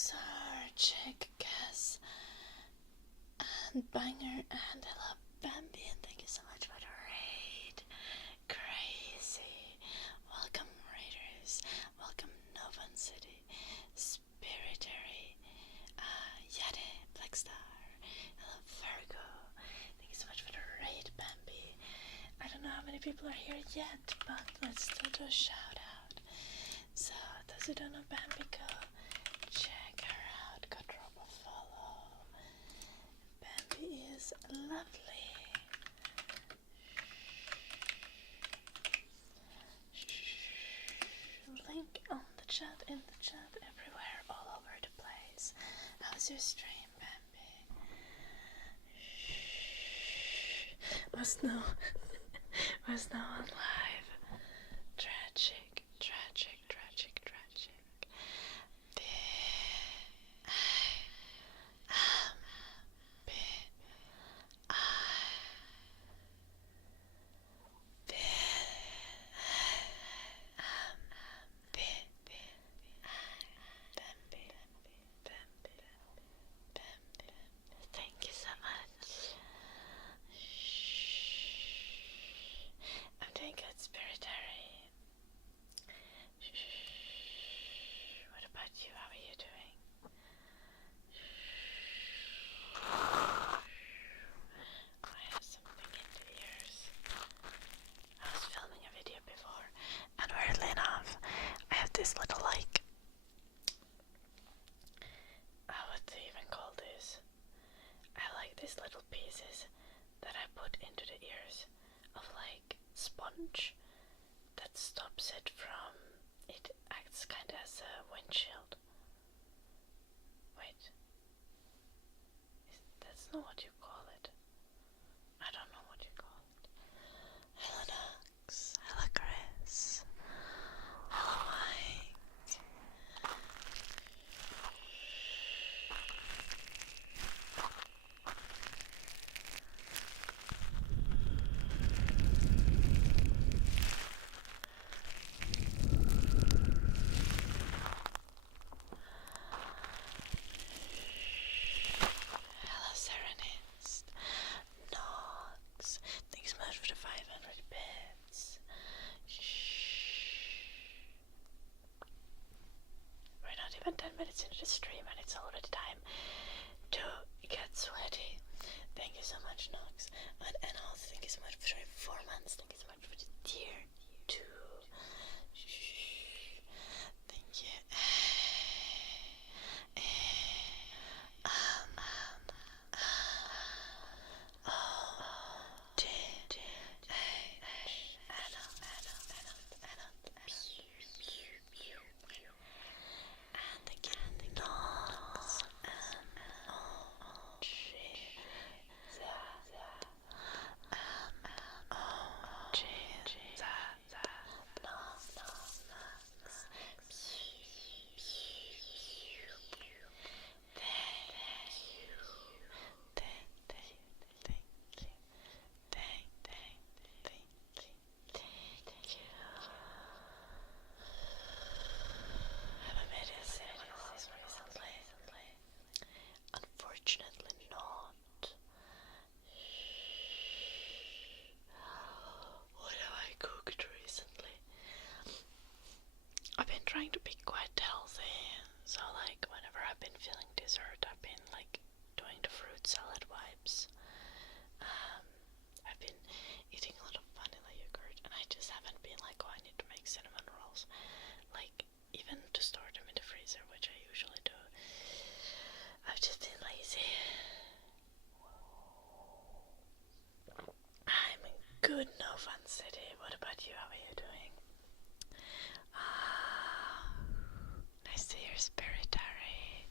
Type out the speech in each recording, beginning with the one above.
Noxar, Chick, Cass, and Banger, and hello Bambi, and thank you so much for the raid. Crazy. Welcome Raiders. Welcome Novan City. Spiritary. Yade, Blackstar. Hello Virgo. Thank you so much for the raid, Bambi. I don't know how many people are here yet, but let's still do a shout out. So, those who don't know Bambi, go check her out. Go drop a follow. Bambi is lovely. Link on the chat, in the chat, everywhere, all over the place. How's your stream, Bambi? Was no on live. Tragic, tragic, tragic, tragic. Thank you so much. I'm doing good, Spiritary. What about you? How are you doing? I have something in the ears. I was filming a video before, and weirdly enough, I have this little what do you even call this? I like these little pieces that I put into the ears of sponge that stops it from, it acts kinda as a windshield. Wait, that's not what you call it. I don't know what you call it. Hello Nox, hello Chris, hello Mike. Hello Serenist, Nox, thanks so much for the 500 bits. We're not even 10 minutes into the stream and it's already time to get sweaty. Thank you so much, Nox. And also thank you so much for 4 months. Thank you so much for the tier 2. Thank you. Unfortunately not. What have I cooked recently? I've been trying to be quite healthy, so whenever I've been feeling dessert, I've been doing the fruit salad vibes. I've been eating a lot of vanilla yogurt, and I just haven't been oh, I need to make cinnamon rolls. Even to store them in the freezer, which I usually do. I've just been lazy. I'm in good Novan City. What about you? How are you doing? Nice to hear Spiritary.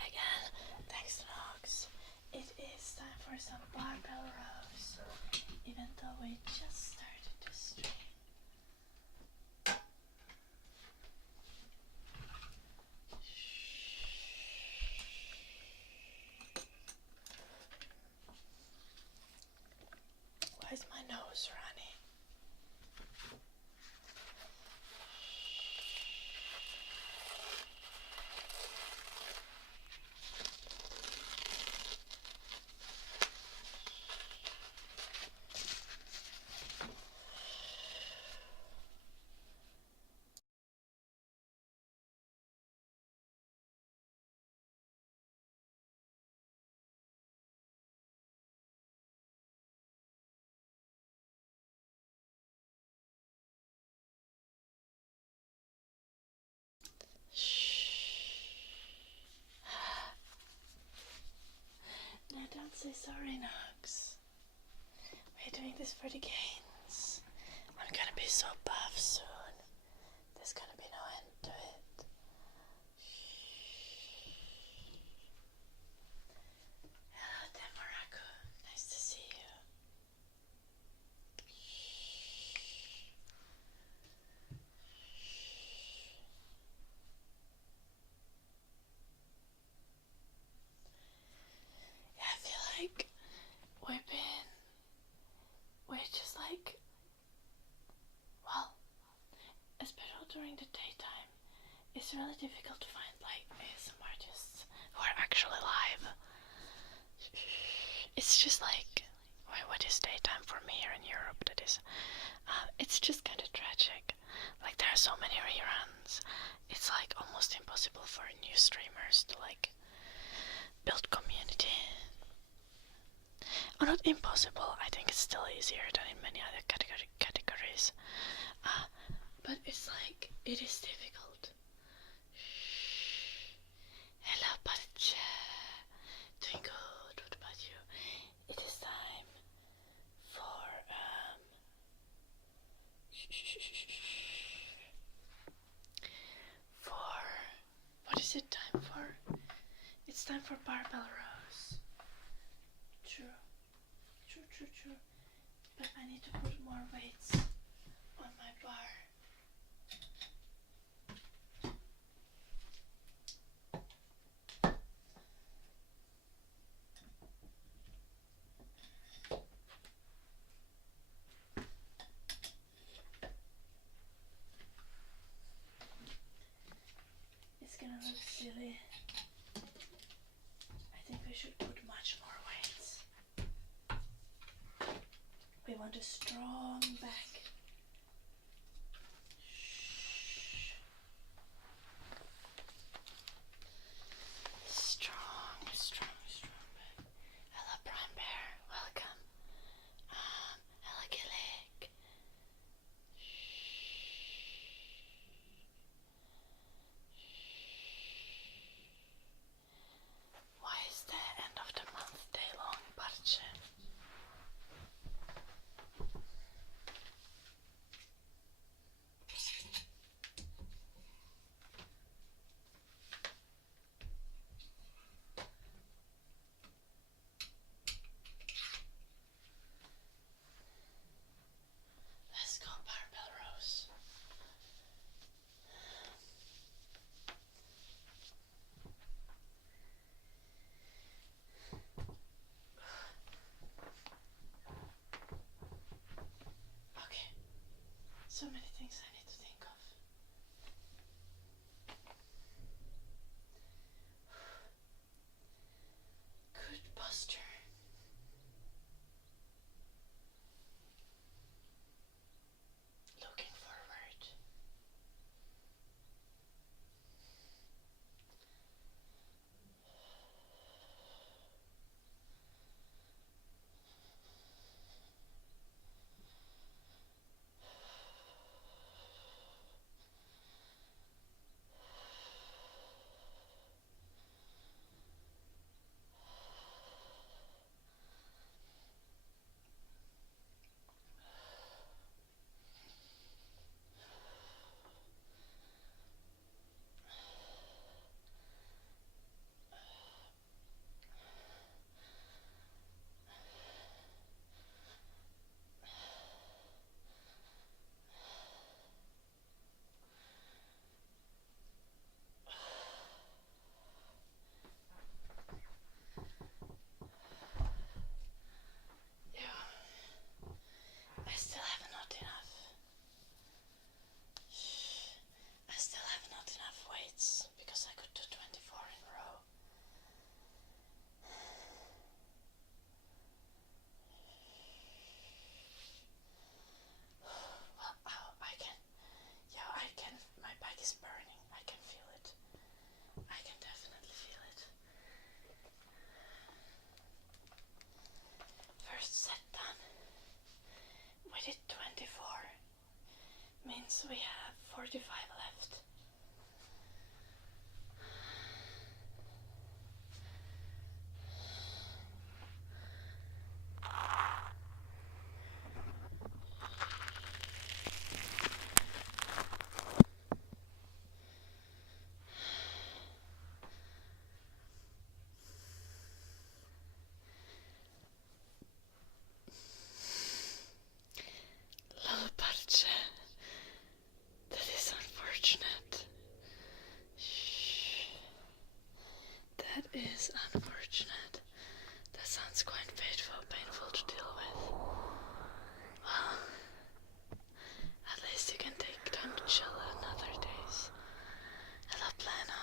Again, thanks Nox. It is time for some barbell rows, even though we just started to stream. Why is my nose running? say sorry, Nox. We're doing this for the gains. I'm gonna be so buff soon. There's gonna be no end to it. Hello, Demoraku. Nice to see you. Yeah, I feel like we're just like, well, especially during the daytime, it's really difficult to find like ASMR artists who are actually live. It's just like, what is daytime for me here in Europe? That is, it's just kind of tragic. Like there are so many reruns. It's like almost impossible for new streamers to like build community. Or not impossible. I think it's still easier than in many other categories. But it's like it is difficult. Hello, Parche. Doing good. What about you? It is time for what is it time for? It's time for barbell rows. True. But I need to put more weights on my bar. It's gonna look silly. I think we should put much more weights. We want a strong back. Strong back. Hello, Prime Bear. Welcome. Hello, Gillick. Why is the end of the month day long, Parche? Let's go barbell rows. Okay, so many things I need to think of. Good posture. Looking forward. I still have not enough weights because I could do 24 in a row. Well, I can, my back is burning. I can feel it. I can definitely feel it. First set done. We did 24. Means we have 45 left. That's quite painful to deal with. Well, at least you can take time to chill on other days. Hello, Plano.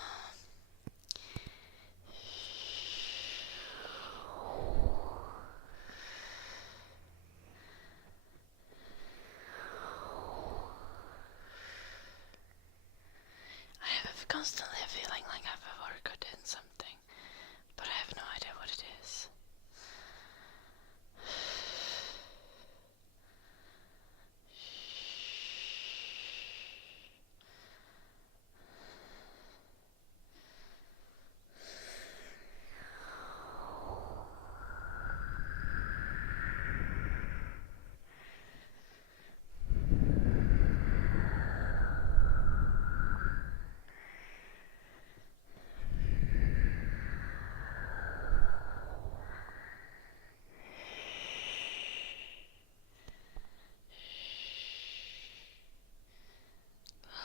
I have constantly a feeling like I've forgotten something, but I have no idea what it is.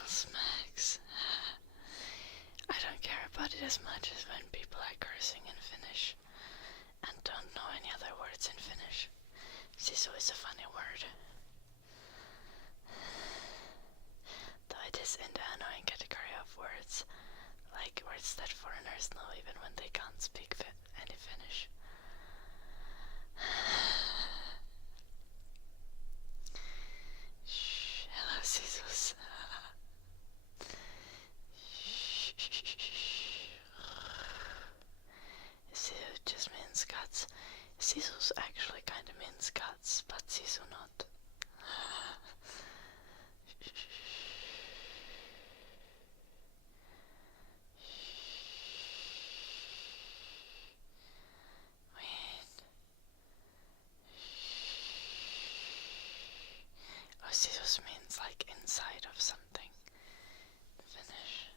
Smacks. I don't care about it as much as when people are cursing in Finnish and don't know any other words in Finnish. Sisu is a funny word. Though it is in the annoying category of words, like words that foreigners know even when they can't speak any Finnish. Shh, hello Sisus. Sisu just means guts. Sisus actually kinda means guts, but Sisu not. Wait. Oh, Sisus means like inside of something. Finnish.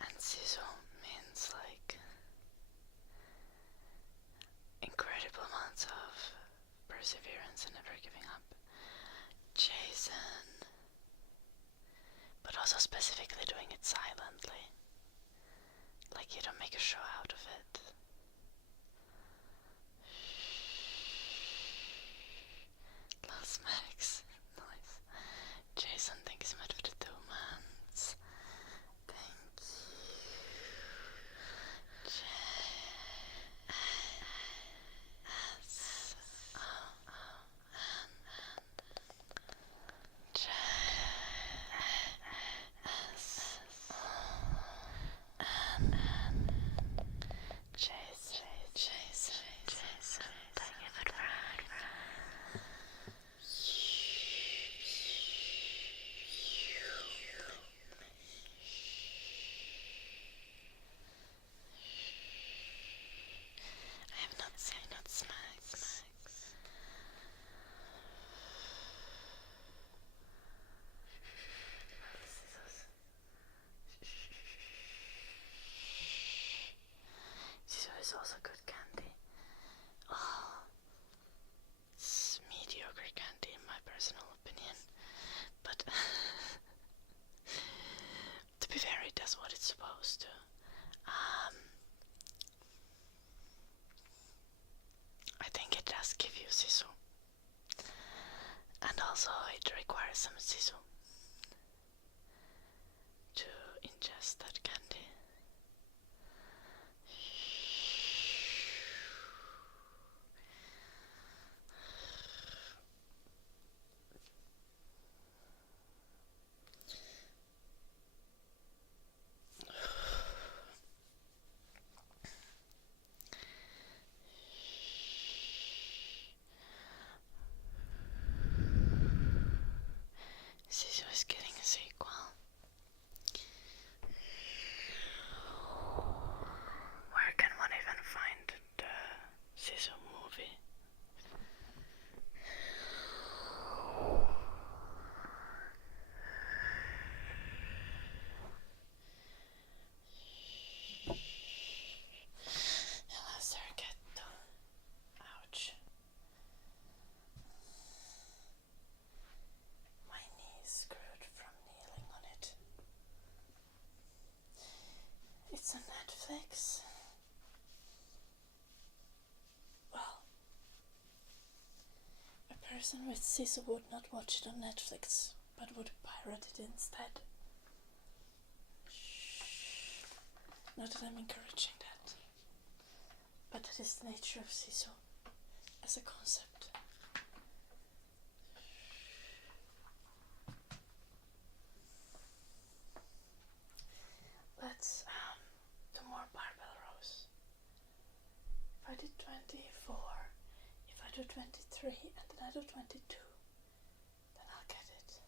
And Sisu means like incredible amounts of perseverance and never giving up. Jason. But also specifically doing it silently. Like you don't make a show out of it. Last Max. Nice. Jason, thank you so much for the 2 months. Thank you. I have not seen Smacks. Sisu is also good candy. Oh, it's mediocre candy in my personal opinion, but to be fair, it does what it's supposed to. I think it does give you Sisu, and also it requires some Sisu to ingest that candy. Sisu is getting a sequel. Where can one even find the Sisu movie? Hello, Sergetto. Ouch. My knee is screwed from kneeling Netflix. Well, a person with CISO would not watch it on Netflix, but would pirate it instead. Shh. Not that I'm encouraging that, but that is the nature of CISO as a concept. Let's do more barbell rows. If I did 24, if I do 23 and then I do 22, then I'll get it.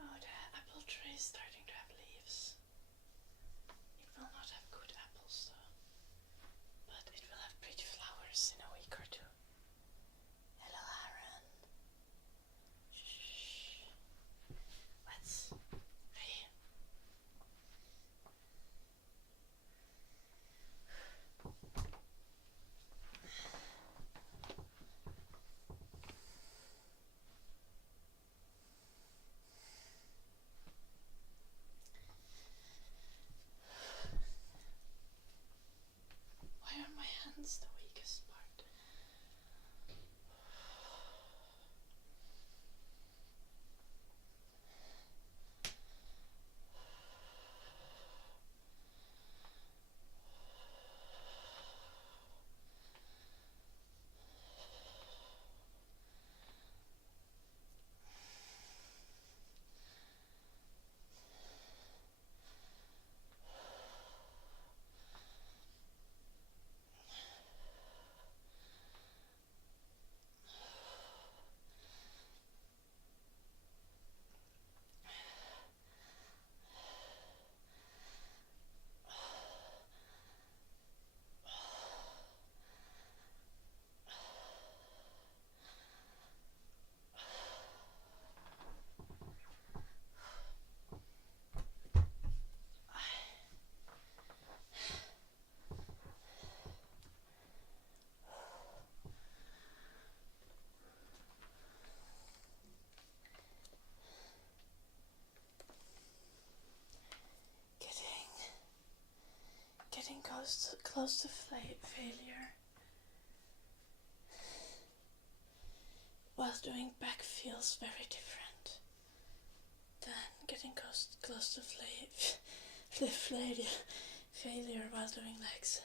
Oh, the apple tree is starting to have leaves. It will not have good apples though, but it will have pretty flowers in a week or two. Hello, Aaron. Shh. Let's read. Why are my hands the weakest part? Getting close to failure while doing back feels very different than getting close to failure while doing legs.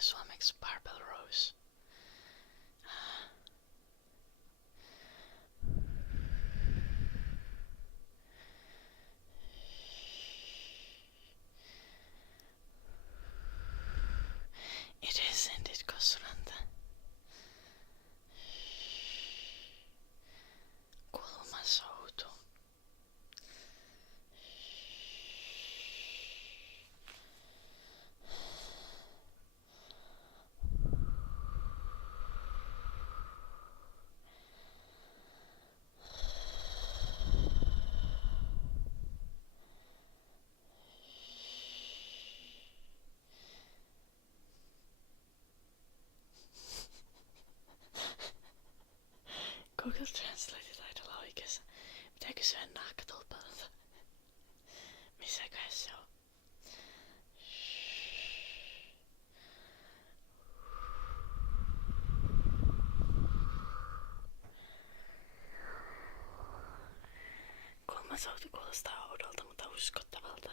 Suomeksi barbell rows. It is indeed Kosuranta. Kulmasoutu. Google Translate taitaa olla oikeassa. Pitää kysyä naakkatolpalta. Sauti kuulostaa oudolta, mutta uskottavalta.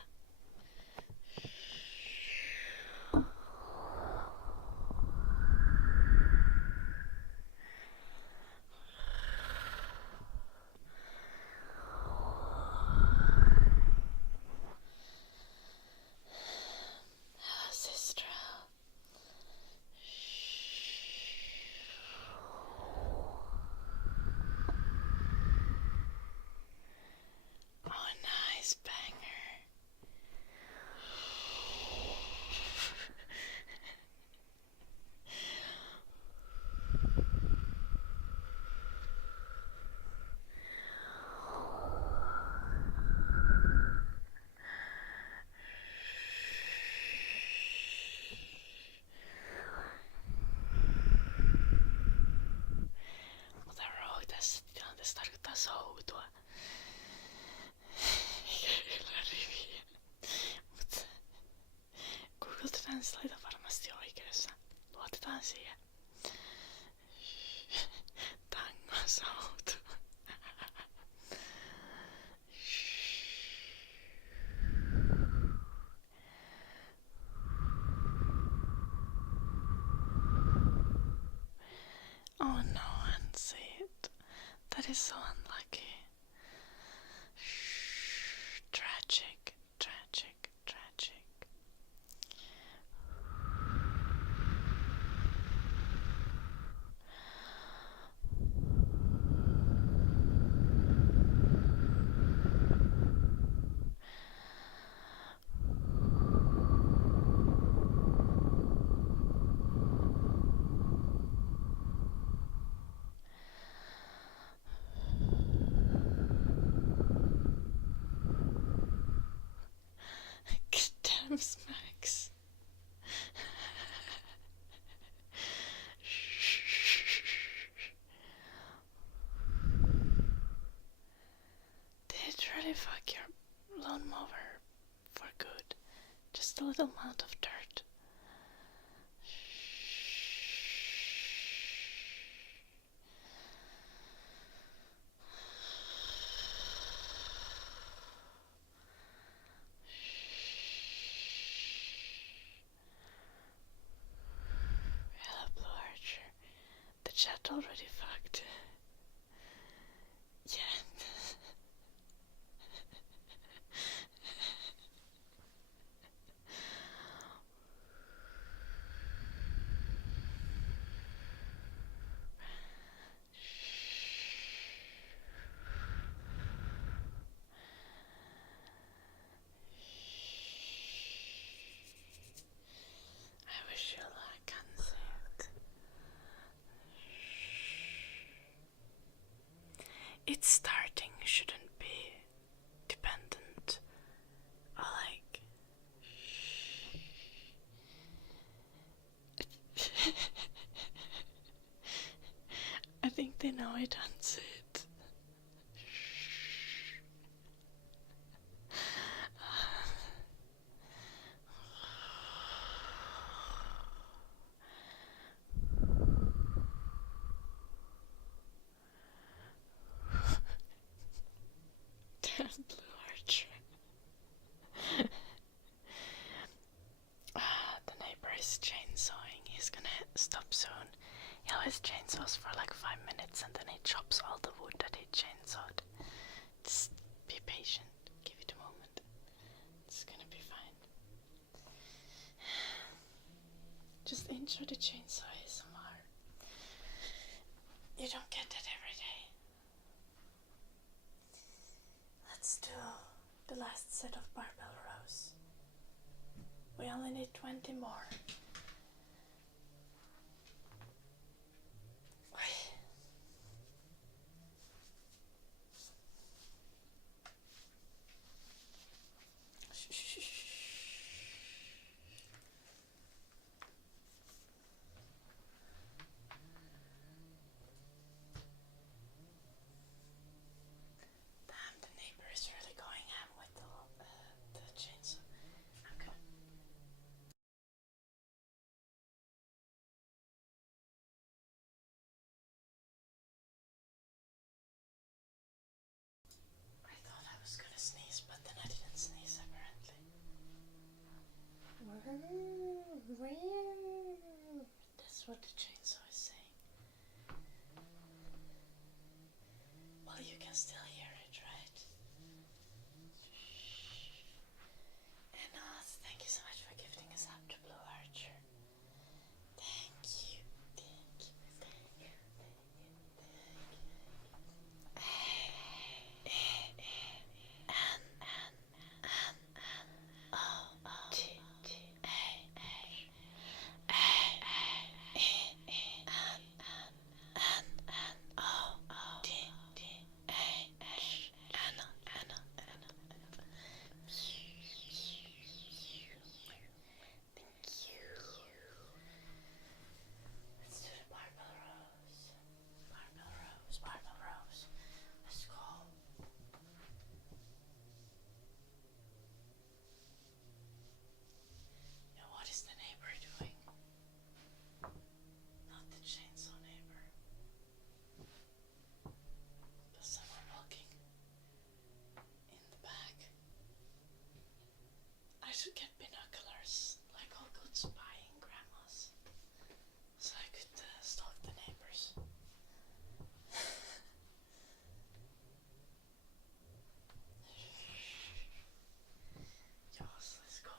Hello, sister. Oh, nice banger. Mutta roh, tässä tilanteessa tarkoittaa soutua. Eikä kyllä riviä. Mutta Google Translate on varmasti oikeassa. Luotetaan siihen. Tango soutu. Oh no, unsaved. That is so unlucky. Tragic, tragic, tragic. Damn smacks. Did it really fuck your lawnmower for good? Just a little amount of dirt. Hello, Blue Archer. The chat already fucked. Yeah. I wish you luck, unsaved. Its starting shouldn't be dependent or like I think they know it unsaved. Damn Blue Archer. The neighbor is chainsawing. He's gonna stop soon. He always chainsaws for like 5 minutes and then he chops all the wood that he chainsawed. Just be patient. Give it a moment. It's gonna be fine. Just enjoy the chainsaw ASMR. You don't get that every day. Let's do the last set of barbell rows. We only need 20 more. That's what the chainsaw is saying. Well, you can still hear it, right? And thank you so much for gifting us up to Blue Archer. Thank you, thank you, thank you, thank you, thank you. I should get binoculars, like all good spying grandmas, so I could stalk the neighbors. Yes, let's go.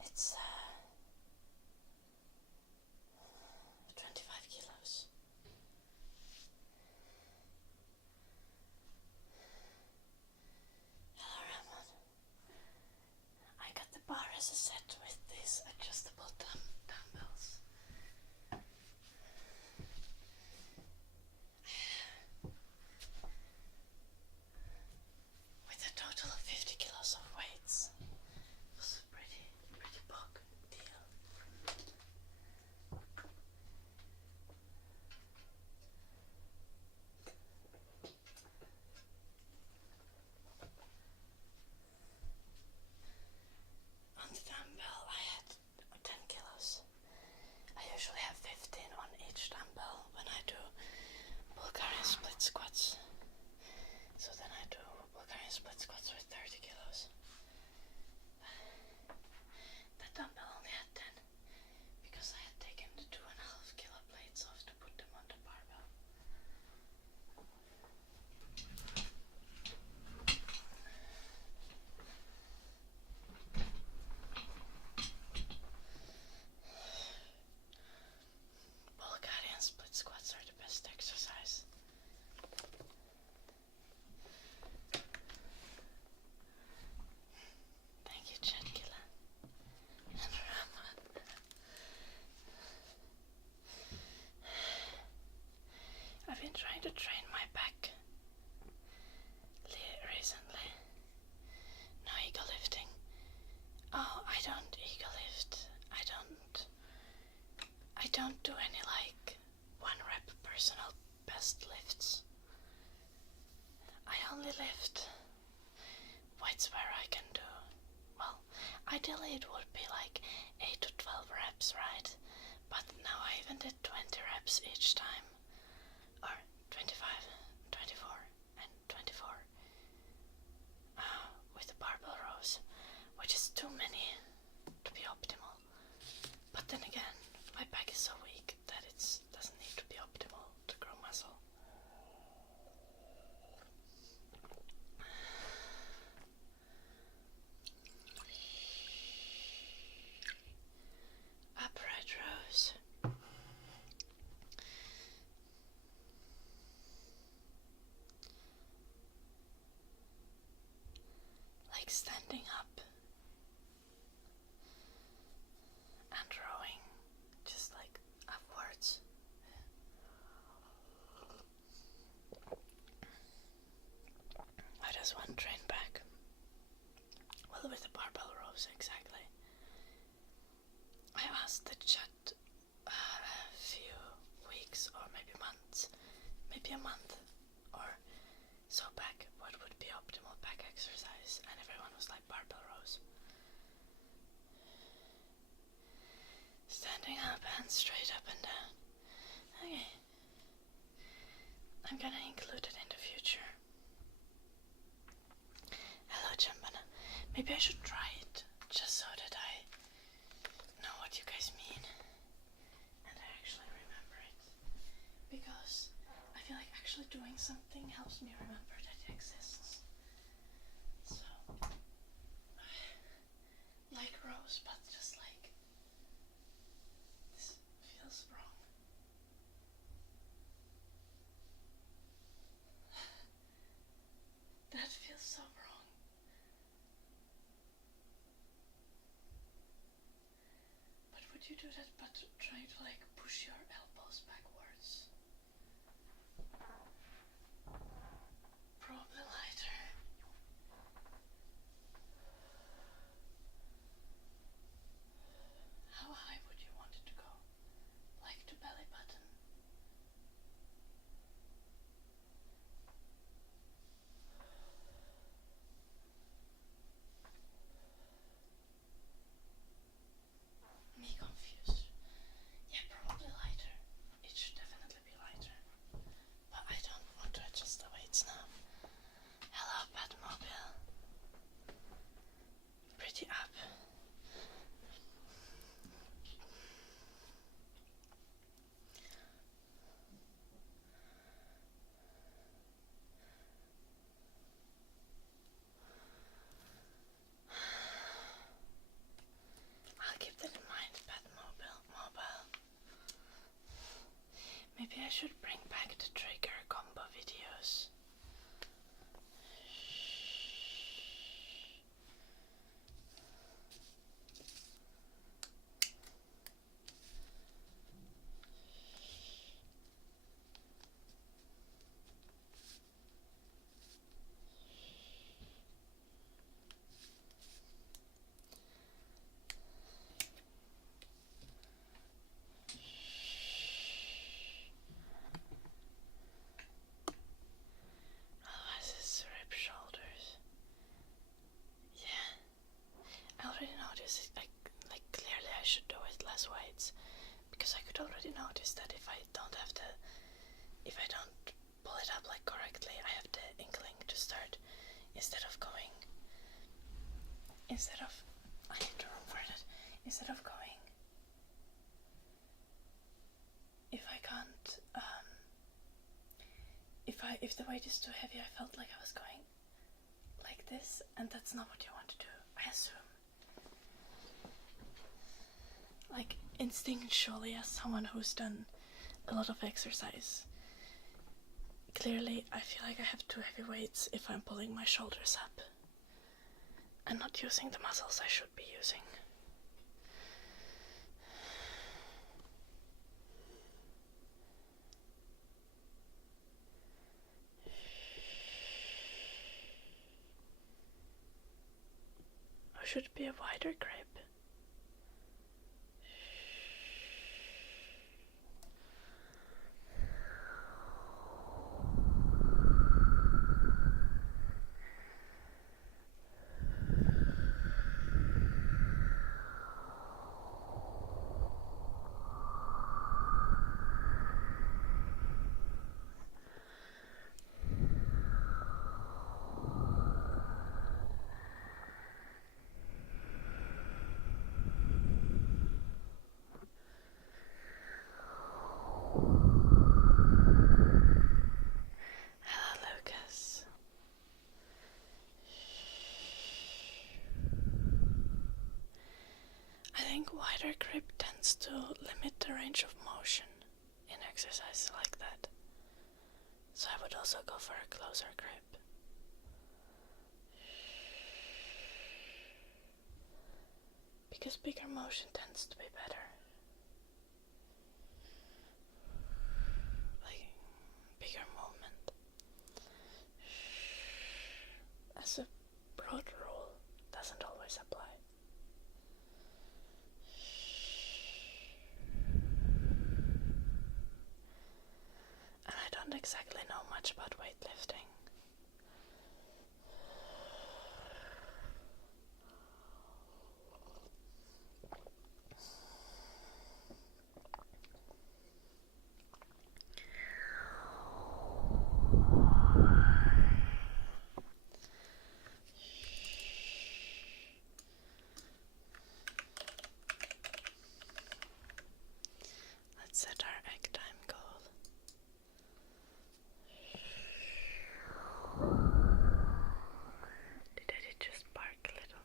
It's 25 kilos. Hello, Ramon. I got the bar as a set with these adjustable dumbbells. With a total of 50 kilos of weights. It was a pretty bug deal. On the dumbbell I had 10 kilos. I usually have 15 on each dumbbell when I do Bulgarian split squats. So then I do Bulgarian split squats with 30 kilos. That dumbbell only had 10 because I had taken the 2.5 kilo plates off to put them on the barbell. Bulgarian split squats are the best exercise. Thank you, Chadkila and Ramon. I've been trying to train my back recently. No ego lifting. Oh, I don't ego lift. I don't do any like 1 rep personal best lifts. I only lift weights where I can do, well, ideally it would be like 8 to 12 reps, right? But now I even did 20 reps each time. Or 25, 24, and 24. With the barbell rows, which is too many to be optimal. But then again, my back is so weak that it doesn't need to be optimal to grow muscle. Upright rows. Like standing up and rowing, just like upwards. How does one train back? Well, with the barbell rows, exactly. I asked the chat a few weeks or maybe months, maybe a month or so back, what would be optimal back exercise, and everyone was like barbell rows. Standing up and straight up and down. Okay. I'm gonna include it in the future. Hello, Jambana. Maybe I should try it, just so that I know what you guys mean and I actually remember it. Because I feel like actually doing something helps me remember that it exists. So, like Rose, but just like, this feels wrong. That feels so wrong. But would you do that but try to like push your elbows backwards? Probably lighter. How high would you want it to go? Like to belly button? Me confused. Yeah, probably lighter. It should definitely be lighter. But I don't want to adjust the weights now. Hello, Batmobile. Pretty up. I'll keep that in mind, Batmobile. Maybe I should bring back the trigger combo videos. Otherwise it's rib shoulders. Yeah. I already noticed it, like clearly I should do it less weights. Because I could already notice that if I don't pull it up like correctly, I have the inkling to start instead of going, I need to reword it, instead of going, if I can't, if the weight is too heavy, I felt like I was going like this, and that's not what you want to do, I assume. Like, instinctually, as someone who's done a lot of exercise, clearly I feel like I have too heavy weights if I'm pulling my shoulders up and not using the muscles I should be using. Or should it be a wider grip? I think wider grip tends to limit the range of motion in exercises like that. So I would also go for a closer grip. Because bigger motion tends to be better. Like, bigger movement. As a broad rule, doesn't always apply. And I don't exactly know much about weightlifting. Let's set our egg time goal. Did it just bark a little?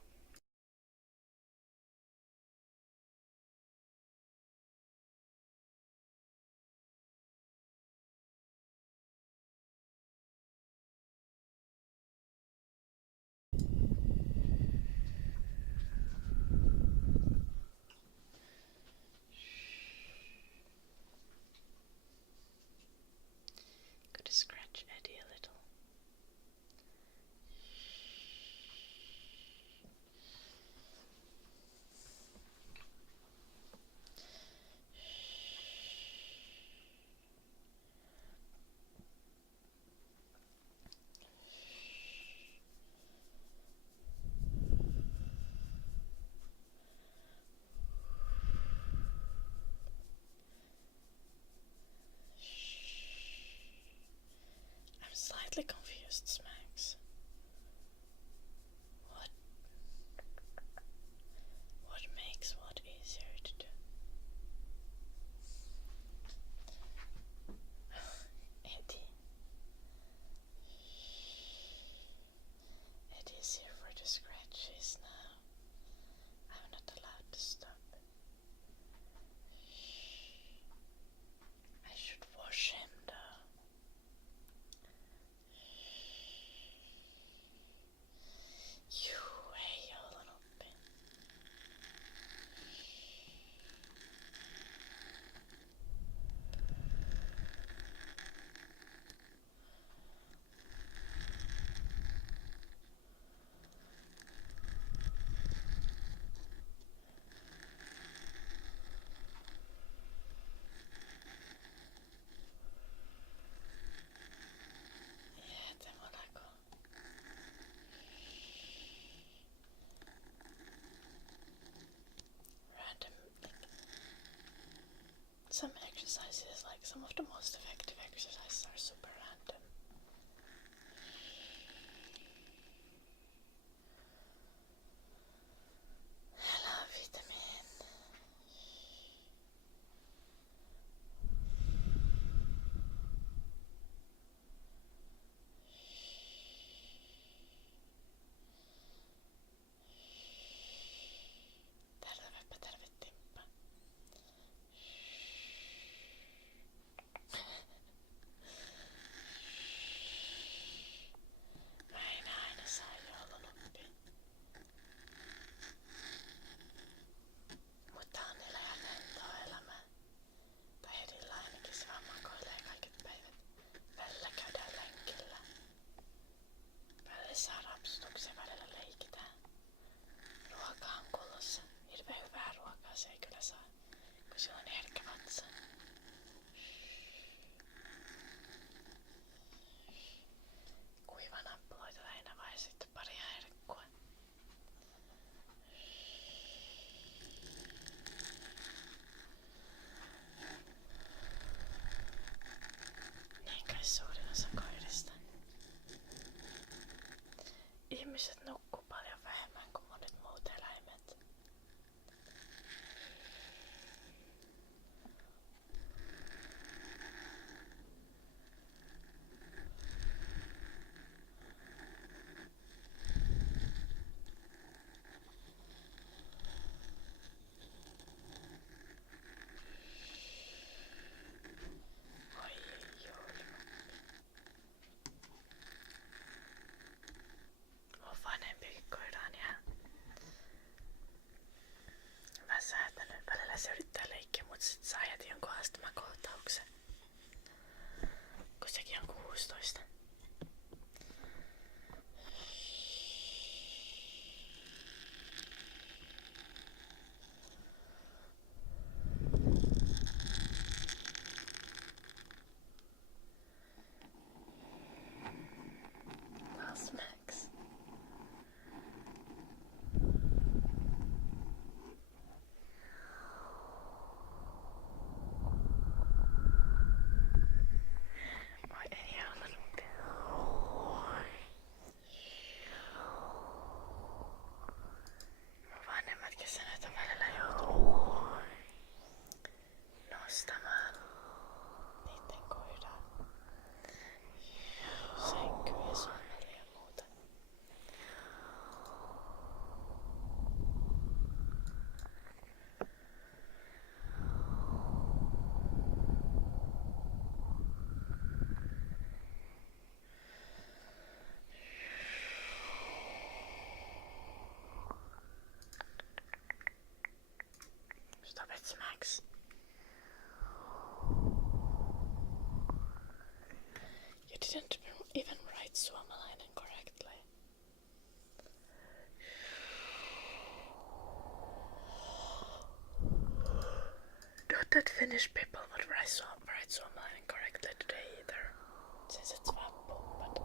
Could scratch Eddie a little. I'm slightly confused, Smags. What makes what easier to do? Eddie. Eddie's here for the scratches now. I'm not allowed to stop. I should wash him though. You, hey, you little bit. Yeah, te molako. Random, some exercises, like some of the most effective exercises are super random. Hello, vitamin. Tervepä terve Timppa. välillä se yrittää leikkiä, mut sit sä ajat jonkun astmakohtauksen. Kun sekin on 16. Max. Oi, ei ole vanhemmatkin sanat on välillä joutunut nostamaan niitten koiraa sänkyä ja suomelle ja muuta. Stop it, Max. You didn't even write suomalainen correctly. Not that Finnish people would write suomalainen correctly today either, since it's vappu, but...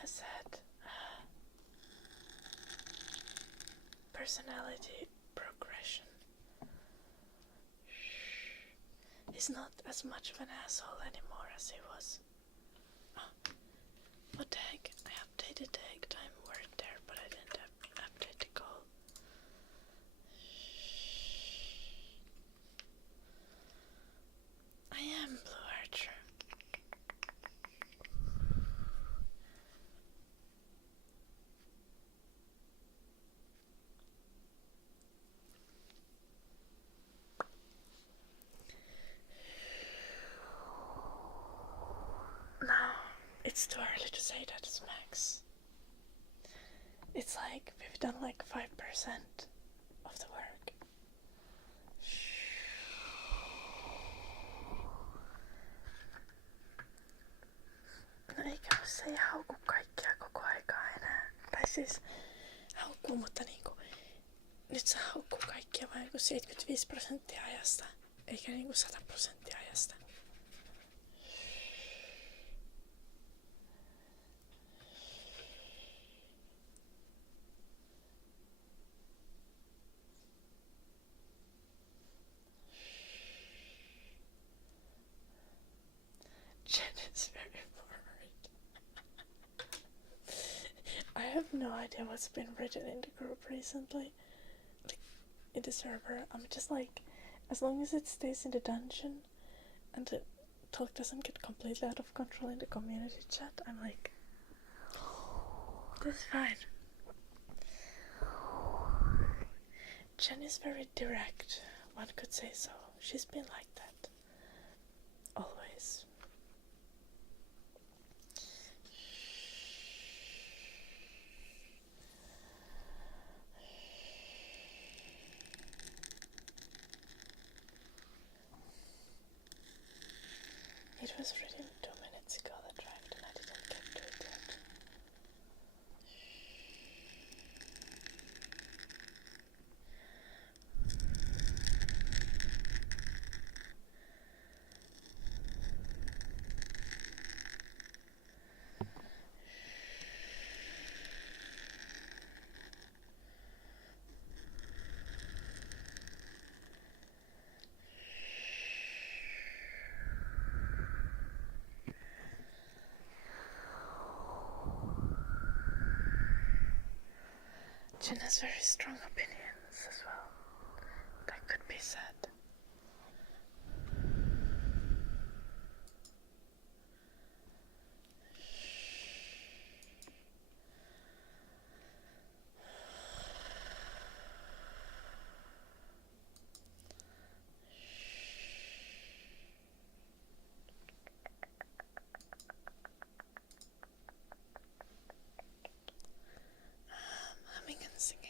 Has had personality progression. He's not as much of an asshole anymore as he was. Oh, what the heck? I updated the egg time word there, but I didn't update the goal. I am Blue Archer. It's too early to say that it's Max. It's like we've done like 5% of the work. No eikä se ei hauku kaikkia koko aikaa enää. Tai siis haukkuu, mutta niinku nyt se haukkuu kaikkia vain 75% ajasta, eikä niinku 100% ajasta. Jen is very worried. I have no idea what's been written in the group recently. Like, in the server, I'm just like, as long as it stays in the dungeon and the talk doesn't get completely out of control in the community chat, I'm like, that's fine. Jen is very direct, one could say so. She's been like that. Always. It was written 2 minutes ago, the draft, and I didn't get to it yet. Jen has very strong opinions as well. That could be said. Humming and singing.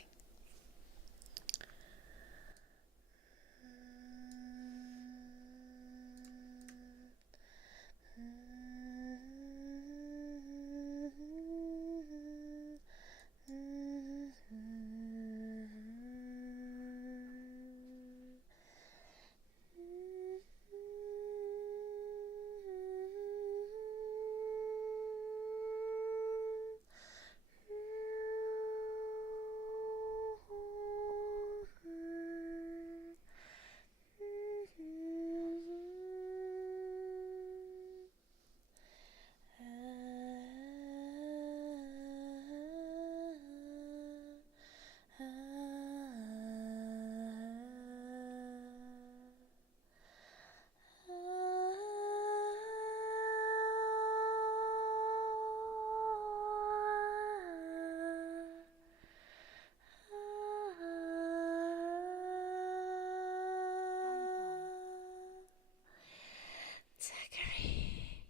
Zachary,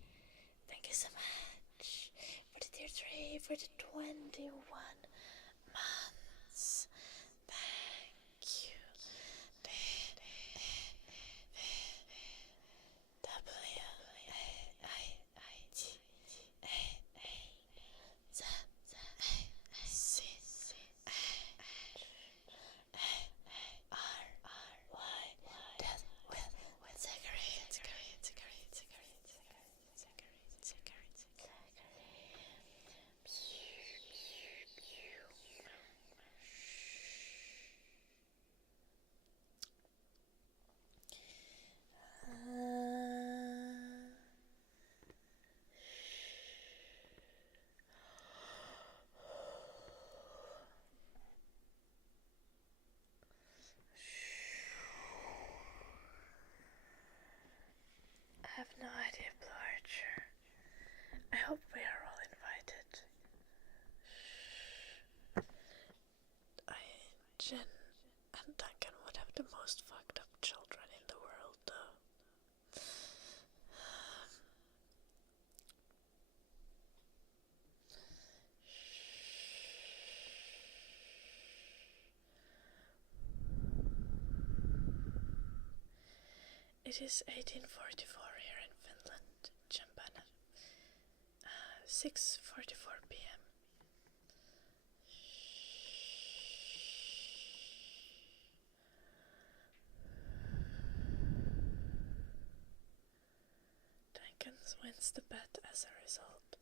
thank you so much for the tier 3, for the 21 months. Thank you. I have no idea, Blue Archer. I hope we are all invited. Jen and Duncan would have the most fucked up children in the world, though. It is 1844 here in Finland, Champagne. 6:44 p.m. Tingles wins the bet as a result.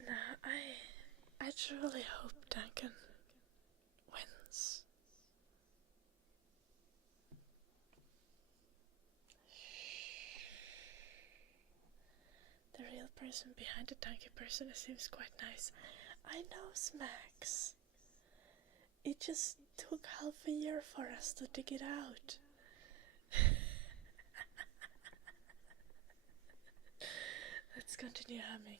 Now, I truly hope Duncan wins. The real person behind the donkey person seems quite nice. I know, Max. It just took half a year for us to dig it out. Let's continue humming.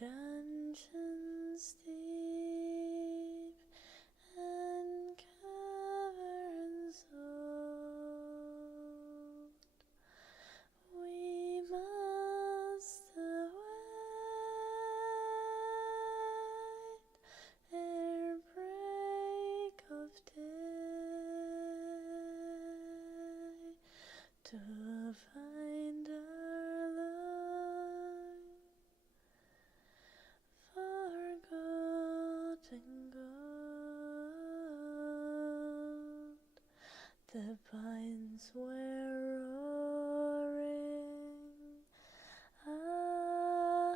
Dungeons deep and caverns old, we must await ere break of day to find our forgotten gold. The pines were roaring on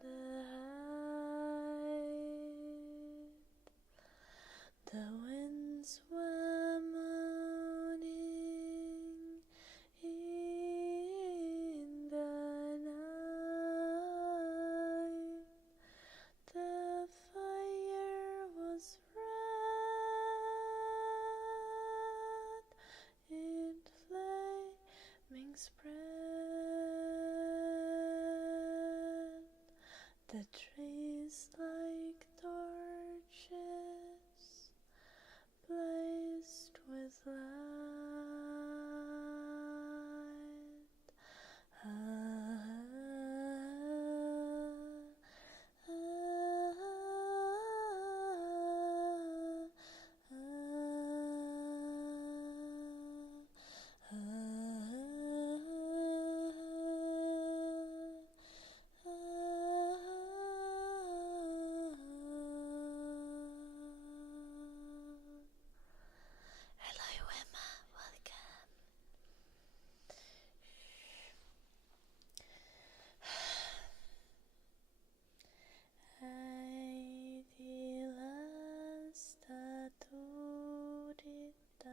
the height. The winds were moaning in the night. The fire was red, in flaming spread. The trees like torches blazed with light. Hello, Emma. Welcome. Äiti lasta tuudittaa,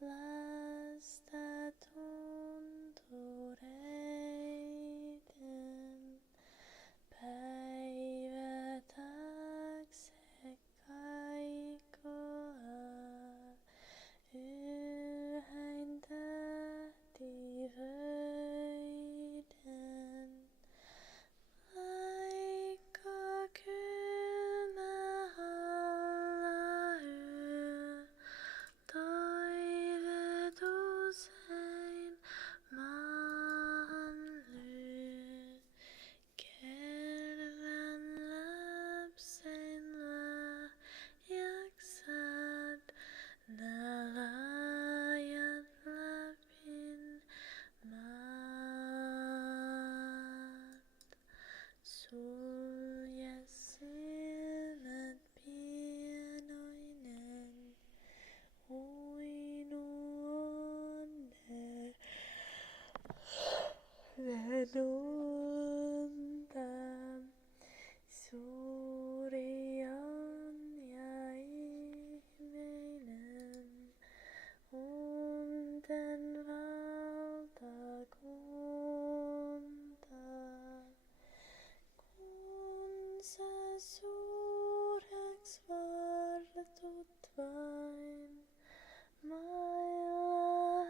lasta tuntureiden, päivä taakse kaikoa, yhäin tähtivöiden. Vaikka kylmä hallayö, toiveet usein maahan lyö. Kerran lapsen lahjaksat, nää laajat Lapin maat. Sulje silmät pienoinen, uinu onnen unta. Suuri on ja ihmeinen, unten valtakunta. Kun sä suureks vartut vain, mailla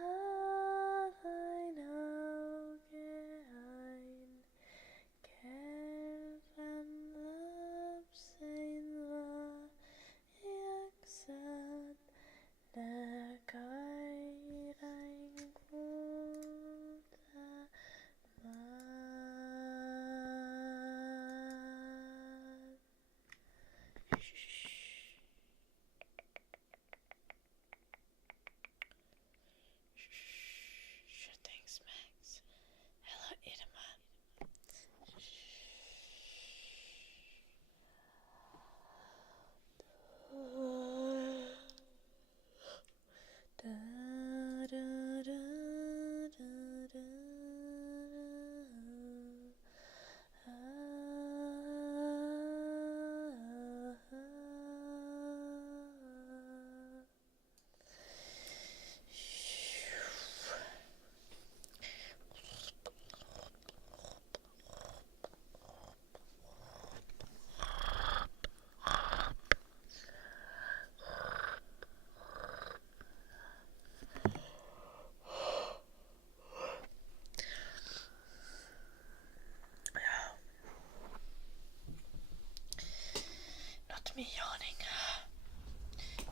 at me yawning.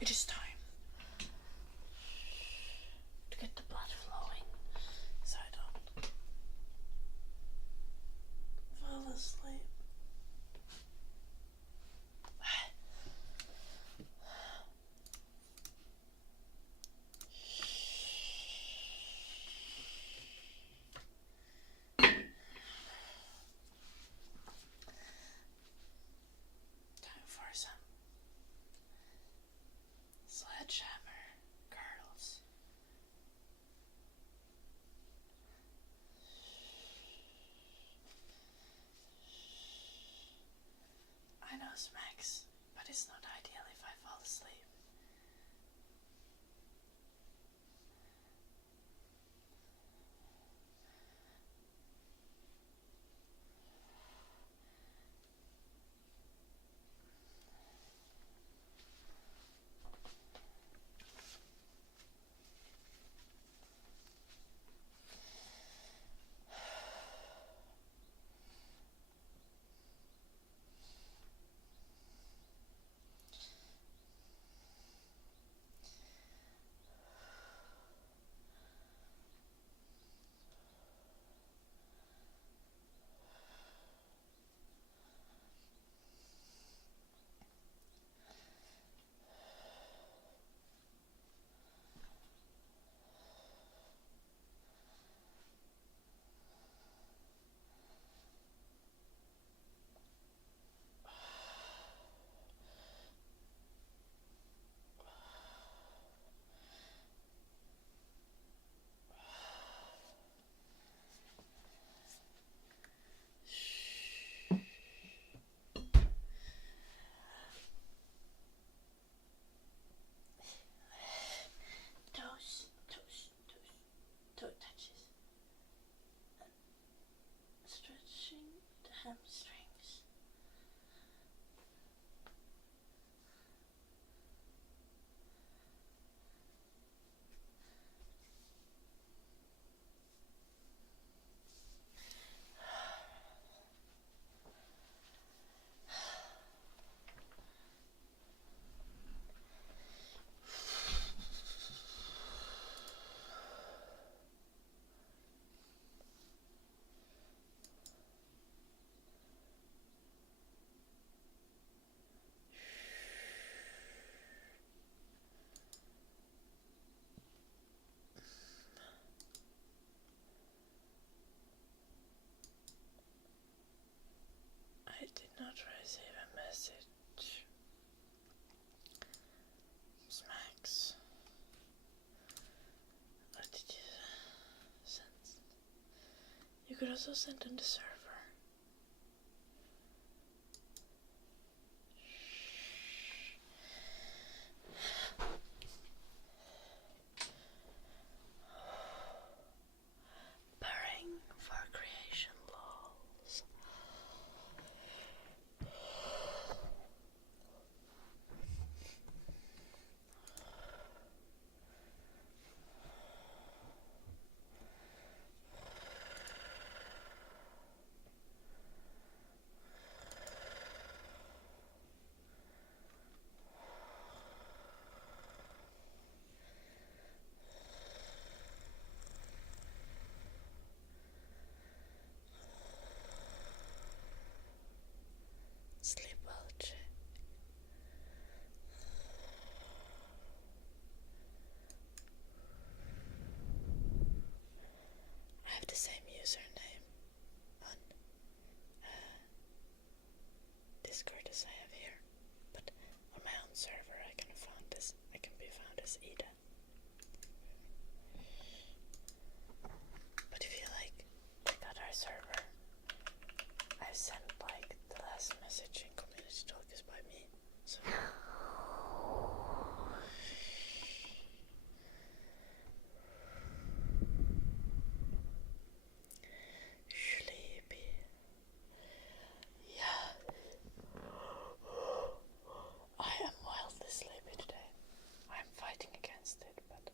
It is time to get the blood flowing so I don't fall asleep. Time for some Sledgehammer curls. I know smacks, but it's not ideal if I fall asleep. Toe touches and stretching the hamstrings. I did not receive a message. Smacks. What did you send? You could also send on the server. Purring for creation lols. Sleep well, chick. I have the same username on Discord as I have here, but on my own server I can be found as Ida. But if you check out our server, I've sent the last message in community talk is by me. So sleepy. Yeah. I am wildly sleepy today. I'm fighting against it, but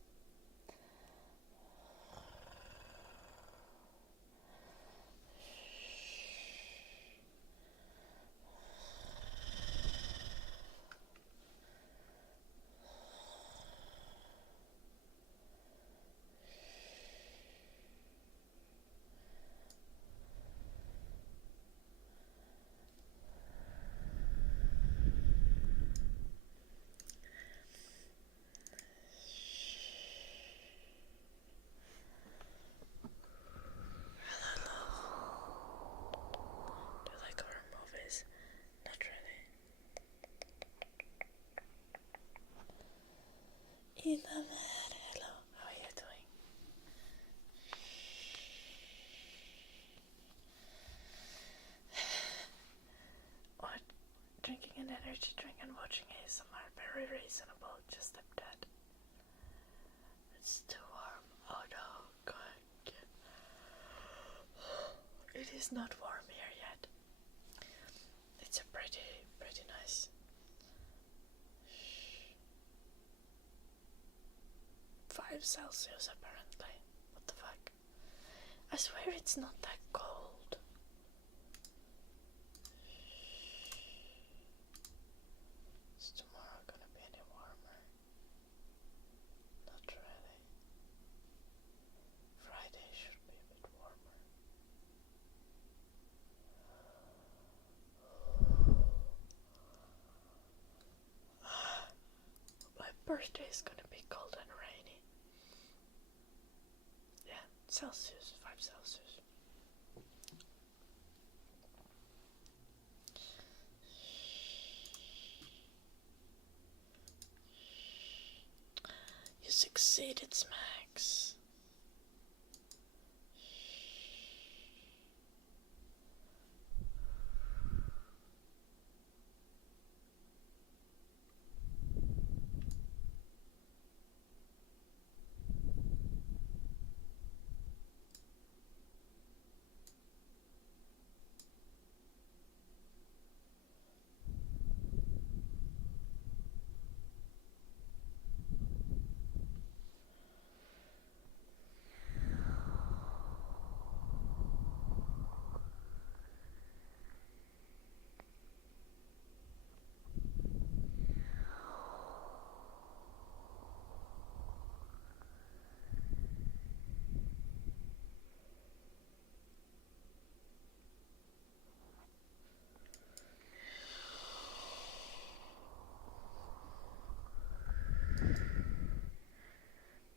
Hello, how are you doing? What? Drinking an energy drink and watching ASMR, very reasonable, just a tad. It's too warm. Oh no, God. It is not warm here yet. It's a pretty nice. 5 Celsius apparently. What the fuck? I swear it's not that cold. Is tomorrow gonna be any warmer? Not really. Friday should be a bit warmer. My birthday is gonna be cold and rainy. Yeah, Celsius, 5 Celsius. You succeeded, Smacks.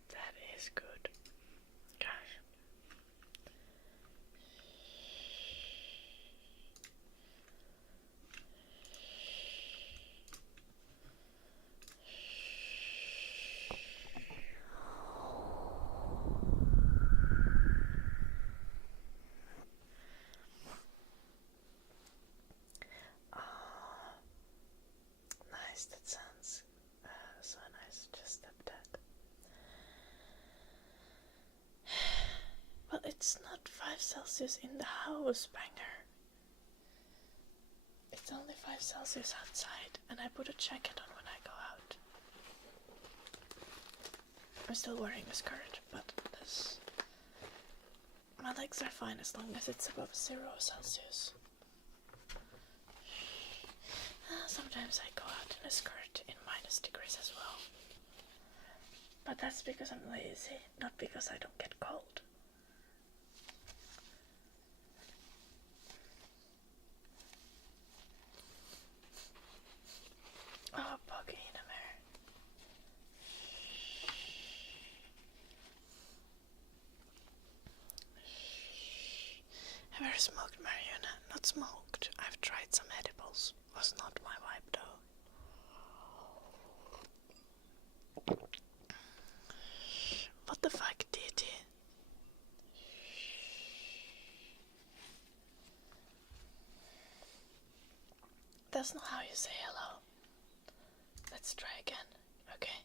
That is good. Gosh. Nice, that sounds so nice, just like that. Well, it's not 5 Celsius in the house, Banger. It's only 5 Celsius outside, and I put a jacket on when I go out. I'm still wearing a skirt, but my legs are fine as long as it's above 0 Celsius. Sometimes I go out in a skirt in -degrees as well. But that's because I'm lazy, not because I don't get cold. Oh, Poggy in a mirror. Have you ever smoked marijuana? Not smoked. I've tried some edibles. Was not my vibe though. What the fuck, DT? That's not how you say hello. Let's try again, okay?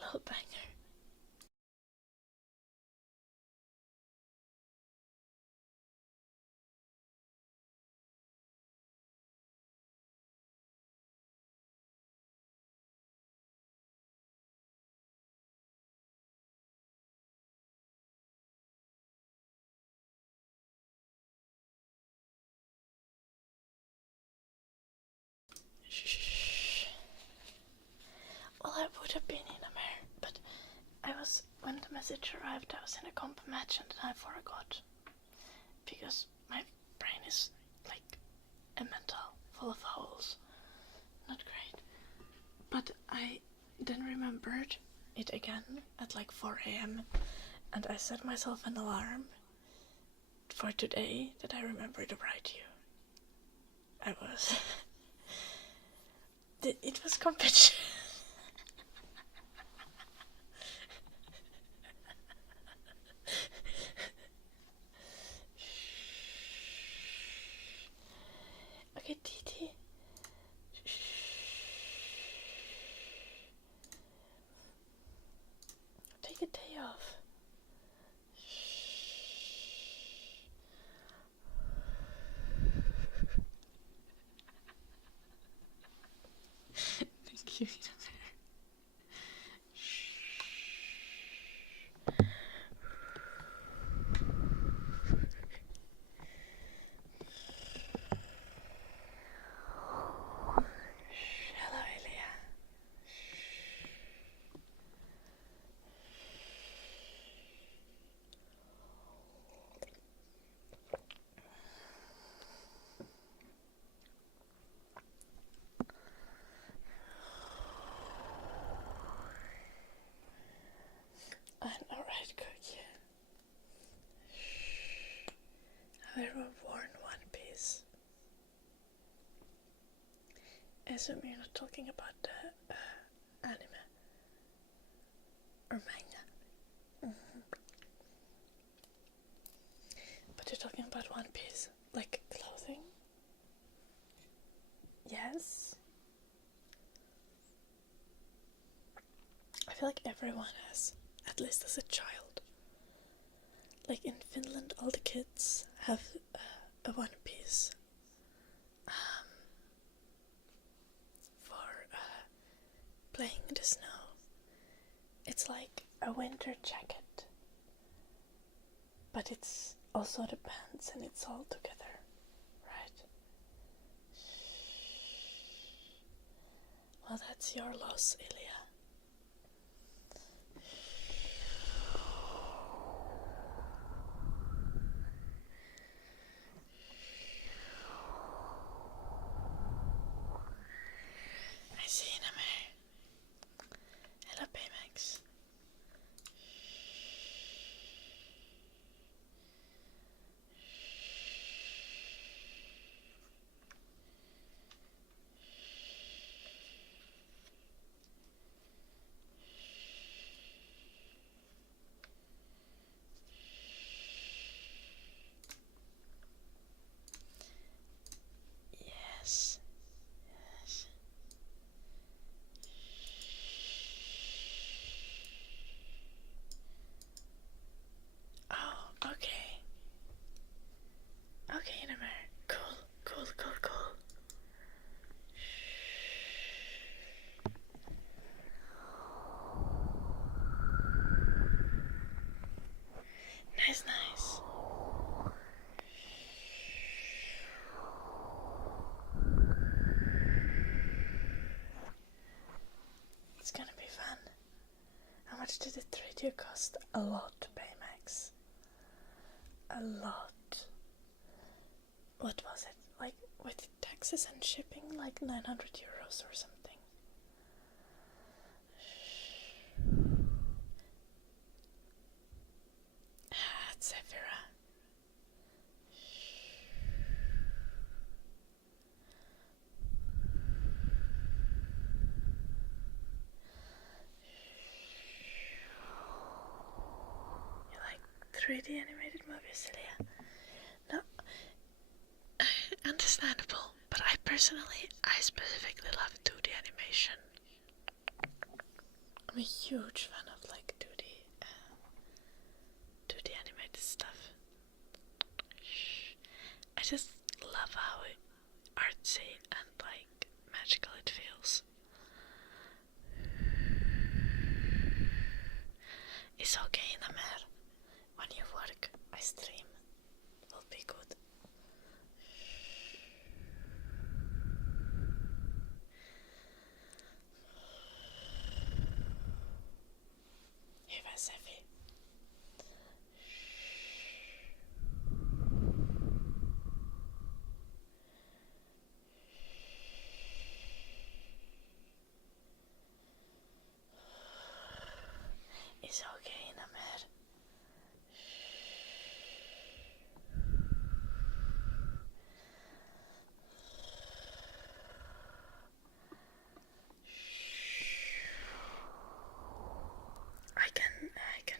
Little Banger. Shh. Well, I would have been in a mirror, but when the message arrived, I was in a comp match and I forgot. Because my brain is like a mental, full of holes. Not great. But I then remembered it again at like 4 a.m. and I set myself an alarm for today that I remember to write you. I was... it was competition. you. Hello, Elia. I'm alright, Cookie. Have ever worn one piece? I assume you're not talking about the anime or manga. But you're talking about one piece, like clothing? Yes. I feel like everyone has, at least as a child. Like in Finland, all the kids have a one piece for playing in the snow. It's like a winter jacket, but it's also the pants and it's all together, right? Well, that's your loss, Ilya. I see you, Namer. Hello, Baymax. Yes. Yes. Oh, okay. Okay, Namer. Cool. Nice. It's gonna be fun. How much did the 3D cost? A lot, Baymax. A lot. What was it? Like, with taxes and shipping, like 900 euros or something. It's Zephyra. You like 3D animated movies, Celia? No, understandable, but I specifically love 2D animation. I'm a huge fan of like 2D animated stuff. I just love how artsy and like magical it feels. It's okay, Namer. When you work, I stream. Will be good. Hyvä Sefi. It's okay, Namer. I can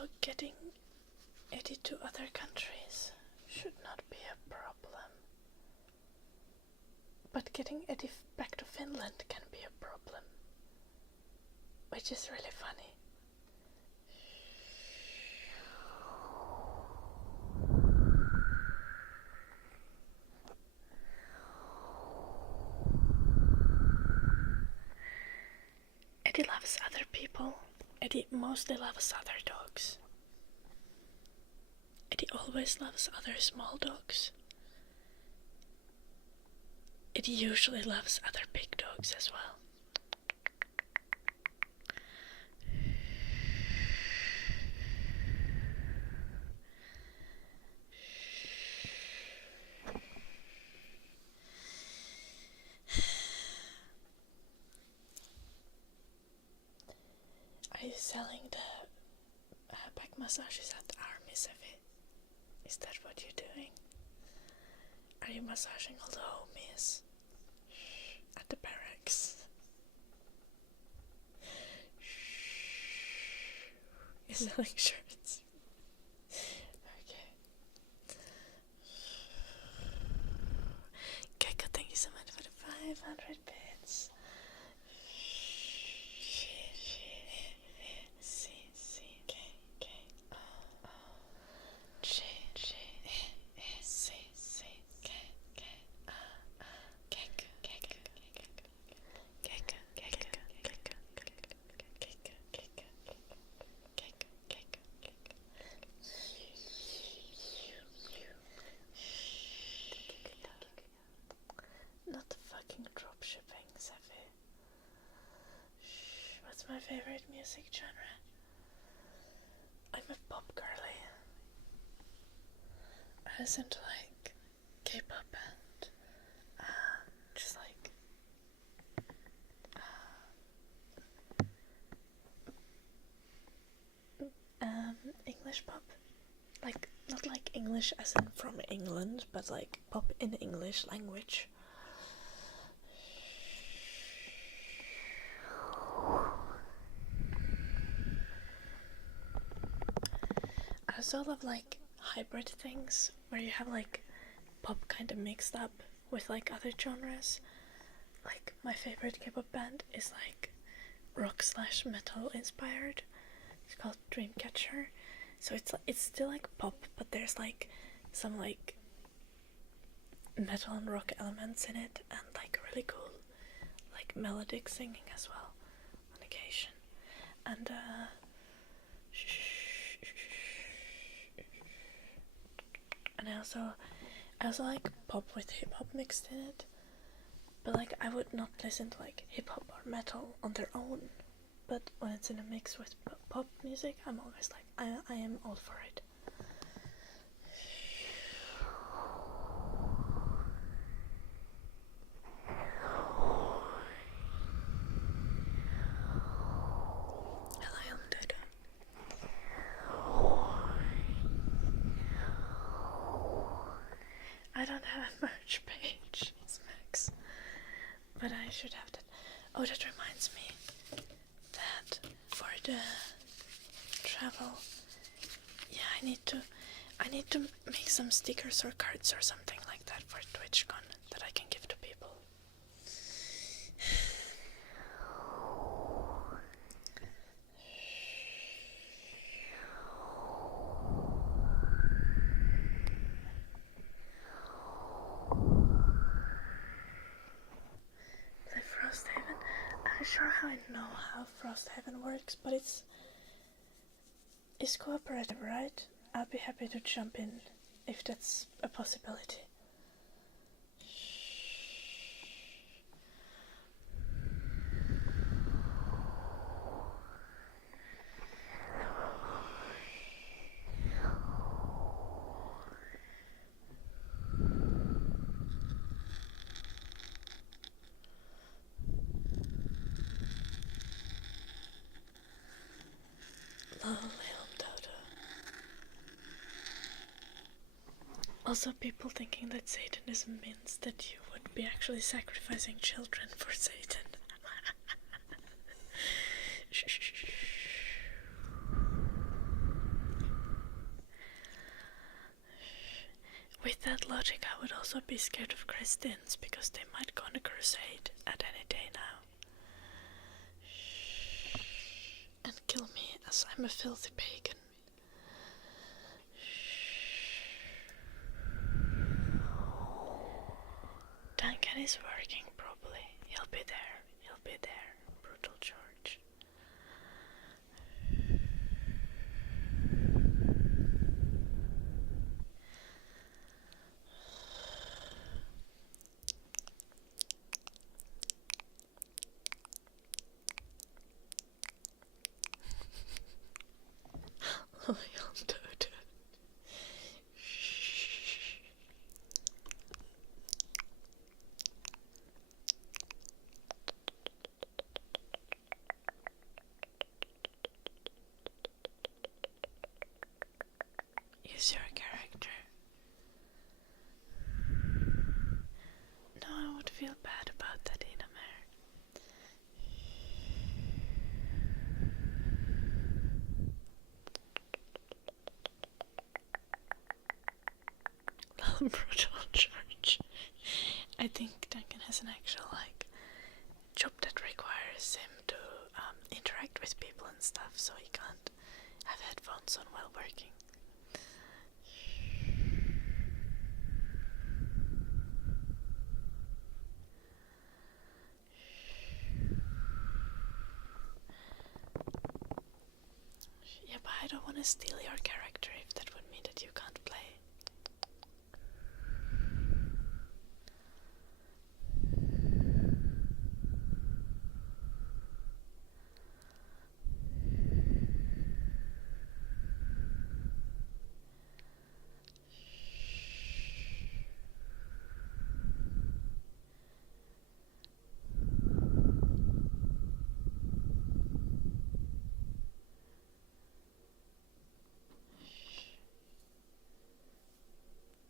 Also, getting Eddie to other countries should not be a problem. But getting Eddie back to Finland can be a problem. Which is really funny. Eddie loves other people. Eddie mostly loves other dogs. Eddie always loves other small dogs. Eddie usually loves other big dogs as well. Are you selling the back massages at the army, Sevi? Is that what you're doing? Are you massaging all the homies at the barracks? You're selling shirts. Okay. Gecko, thank you so much for the 500 bits. Not fucking dropshipping, Sevi. What's my favorite music genre? I'm a pop girly. I listen to like K-pop and just like English pop. Like not like English as in from England, but like pop in English language. I also love like hybrid things where you have like pop kind of mixed up with like other genres. Like my favorite K-pop band is like rock / metal inspired. It's called Dreamcatcher. So it's still like pop, but there's like some like metal and rock elements in it, and like really cool like melodic singing as well on occasion. And I also like pop with hip hop mixed in it. But like I would not listen to like hip hop or metal on their own. But when it's in a mix with pop music, I'm always like, I am all for it. Hello, Dodo. I don't have a merch page, Max. But I should have that. Oh, that reminds me that for the travel, yeah, I need to make some stickers or cards or something like that for TwitchCon that I can give to people. The Frosthaven. I'm not sure how I know how Frosthaven works, but it's cooperative, right? I'll be happy to jump in if that's a possibility. Also, people thinking that Satanism means that you would be actually sacrificing children for Satan. With that logic, I would also be scared of Christians because they might go on a crusade at any day now. And kill me as I'm a filthy pagan. Duncan is working properly. He'll be there. He'll be there. Brutal George. Loyal Dodo. Use your character. No, I would feel bad about that, Inamer. Brutal Church. I think Duncan has an actual, job that requires him to interact with people and stuff, so he can't have headphones on while working. Yeah, but I don't want to steal your character if that would mean that you can't play.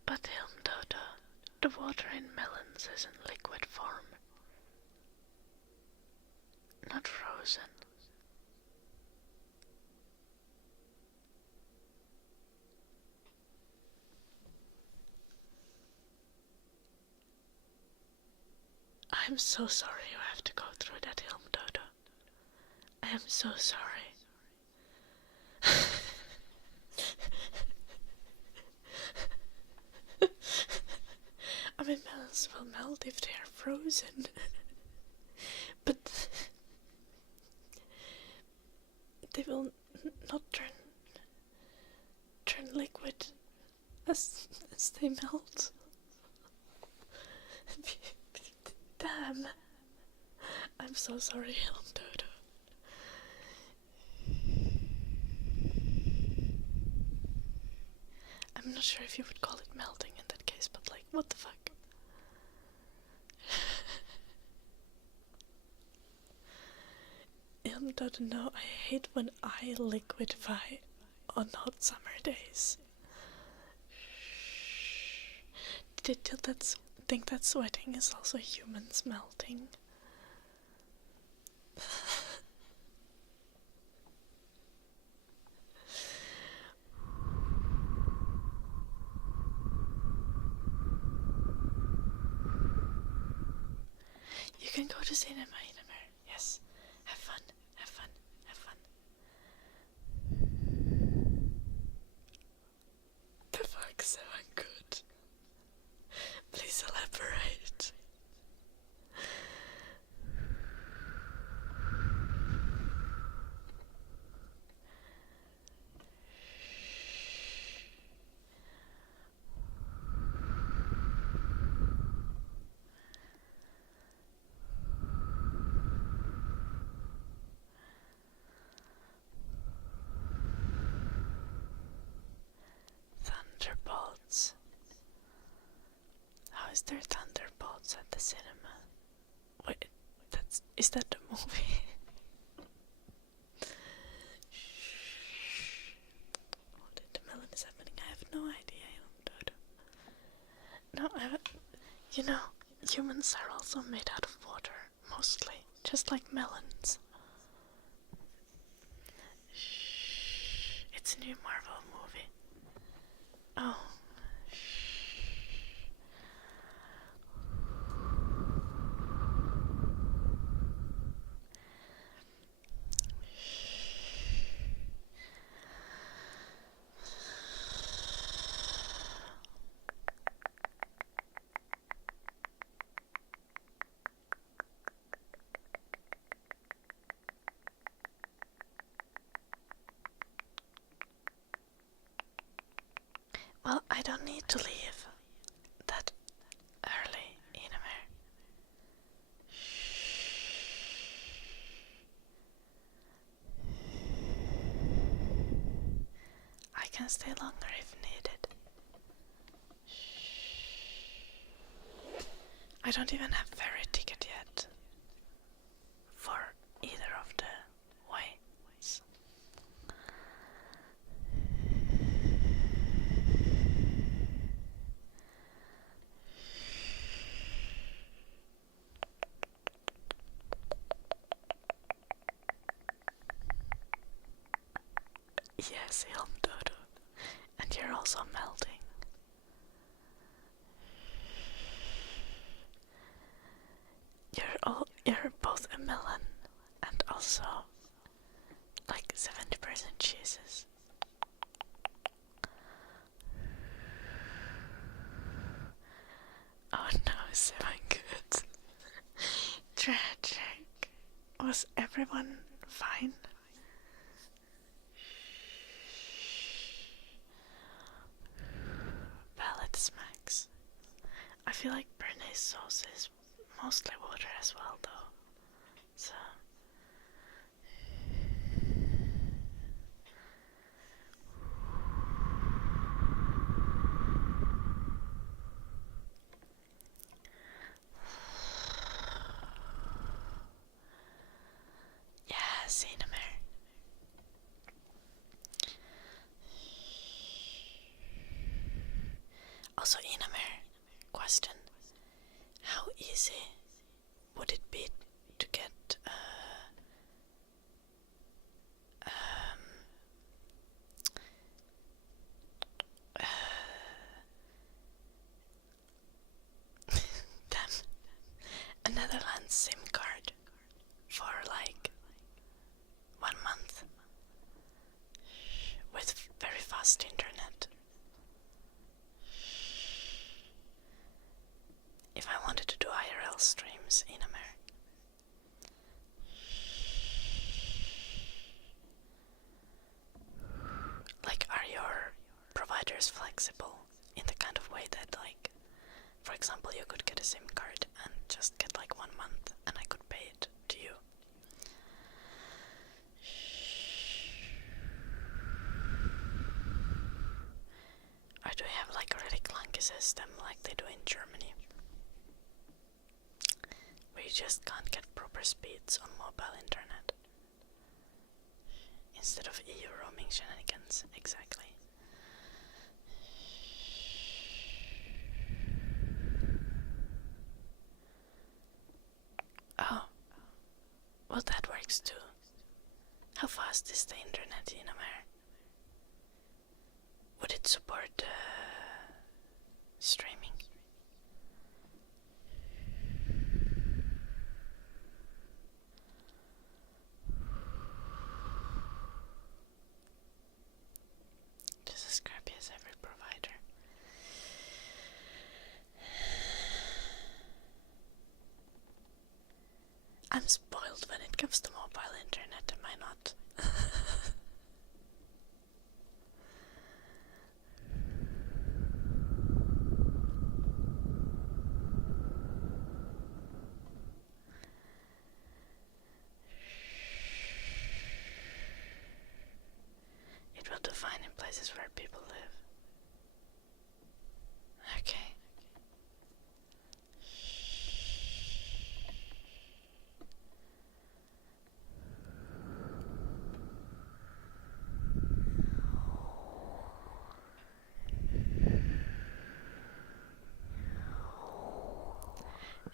But Dodo, the water in melons is in liquid form, not frozen. I'm so sorry you have to go through that, Dodo. I am so sorry. I mean, melons will melt if they are frozen. But they will not turn liquid as they melt. Damn. I'm so sorry, Dodo. I'm not sure if you would call it melting in that case, but what the fuck? Dodo, no, I hate when I liquidify on hot summer days. Did you think that sweating is also humans melting? You can go to cinema, Inamer. Yes. Have fun. Have fun. Have fun. The fuck's so good? Please elaborate. Thunderbolts. How is there thunderbolts at the cinema? Wait, is that the movie? What in the melon is happening? I have no idea. No, humans are also made out of water, mostly, just like melons. It's a new Marvel movie. Oh. I don't need to leave that early, Inamer. I can stay longer if needed. I don't even have ferry ticket yet for either of the ways. Yes, Ilm Dodo. And you're also melting. You're both a melon and also like 70% cheeses. Oh no, so good. Tragic. Was everyone fine? Palate smacks. I feel like béarnaise sauce is mostly water as well though. So yeah, Cinnamon. Also, Inamer, question. How easy would it be to get a Netherlands SIM card for like 1 month with very fast internet? If I wanted to do IRL streams in America. Like, are your providers flexible in the kind of way that, like, for example, you could get a SIM card and just get like 1 month and I could pay it to you? Or do we have like a really clunky system like they do in Germany, where you just can't get proper speeds on mobile internet instead of EU roaming shenanigans? Exactly. Oh, well, that works too. How fast is the internet in America? Would it support streaming? Just as crappy as every provider. I'm spoiled when it comes to mobile internet, am I not? It will do fine in places where people live. Okay.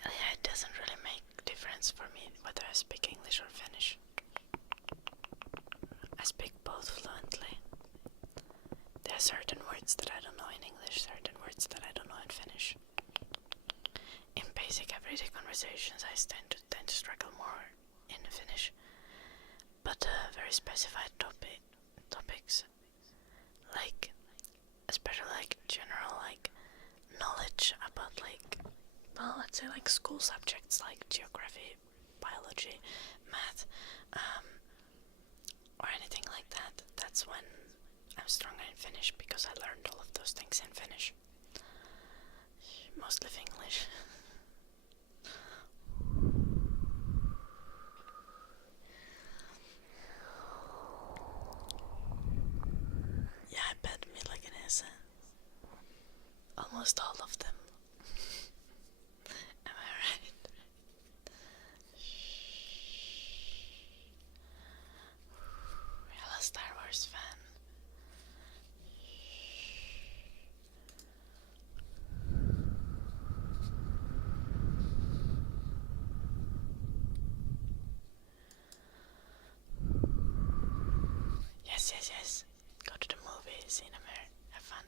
Yeah, it doesn't really make difference for me whether I speak English or Finnish. I speak both fluently. There are certain words that I don't know in English, certain words that I don't know in Finnish. In basic everyday conversations, I tend to struggle more in Finnish. But very specified topics, like especially like general like knowledge about like, well, let's say like school subjects like geography, biology, math, or anything like that. That's when I'm stronger in Finnish because I learned all of those things in Finnish. Mostly English. Yapping. Almost all of them. Am I right? Hello, Star Wars fan. Yes. Go to the movies in America. Have fun.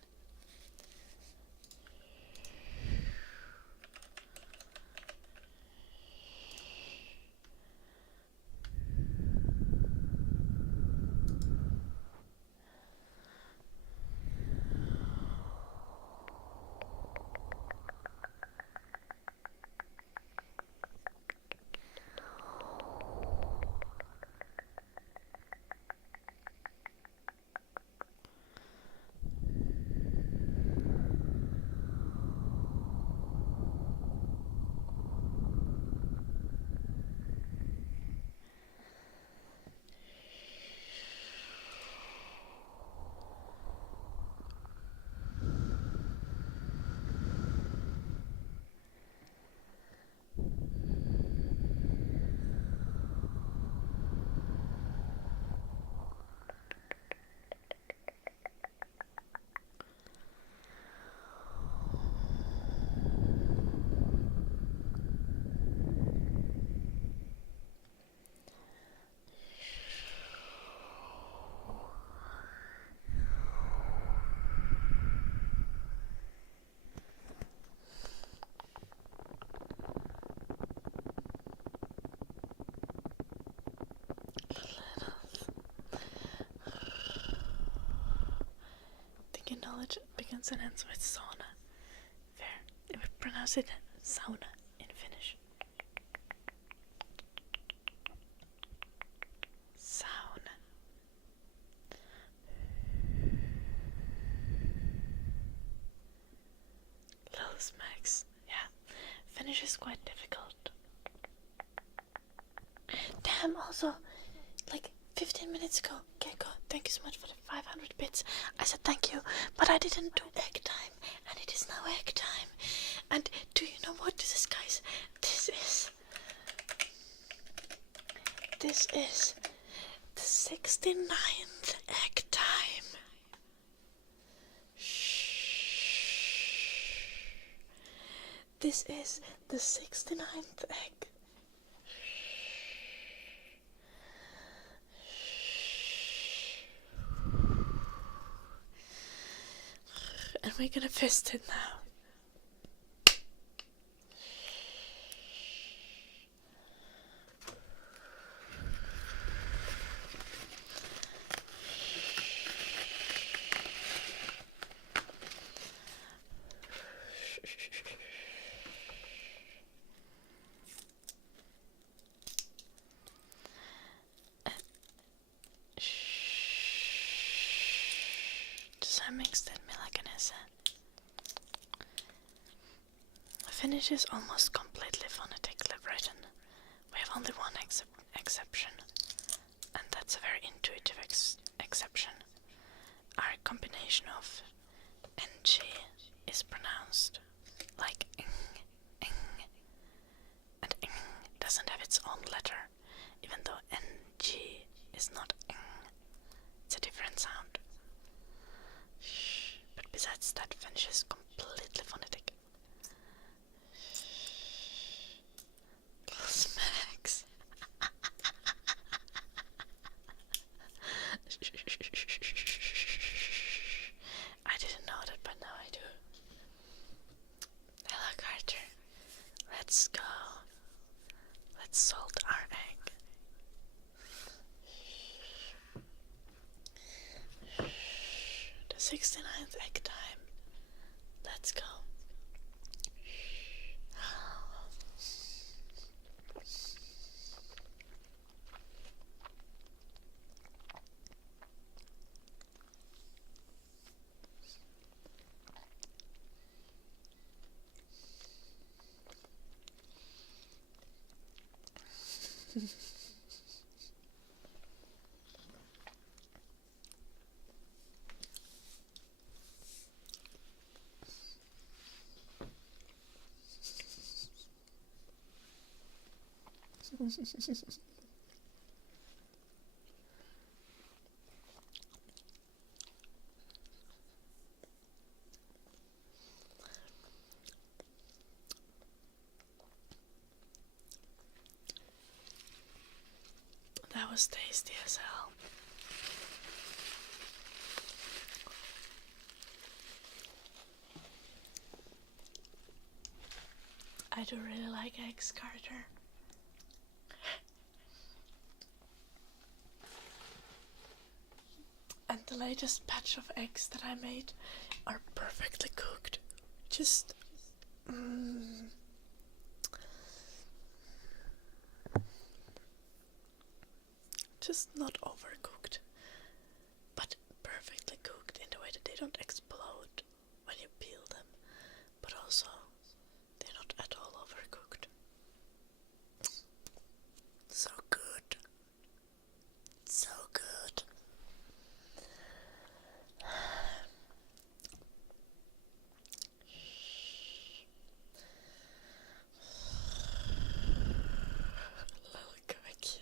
Thinking knowledge begins and ends with sauna. Fair. We pronounce it sauna in Finnish. Sauna. Little smacks. Yeah. Finnish is quite difficult. Damn, also, like 15 minutes ago, Gecko, thank you so much for the 500 bits. I said thank you, but I didn't do egg time, and it is now egg time. And do you know what this is, guys? This is the 69th egg time. Shh. This is the 69th egg. And we're gonna fist it now. Finnish is almost completely phonetically written. We have only one exception, and that's a very intuitive exception. Our combination of ENG is pronounced like ing, and ing doesn't have its own letter, even though NG is not ing. It's a different sound. But besides that, Finnish is completely phonetic. Smacks. I didn't know that, but now I do. Hello, Carter. Let's go. Let's salt our egg. The 69th egg time. Let's go. That was tasty as hell. I do really like eggs, Carter. And the latest batch of eggs that I made are perfectly cooked. Just not overcooked, but perfectly cooked in the way that they don't explode when you peel them, but also they're not at all overcooked. So good. So good. Little cookie.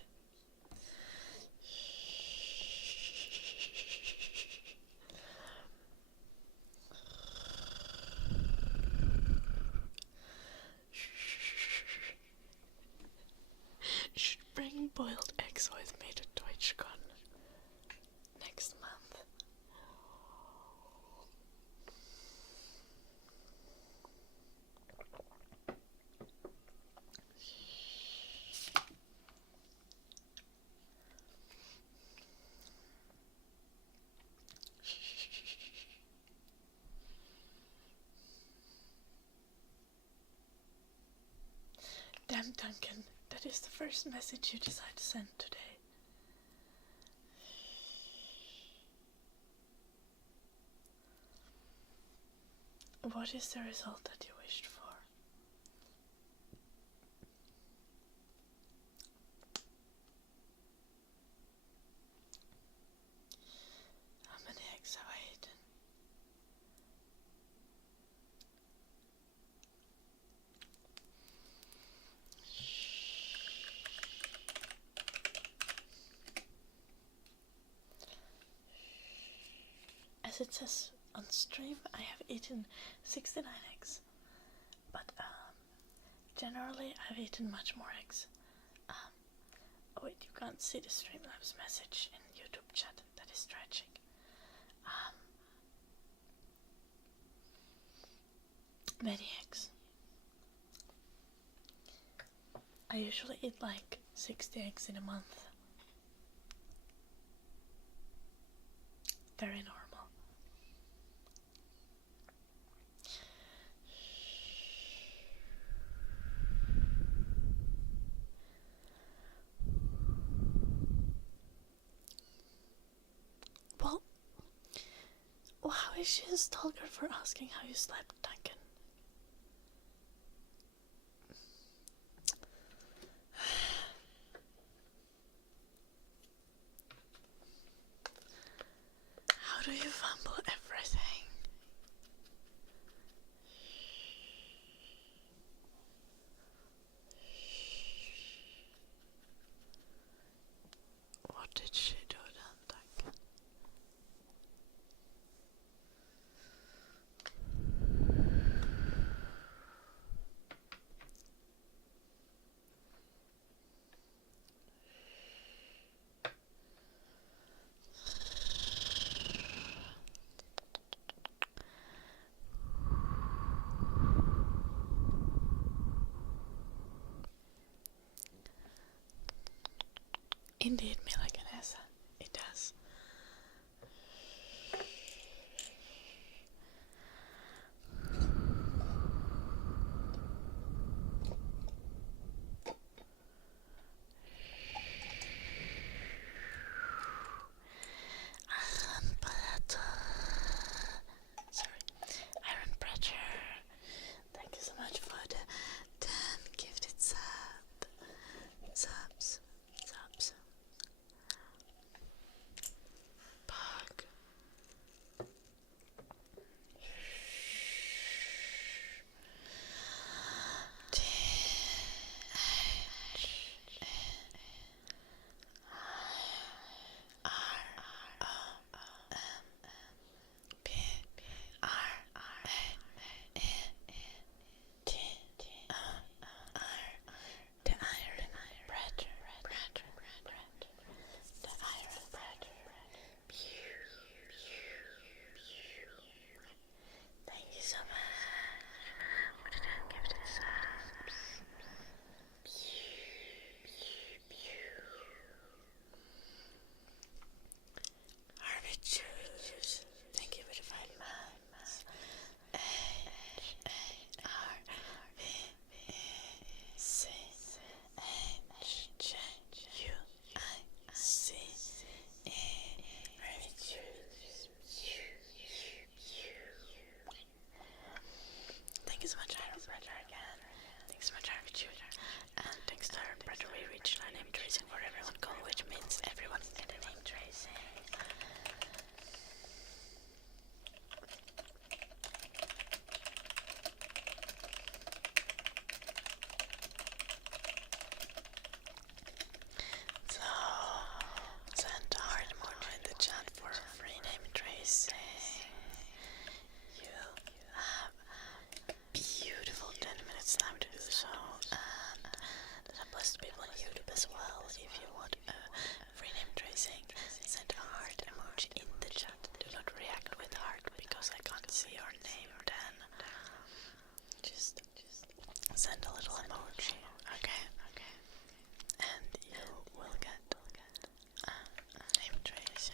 Should bring boiled eggs with me to TwitchCon next month. Damn, Duncan, that is the first message you decide to send today. What is the result that you wished for? How many eggs have I eaten? As it says on stream, I have eaten 69 eggs, but generally I've eaten much more eggs. Oh wait, you can't see the Streamlabs message in YouTube chat. That is tragic. Many eggs. I usually eat like 60 eggs in a month. Very normal. Well, how is she a stalker for asking how you slept, Duncan? How do you fumble everything? What did she do then, Duncan? Indeed, Milaganesa, it does. Iron Pressure. Thank you so much for the 10 gifted subs. tracing for everyone goal, which means everyone get a name tracing. So, send a heart emoji in the chat for free name tracing. You have a beautiful 10 minutes time to do so, and there's a blessed people on YouTube as well. If you want free name tracing, send a heart emoji in the chat. Do not react with heart because I can't see your name then. Just send a little emoji, okay? And you will get a name tracer.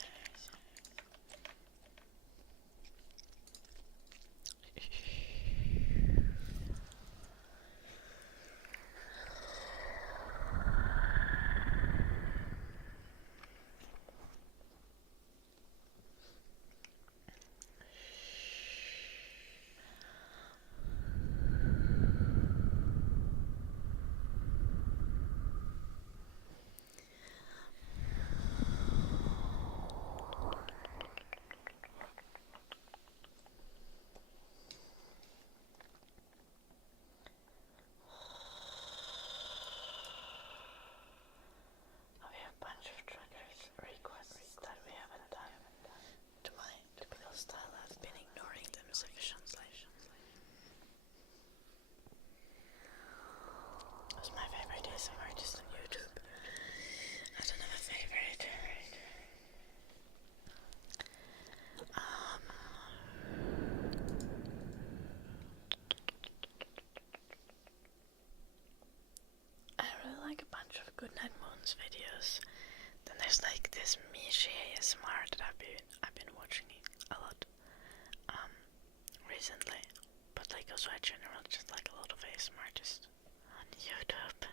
We have a bunch of triggers, requests that we haven't done. To my typical style, I've been ignoring them sections. Who's my favorite ASMR artist on YouTube? I don't have a favorite. I really like a bunch of Goodnight Moons videos. Then there's like this Mishi ASMR that I've been watching a lot recently. But like also I generally just like a lot of ASMR just on YouTube.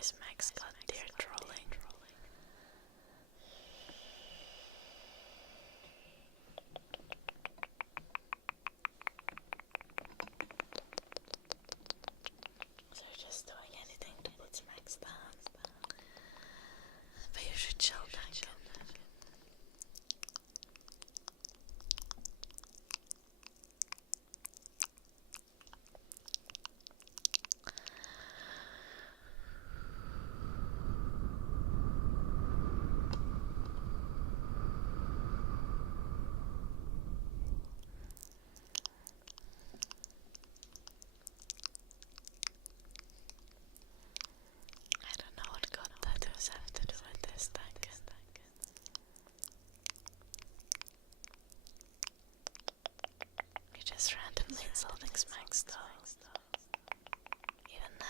nice Max got deer trolling. So you're just doing anything to put Max down. But you should chill, Duncan. I don't know what god tattoos have to do with this, Duncan. You're just randomly insulting Max though. Even now.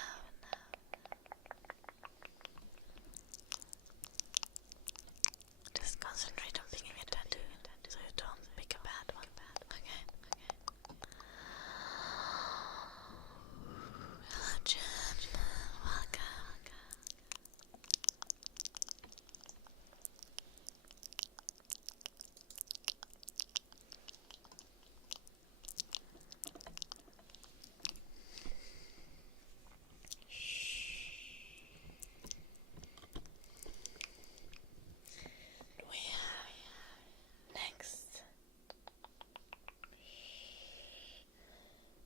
Just concentrate on picking a tattoo so you don't pick a bad one. Okay. Hello, Jen. Welcome. We have next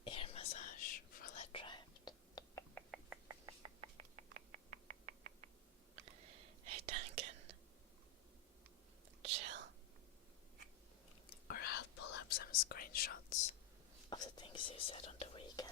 ear massage for lead drive. Hey Duncan, chill, or I'll pull up some screenshots of the things you said on the weekend.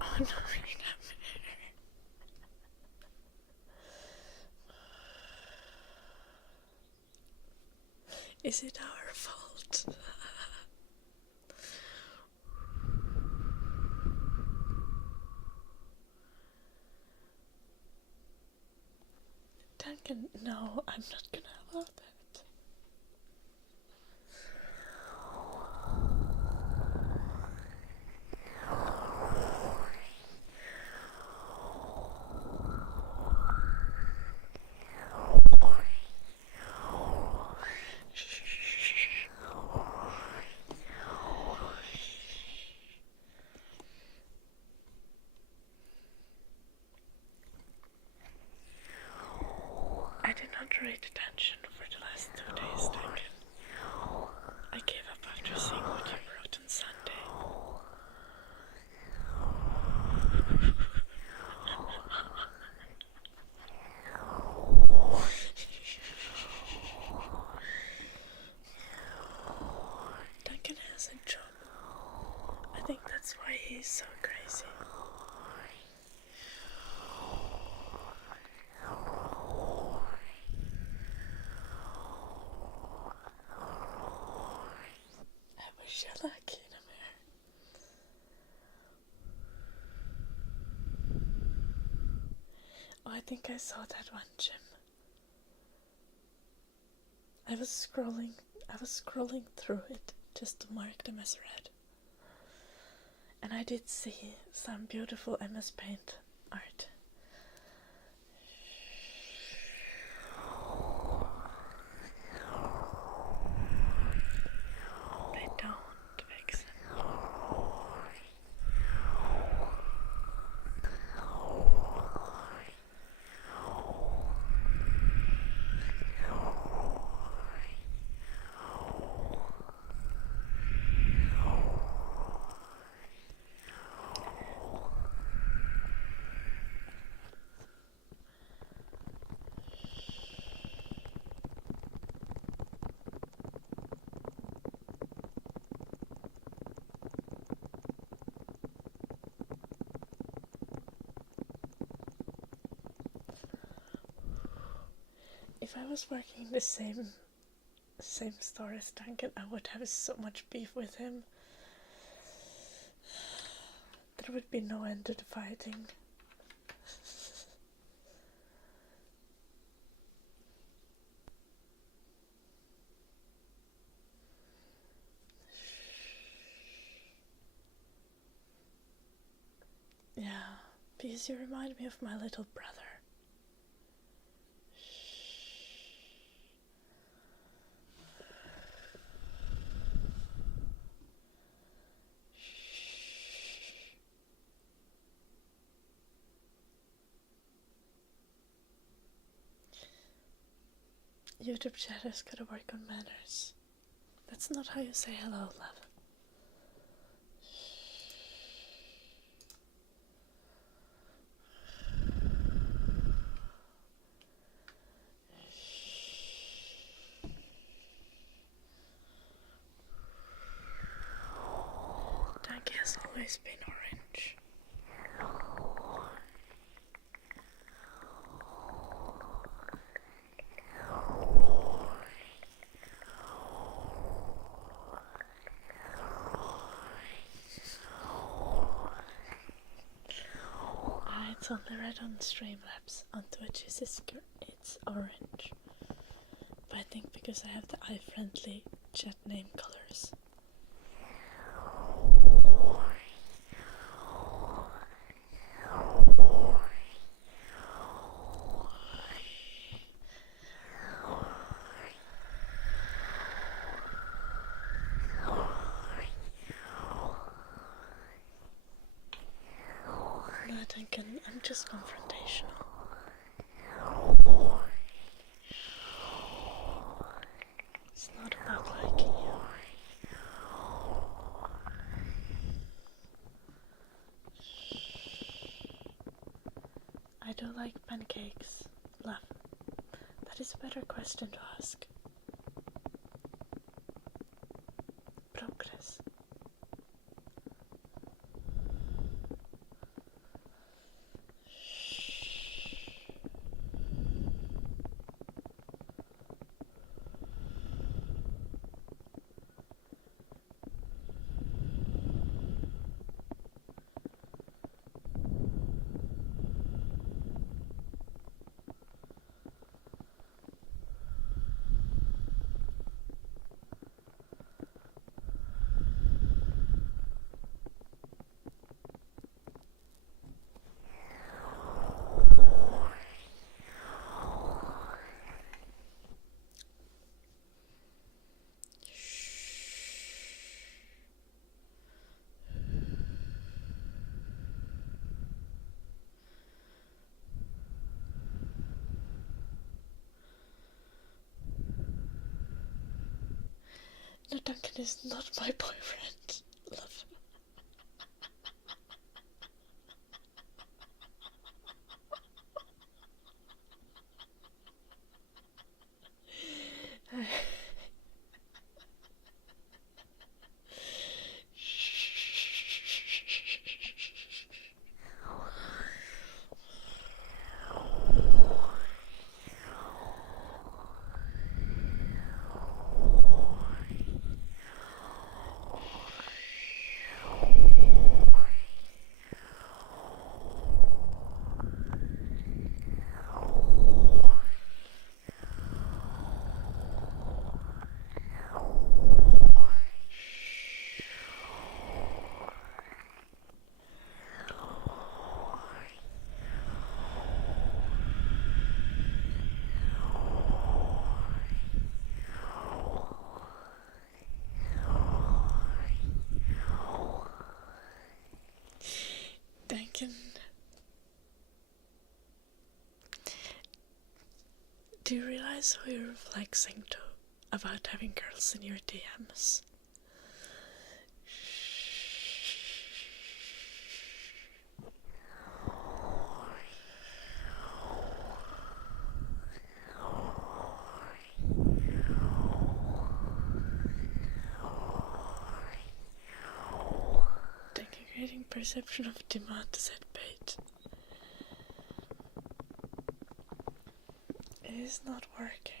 Oh no, is it our fault? Duncan, no, I'm not gonna allow that. I did not rate attention for the last 2 days, Duncan. I gave up after seeing what you wrote on Sunday. Duncan has a job. I think that's why he's so crazy. I wish you luck, Inamir. Oh, I think I saw that one, Jim. I was scrolling through it just to mark them as read. And I did see some beautiful MS Paint art. They don't fix it. If I was working in the same store as Duncan, I would have so much beef with him. There would be no end to the fighting. Yeah, because you remind me of my little brother. YouTube chat has gotta work on manners. That's not how you say hello, love. Danke has always been orange. It's only red on Streamlabs. On Twitch it's orange. But I think because I have the eye-friendly chat name colors. No, Duncan, I'm just confrontational. It's not about liking you. I do like pancakes, love. That is a better question to ask. Progress. No, Duncan is not my boyfriend, love. Duncan, do you realize who you're flexing to about having girls in your DMs? Creating perception of demand to set bait. it's not working.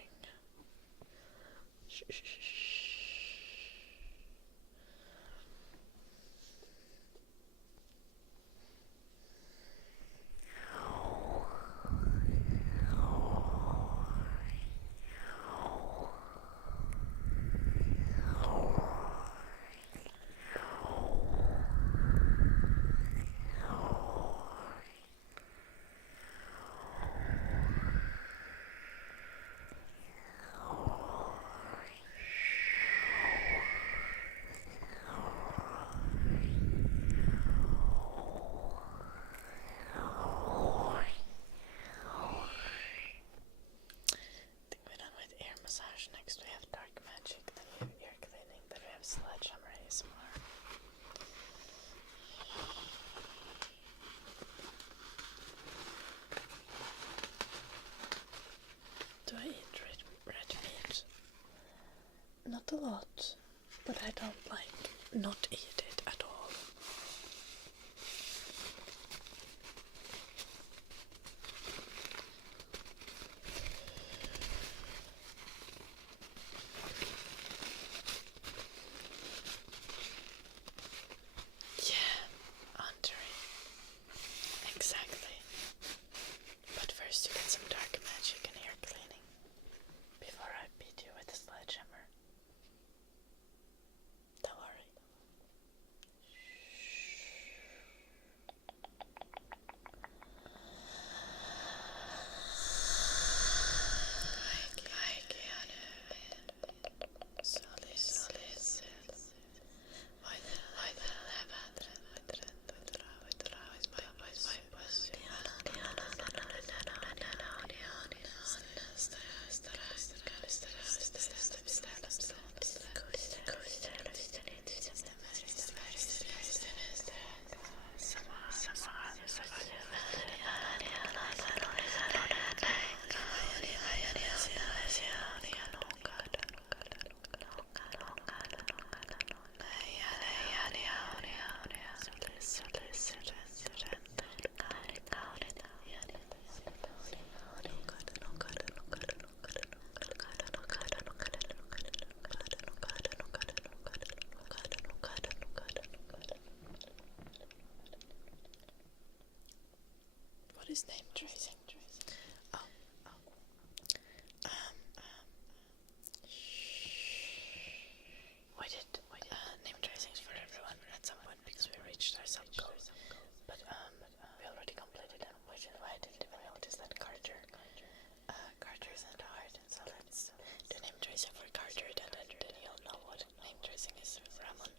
Next we have dark magic, then we have ear cleaning, then we have Sledgehammer ASMR. Do I eat red meat? Not a lot, but I don't like not eat it at all. Exactly. But first you get some dark magic and ear cleaning before I beat you with the sledgehammer. Don't worry. What is name tracing? We did name tracings for everyone at some point because we reached our sub goal. But we already completed them, which is why I didn't even notice that Carter isn't hard. So let's do name tracing for Carter, then you'll know what name tracing is for Ramon.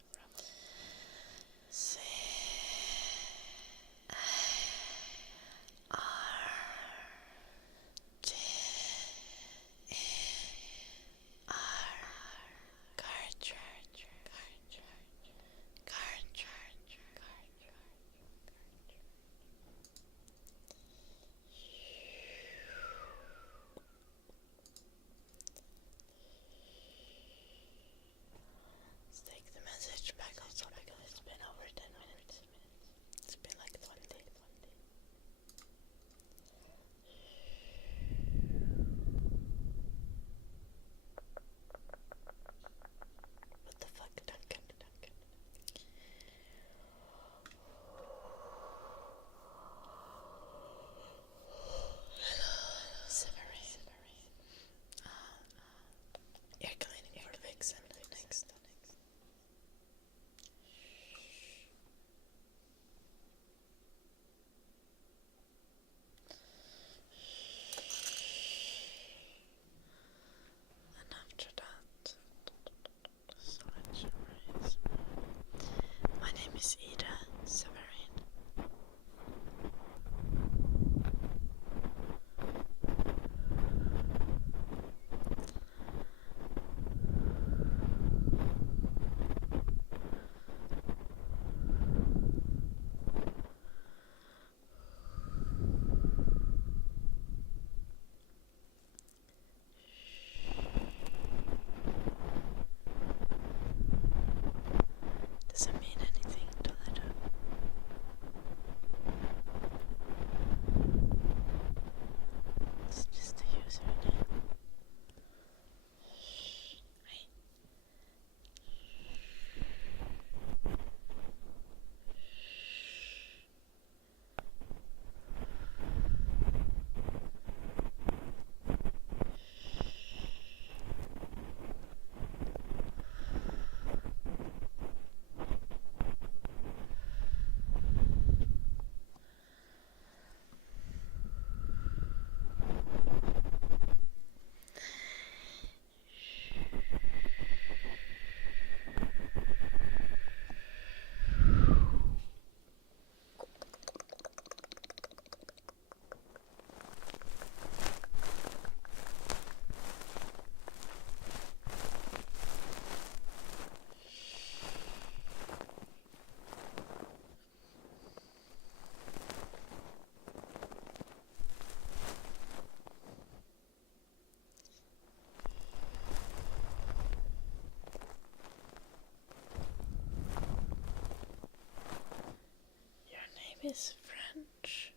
is French.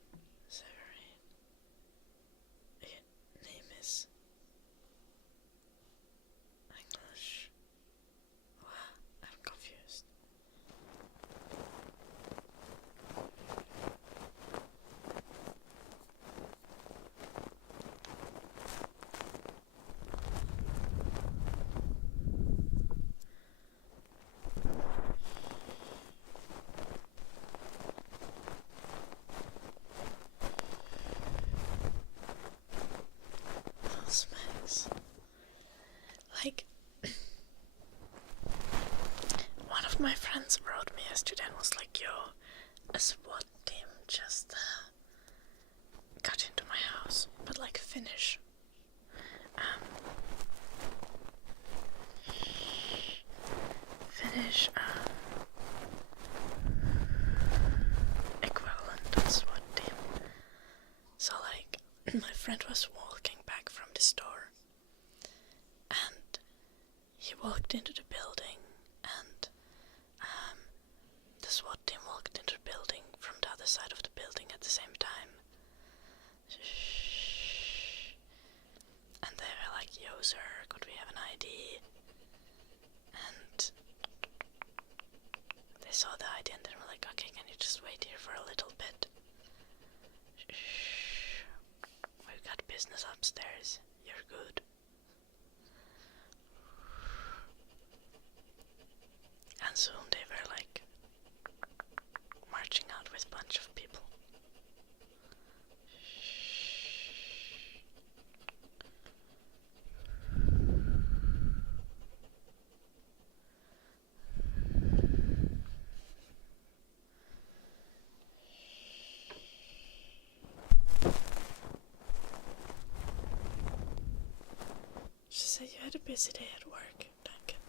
Severin. His name is English. I'm confused. Smacks. Like, one of my friends wrote me yesterday and was like, yo, a SWAT team just got into my house, but like Finnish. Finnish equivalent of SWAT team. So like, my friend was walking back from the store, and he walked into the building, and the SWAT team walked into the building from the other side of the building at the same time. And they were like, yo sir, could we have an ID? And they saw the ID and they were like, okay, can you just wait here for a little bit? We've got business upstairs. You're good. And soon they were like marching out with a bunch of people. She said you had a busy day at work, Duncan.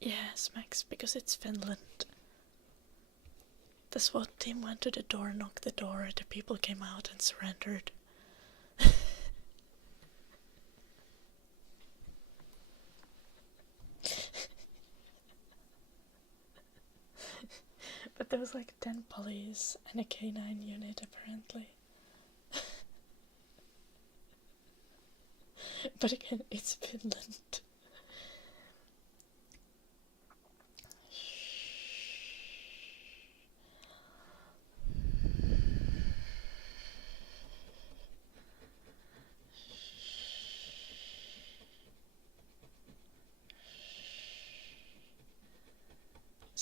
Yes, Max, because it's Finland. The SWAT team went to the door, knocked the door, the people came out and surrendered. But there was like 10 police and a K9 unit apparently. But again, it's Finland.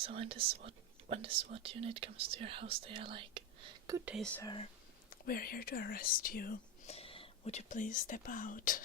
So when the SWAT unit comes to your house, they are like, "Good day, sir. We're here to arrest you. Would you please step out?"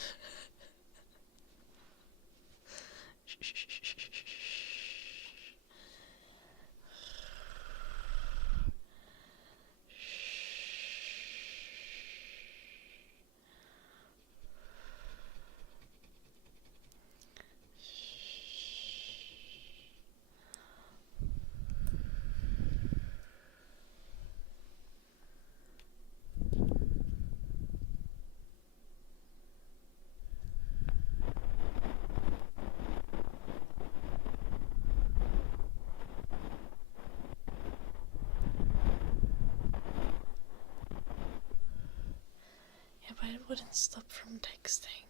But it wouldn't stop from texting.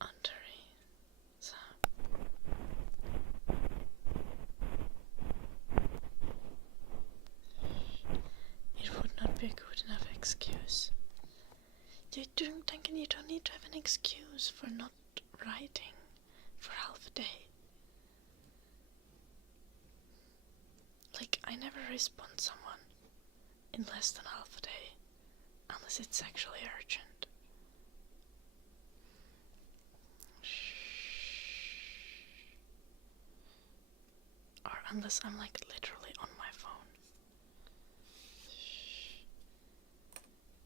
Undery. So. It would not be a good enough excuse. Duncan, you don't need to have an excuse for not writing for half a day. Like, I never respond to someone in less than half a day. Unless it's actually urgent. Or unless I'm like literally on my phone.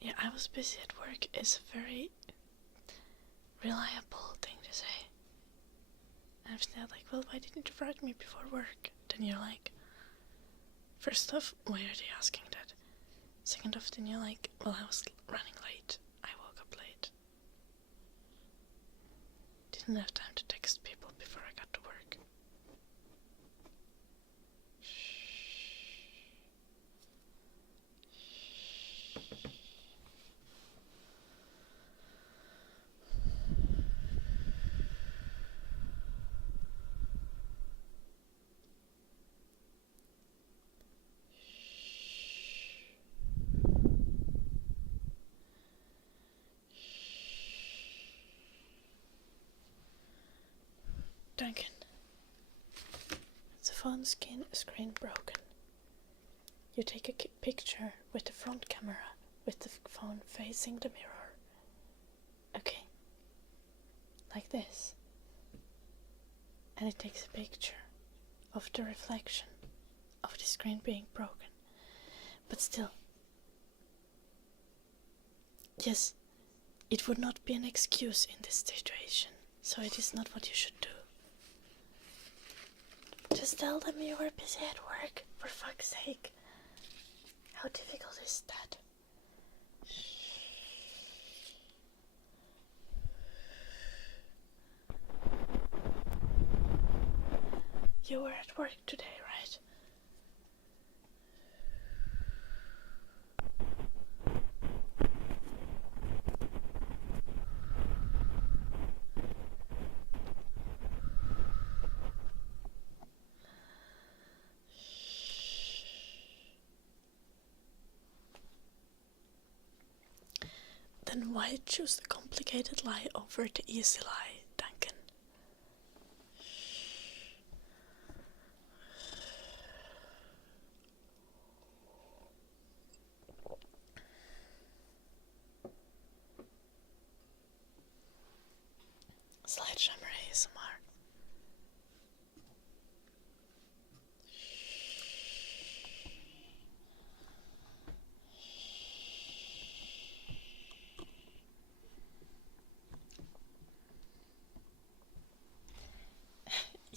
Yeah, I was busy at work is a very reliable thing to say. And if they're like, well, why didn't you write me before work? Then you're like, first off, why are they asking that? Second often you're like, well, I was running late. I woke up late. Didn't have time to text people before I got to work. Duncan, the phone screen broken. You take a picture with the front camera, with the phone facing the mirror. Okay, like this. And it takes a picture of the reflection of the screen being broken. But still, yes, it would not be an excuse in this situation, so it is not what you should do. Just tell them you were busy at work, for fuck's sake. How difficult is that? You were at work today, right? Then why choose the complicated lie over the easy lie, Duncan? Sledgehammer ASMR.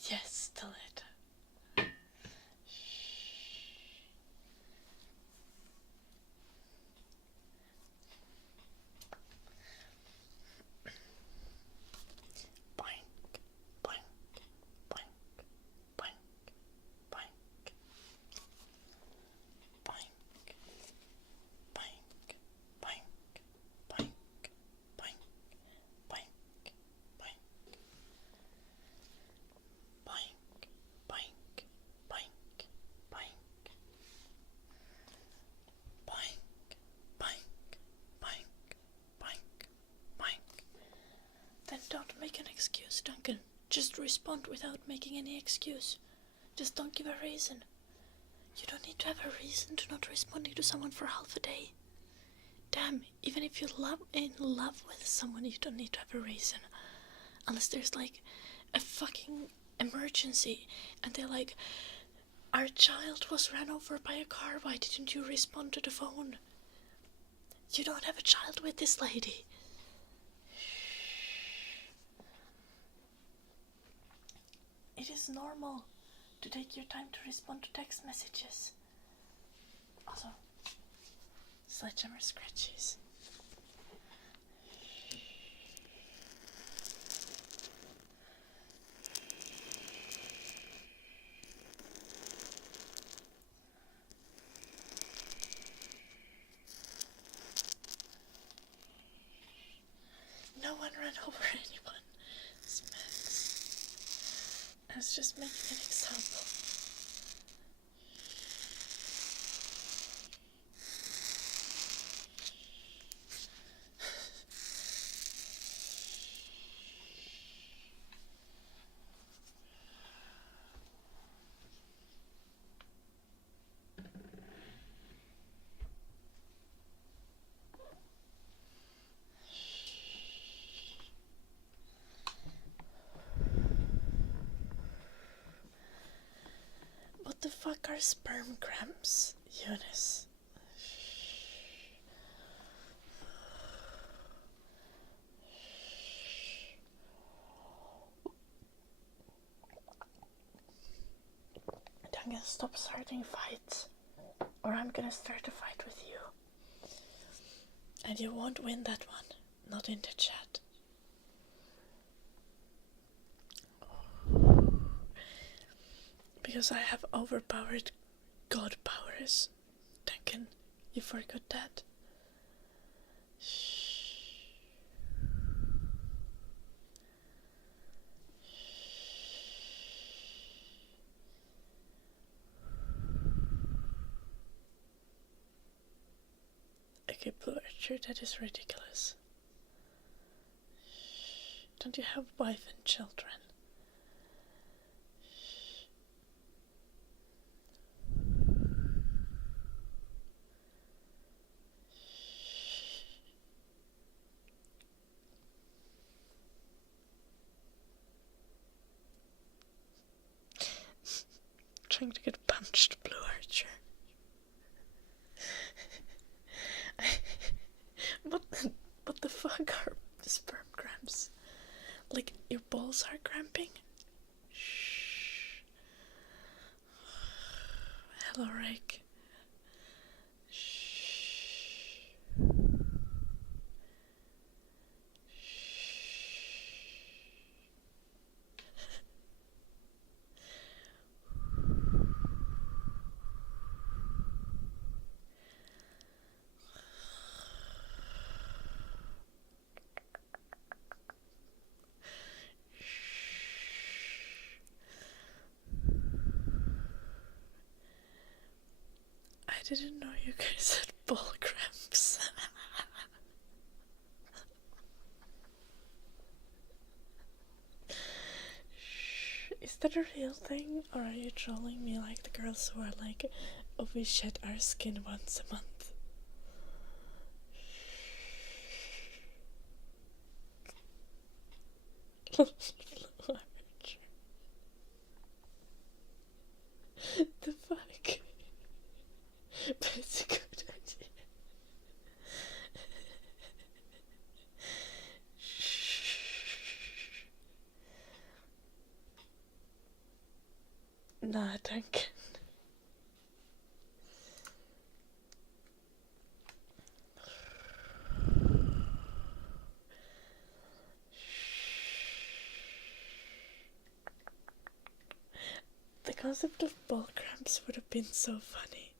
Yes, tell it. Boink, boink, boink, boink, boink, boink, boink, boink, boink, boink, boink, boink. Boink, boink, boink, boink. Boink, boink, boink, boink, boink. Then don't make an excuse, Duncan. Just respond without making any excuse. Just don't give a reason. You don't need to have a reason to not responding to someone for half a day. Damn, even if you're in love with someone, you don't need to have a reason. Unless there's like a fucking emergency and they're like, our child was ran over by a car, why didn't you respond to the phone? You don't have a child with this lady. It is normal to take your time to respond to text messages. Also, Sledgehammer scratches. No one ran over anyone. Smiths. I was just making an example. What the fuck are sperm cramps, Eunice? I'm gonna stop starting fights, or I'm gonna start a fight with you. And you won't win that one. Not in the chat. Because I have overpowered god powers. Duncan, you forgot that? Okay, Blue Archer, that is ridiculous. Don't you have wife and children? Trying to get punched, Blue Archer. What the fuck are sperm cramps? Like, your balls are cramping? Shh. Hello, Rick. Shh. I didn't know you guys had ball cramps. Is that a real thing? Or are you trolling me like the girls who are like, oh, we shed our skin once a month? The fuck? But it's a good idea. Nah, Duncan. The concept of ball cramps would have been so funny.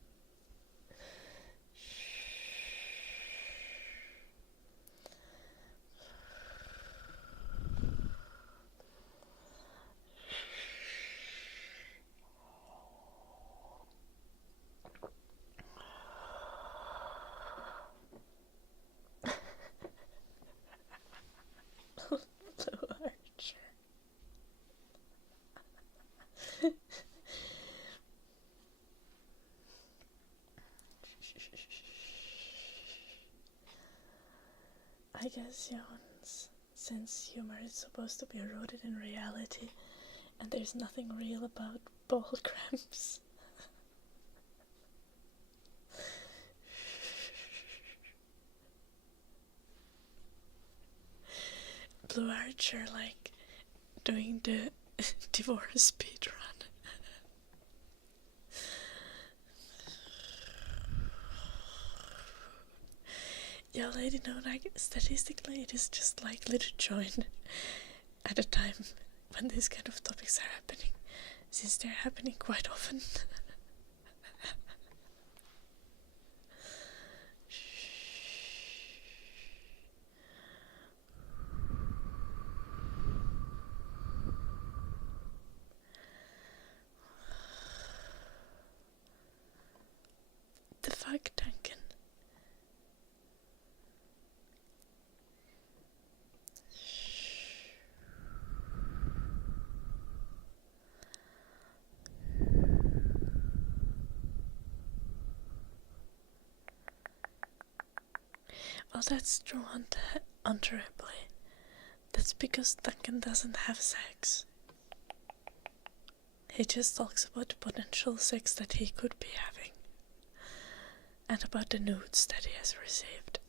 Blue Archer. I guess Johan's sense humor is supposed to be rooted in reality, and there's nothing real about ball cramps. Blue Archer, like, doing the divorce speedrun. Yeah, lady, no, like, statistically it is just likely to join at a time when these kind of topics are happening, since they're happening quite often. The fuck, Duncan? Well, that's true untribly. That's because Duncan doesn't have sex. He just talks about the potential sex that he could be having. And about the nudes that he has received.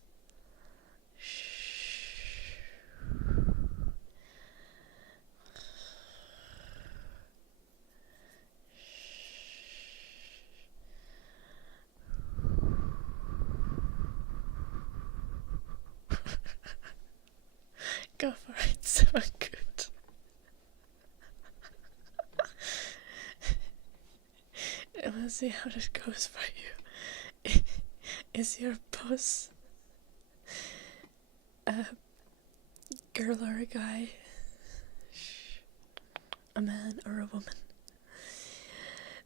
so good. We'll see how that goes for you. Is your boss a girl or a guy? A man or a woman?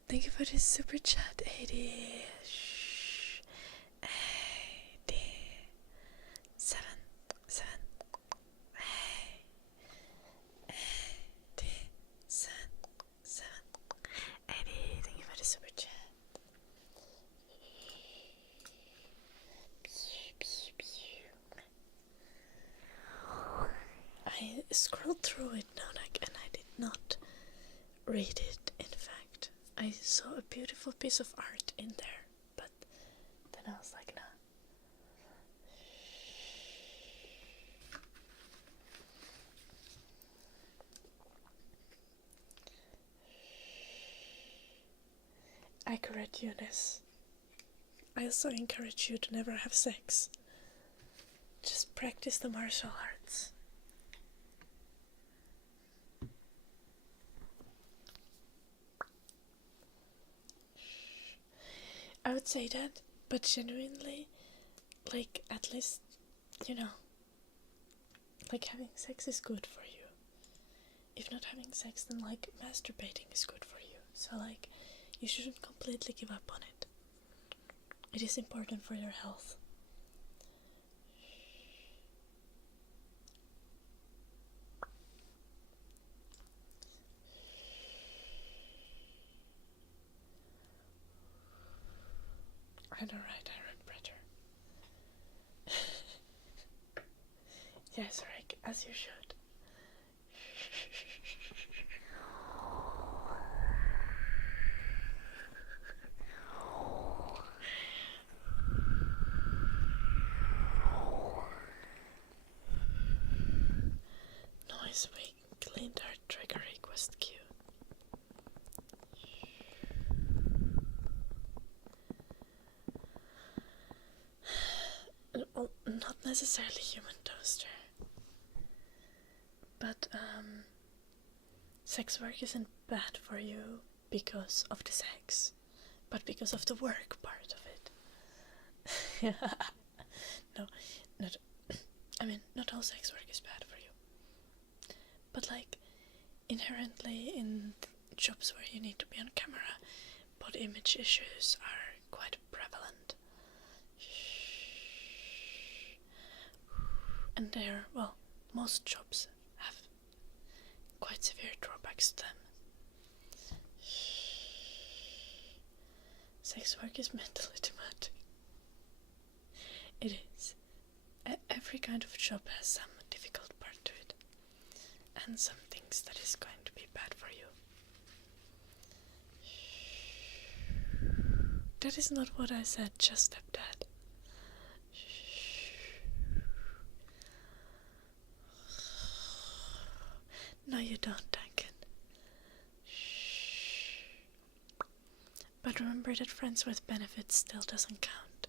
Thank you for this super chat, 80. 87. Thank you for the super chat. I scrolled through it now and I did not read it, in fact. I saw a beautiful piece of art in there, but then I was like, nah. I correct you, Ness. I also encourage you to never have sex. Just practice the martial arts. I would say that, but genuinely, like, at least, you know, like, having sex is good for you. If not having sex, then, like, masturbating is good for you. So, like, you shouldn't completely give up on it. It is important for your health. I know, right, Iron Predator? Yes, Rick, as you should. Noise, we cleaned our trigger request queue. Well, not necessarily human toaster. But, sex work isn't bad for you because of the sex, but because of the work part of it. No, not all sex work is bad for you. But, like, inherently in jobs where you need to be on camera, body image issues are quite prevalent. And they're, well, most jobs have quite severe drawbacks to them. Sex work is mentally demanding. It is. Every kind of job has some difficult part to it, and some things that is going to be bad for you. That is not what I said, just stepdad. No, you don't, Duncan. But remember that friends with benefits still doesn't count.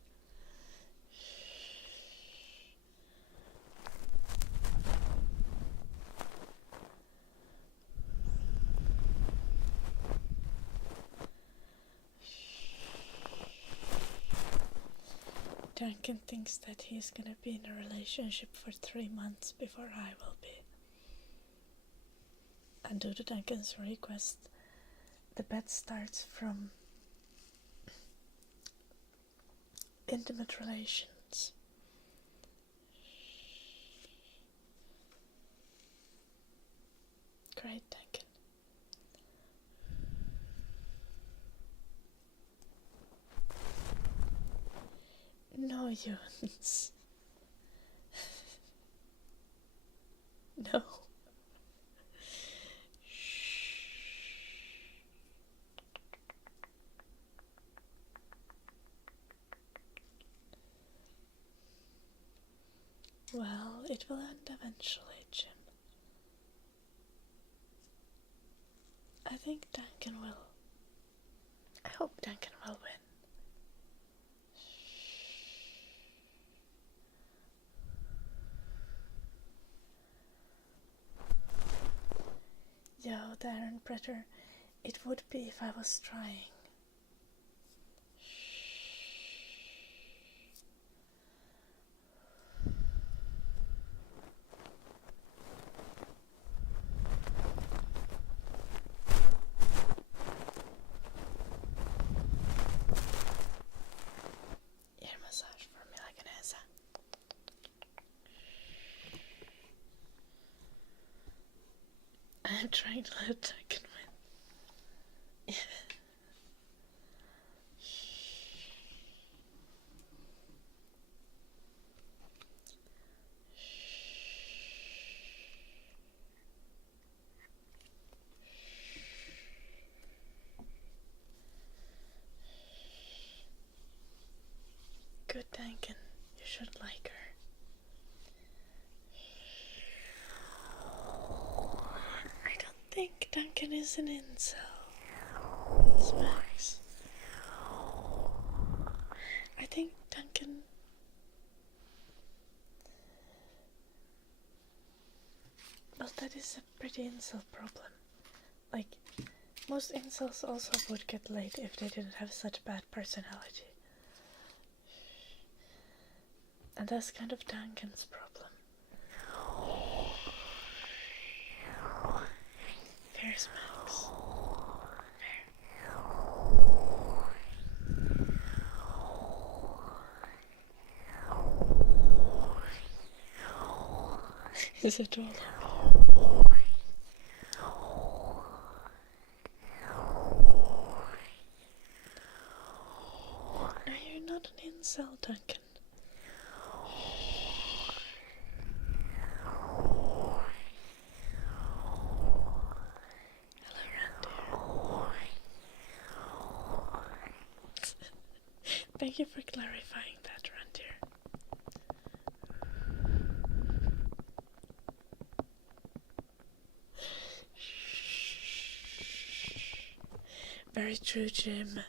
Duncan thinks that he's gonna be in a relationship for 3 months before I will be. And due to Duncan's request, the bet starts from intimate relations. Great, Duncan. No, Eunice. No. Well, it will end eventually, Jim. I think Duncan will. I hope Duncan will win. there and better it would be if I was trying. Ear massage for me like an essa. I'm trying to let Duncan win. Good Duncan, you should like her. I don't think Duncan is an incel. Smacks. I think Duncan... Well, that is a pretty incel problem. Like, most incels also would get laid if they didn't have such bad personality. And that's kind of Duncan's problem. Fair smacks. Is it all of you? No, you're not an incel, Duncan. Thank you for clarifying that, Randir. Very true, Jim.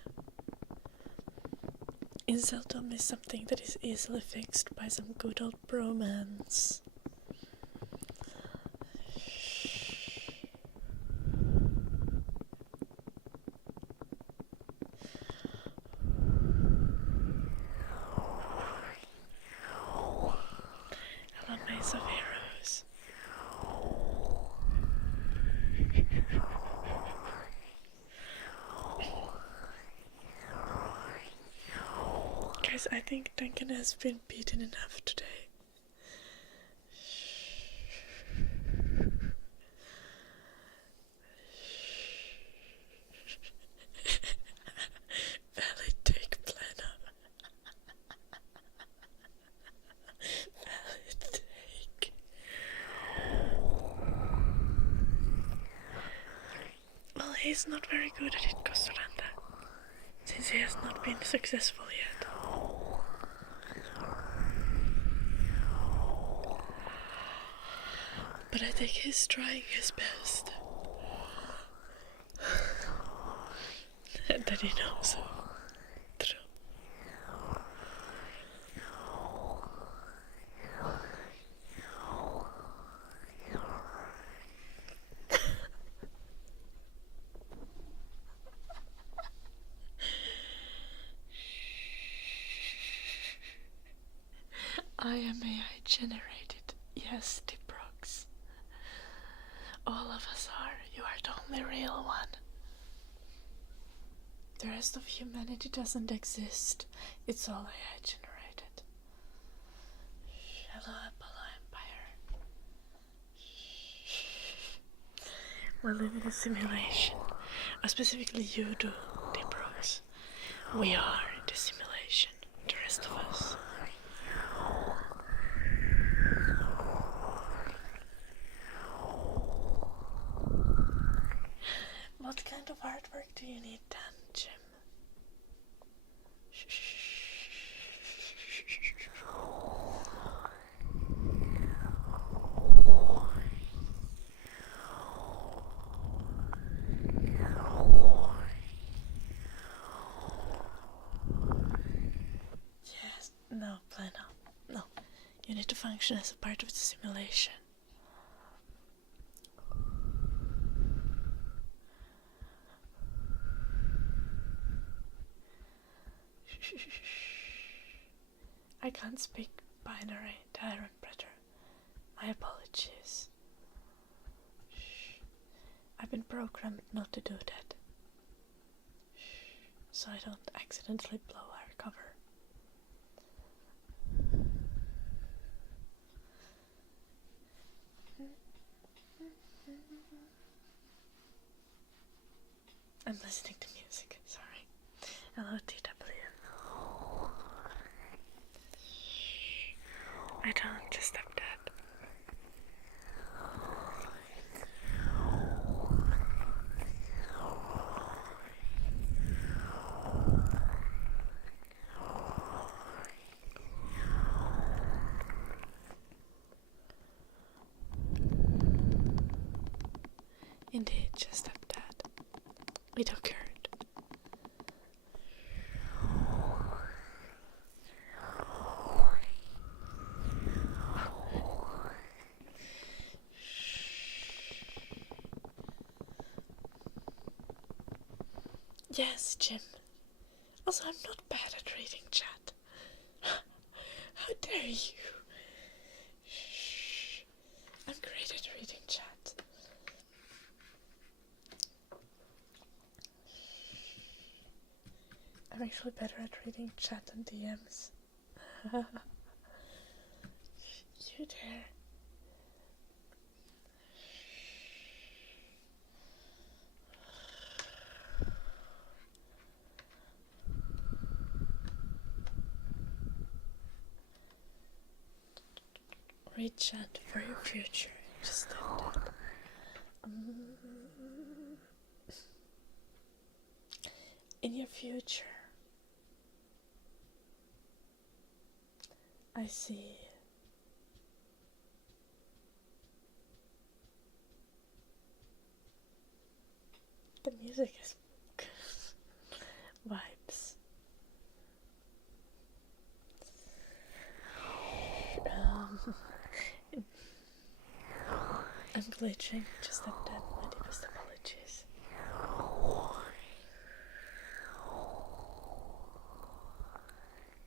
Inceldom is something that is easily fixed by some good old bromance. Hello, Maze of Heroes. Guys, I think Duncan has been beaten enough today. Valid take, planner. Valid take. Well, he's not very good at it, Kostoranda, since he has not been successful yet. But I think he's trying his best. And that he knows of. True. I am AI generated. Yes, Diprox. All of us are. You are the only real one. The rest of humanity doesn't exist. It's all AI generated. Hello, Apollo Empire. We live in a simulation. Or specifically you do, Diprox. We are the simulation. The rest of us. What kind of artwork do you need done, Jim? Yes, no, plan no. You need to function as a part of the simulation. I can't speak binary tyrant predator. My apologies. I've been programmed not to do that. So I don't accidentally blow our cover. I'm listening to music, sorry. Hello, TW. I don't just stop that. Indeed, just stop that. It occurred. Yes, Jim. Also, I'm not bad at reading chat. How dare you? Shh. I'm great at reading chat. I'm actually better at reading chat than DMs. You dare. Read chat for your future. Just do that. In your future, I see the music is vibes. I'm glitching, just like that. My deepest apologies.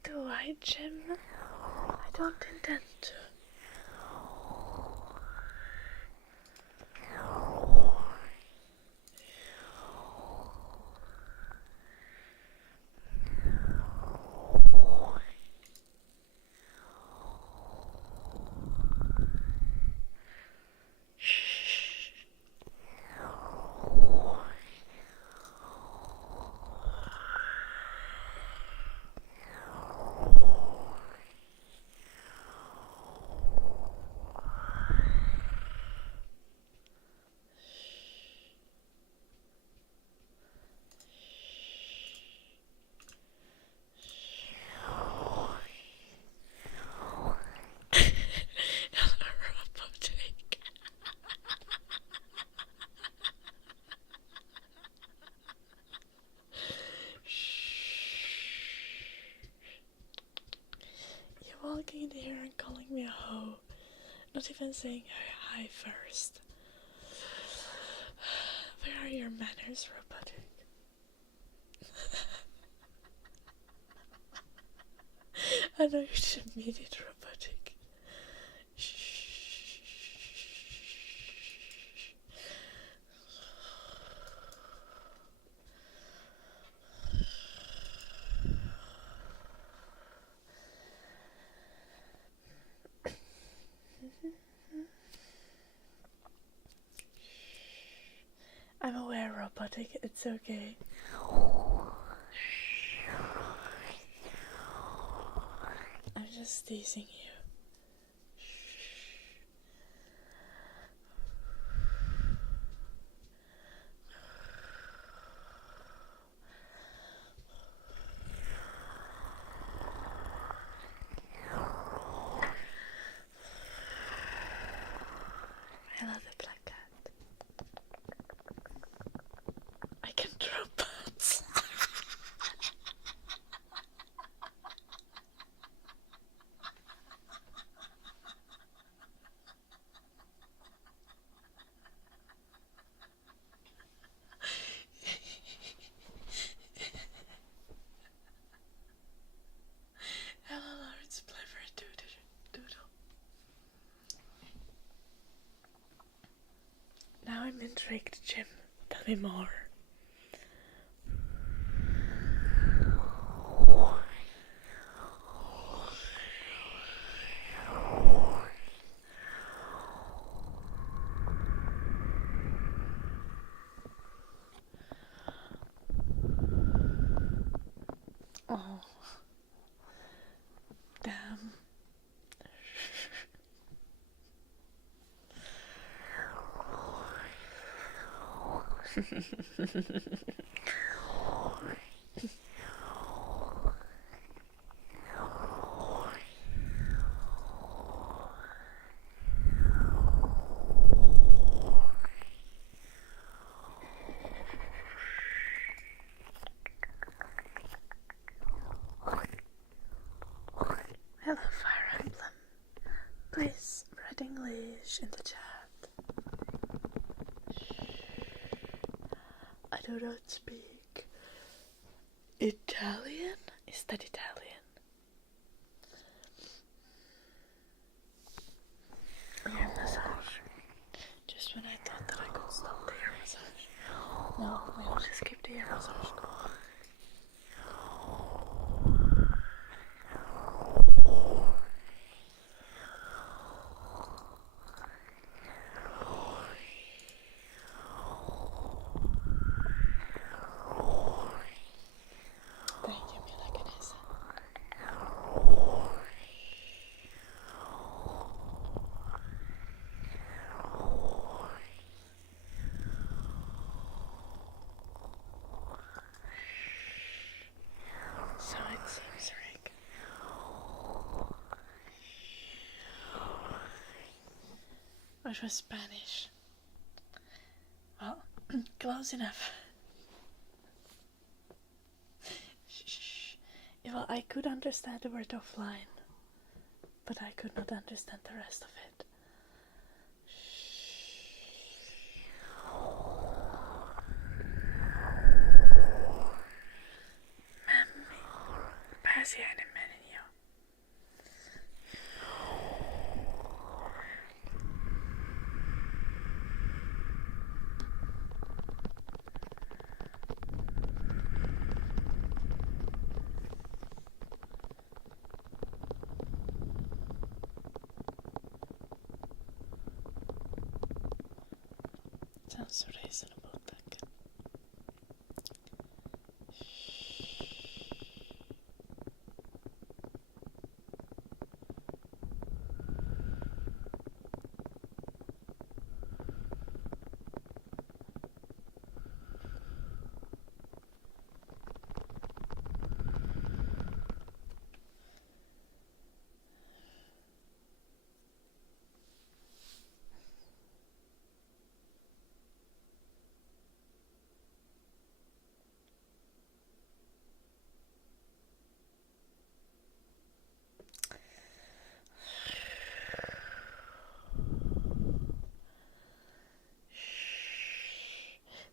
Do I, Jim? I don't intend to. Walking in here and calling me a hoe. Not even saying hi first. Where are your manners, robotic? I know you should mean it, robotic. I'm aware, robotic, it's okay. I'm just teasing you. I love it like that. I can throw butts. I'm intrigued, Jim. Tell me more. Oh, damn. Hello, Fire Emblem. Please write English in the chat. I do not speak Italian. Is that Italian? Ear massage. Just when I thought that I could stop the ear massage. No, I will just keep the ear massage going. So it seems, Rick. Which was Spanish. Well, close enough. Shh. Well, I could understand the word offline, but I could not understand the rest of it. Pääsi enemmän jo. Sounds so reasonable, tack.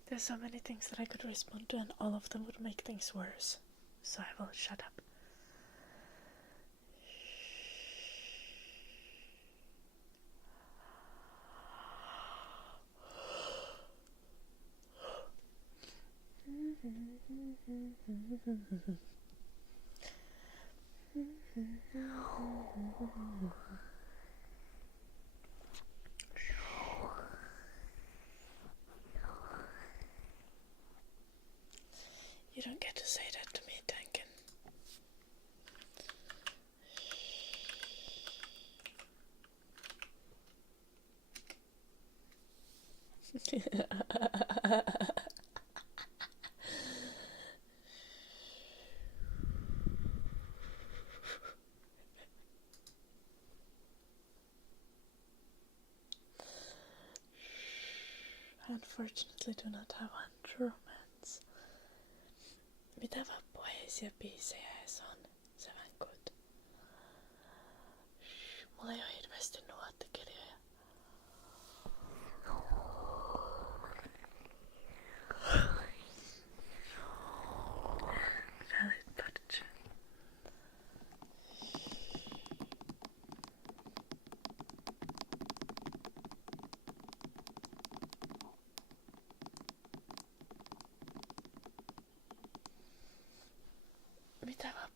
There's so many things that I could respond to, and all of them would make things worse. So I will shut up. You don't get to say that to me, Duncan. I unfortunately do not have one romance. Mitä vappuheisia biisejä ees on? Se vänkut. Mulla ei oo hirveesti nuottikirjoja. Valid touch.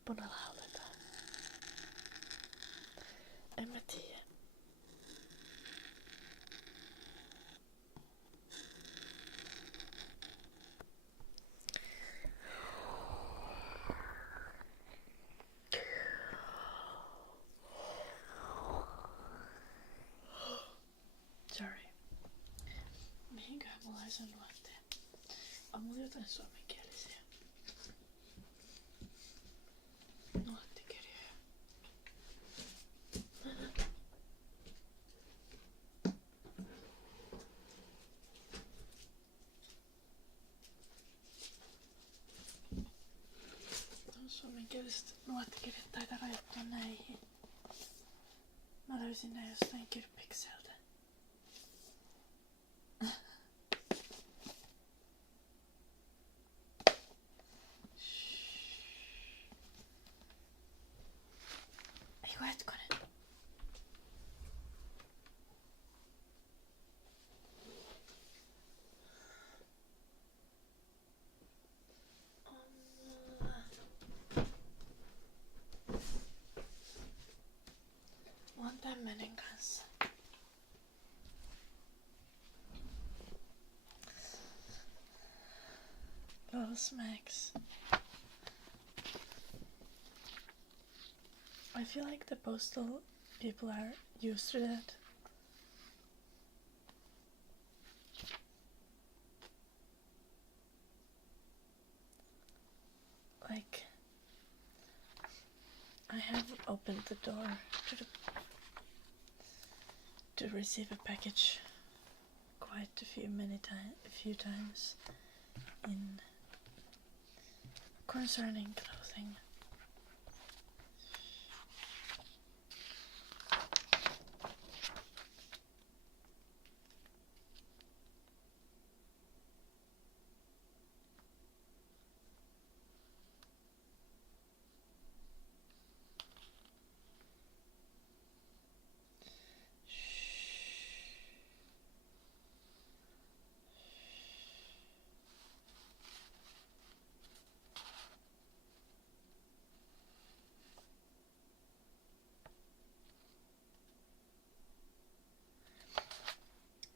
viikonloppuna lauletaan. En mä tiedä. Sorry. Mihinköhän mulla ei sen luotteen? On mulla jotain suomenkielisiä nuottikirjoja. Suomenkieliset nuottikirjat taitaa rajoittua näihin. Mä löysin ne jostain kirppikseltä. Eiku hetkonen. Mulla on tämmönen kanssa. Little smacks. I feel like the postal people are used to that. Like, I have opened the door to receive a package quite a few times in concerning clothing.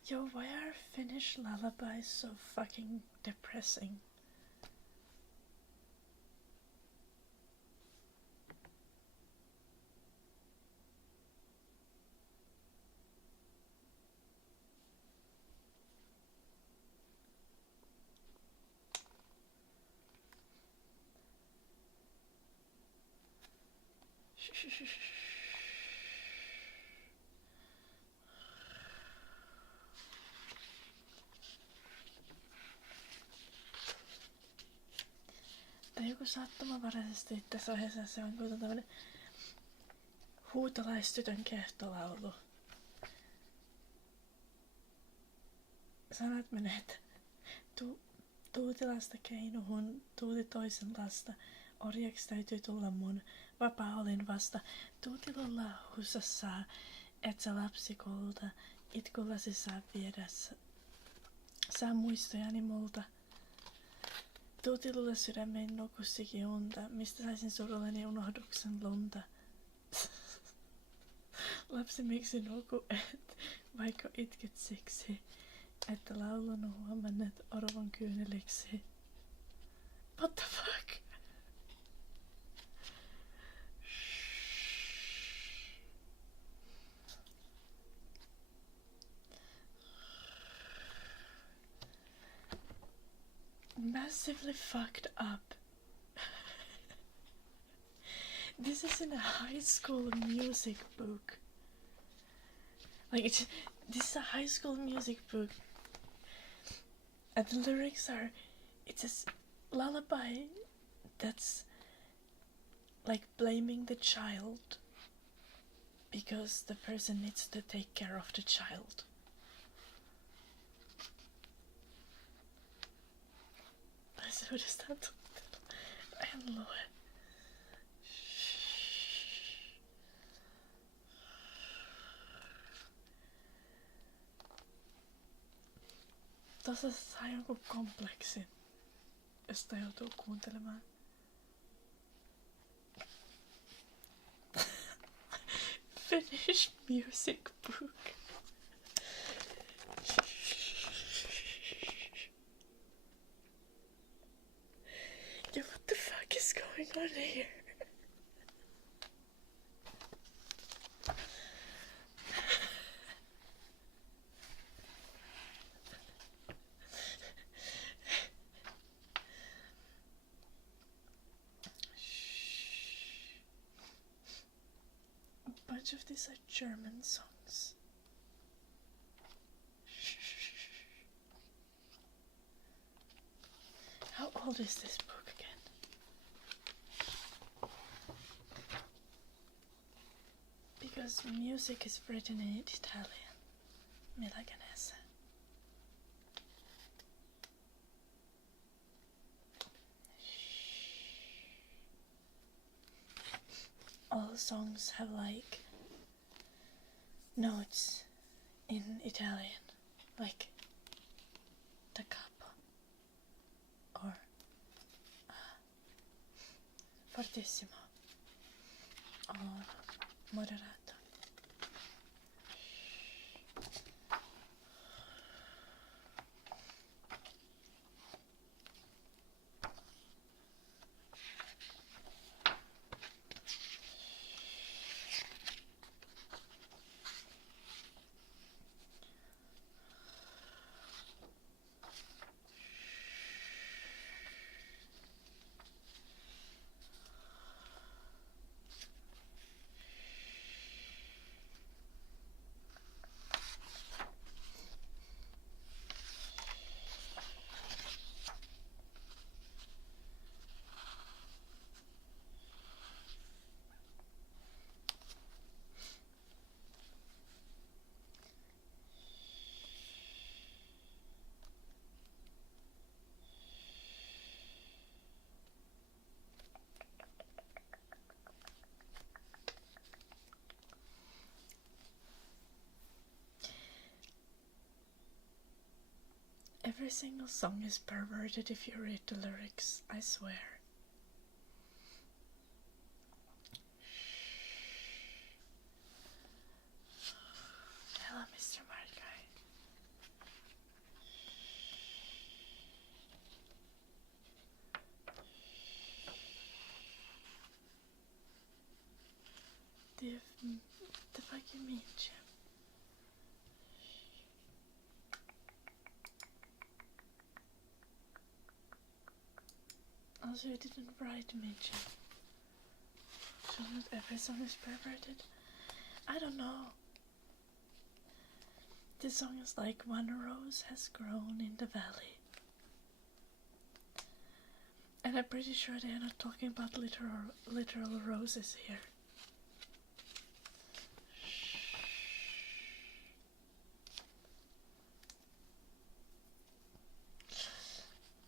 Yo, why are Finnish lullabies so fucking depressing? Tai joku sattumanvaraisesti tässä ohjeessa se on kuitenkin tämmönen huutolaistytön kehtolaulu. Sanat menee, että tuutilasta keinuhun, tuuti toisen lasta, orjaksi täytyy tulla mun, vapaa olin vasta, tuutilulla hussassaan, et sä lapsikolta, itkullasi saa viedä, saa muistojani multa. Tuutilulla sydämeen nukussikin unta, mistä saisin surulleni unohduksen lunta. Lapsi, miksi nuku et, vaikka itket siksi, että laulun huomannet orvon kyyneliksi. What the fuck? Massively fucked up. This is in a high school music book. Like, this is a high school music book. And the lyrics are, it's a lullaby that's like blaming the child because the person needs to take care of the child. Så det står en låt. Tuossa saa jonkun kompleksin, josta joutuu kuuntelemaan. Finnish music book. Yeah, what the fuck is going on here? A bunch of these are German songs. How old is this book again? Because music is written in Italian. Milaganese. All songs have like notes in Italian, like da capo or fortissimo or moderato. Every single song is perverted if you read the lyrics, I swear. Hello, Mr. Marguy. The fuck you mean, Jim? Also, you didn't write me, Jim. So not every song is perverted? I don't know. This song is like one rose has grown in the valley. And I'm pretty sure they are not talking about literal roses here.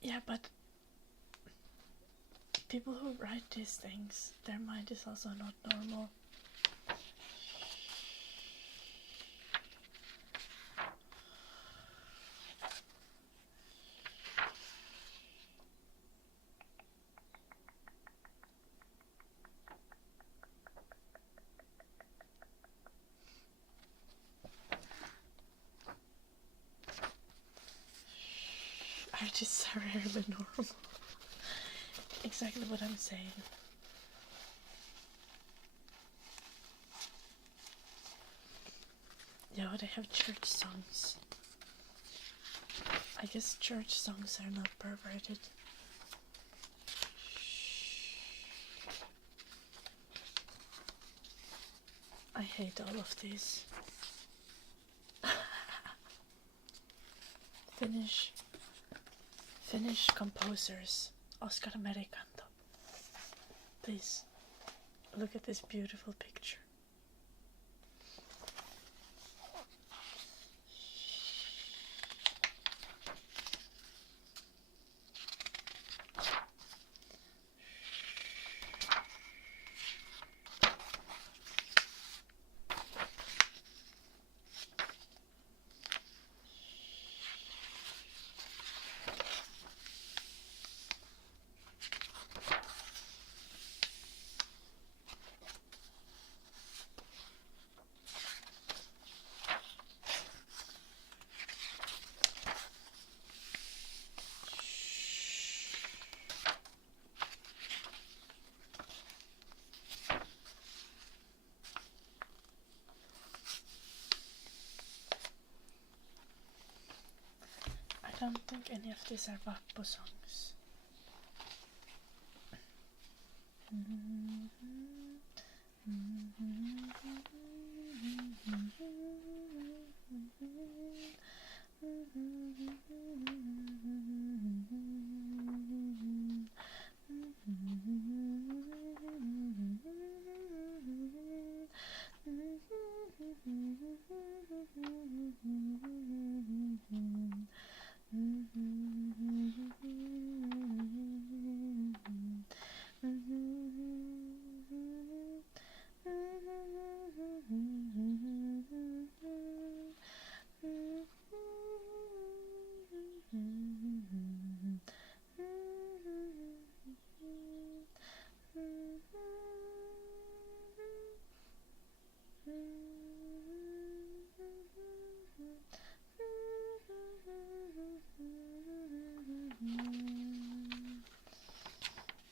Yeah, but people who write these things, their mind is also not normal. I'm just rarely normal. Exactly what I'm saying. Yeah, they have church songs. I guess church songs are not perverted. I hate all of these. Finnish composers. Oscar Americanto. Please, look at this beautiful picture. don't think any of these are Vappu songs.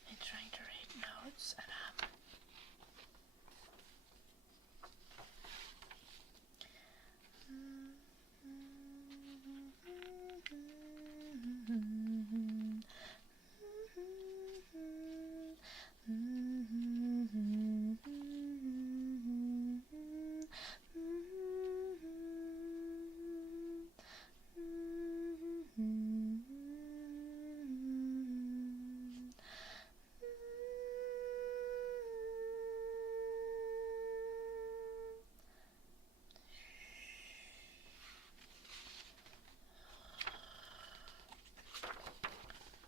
I'm trying to read notes and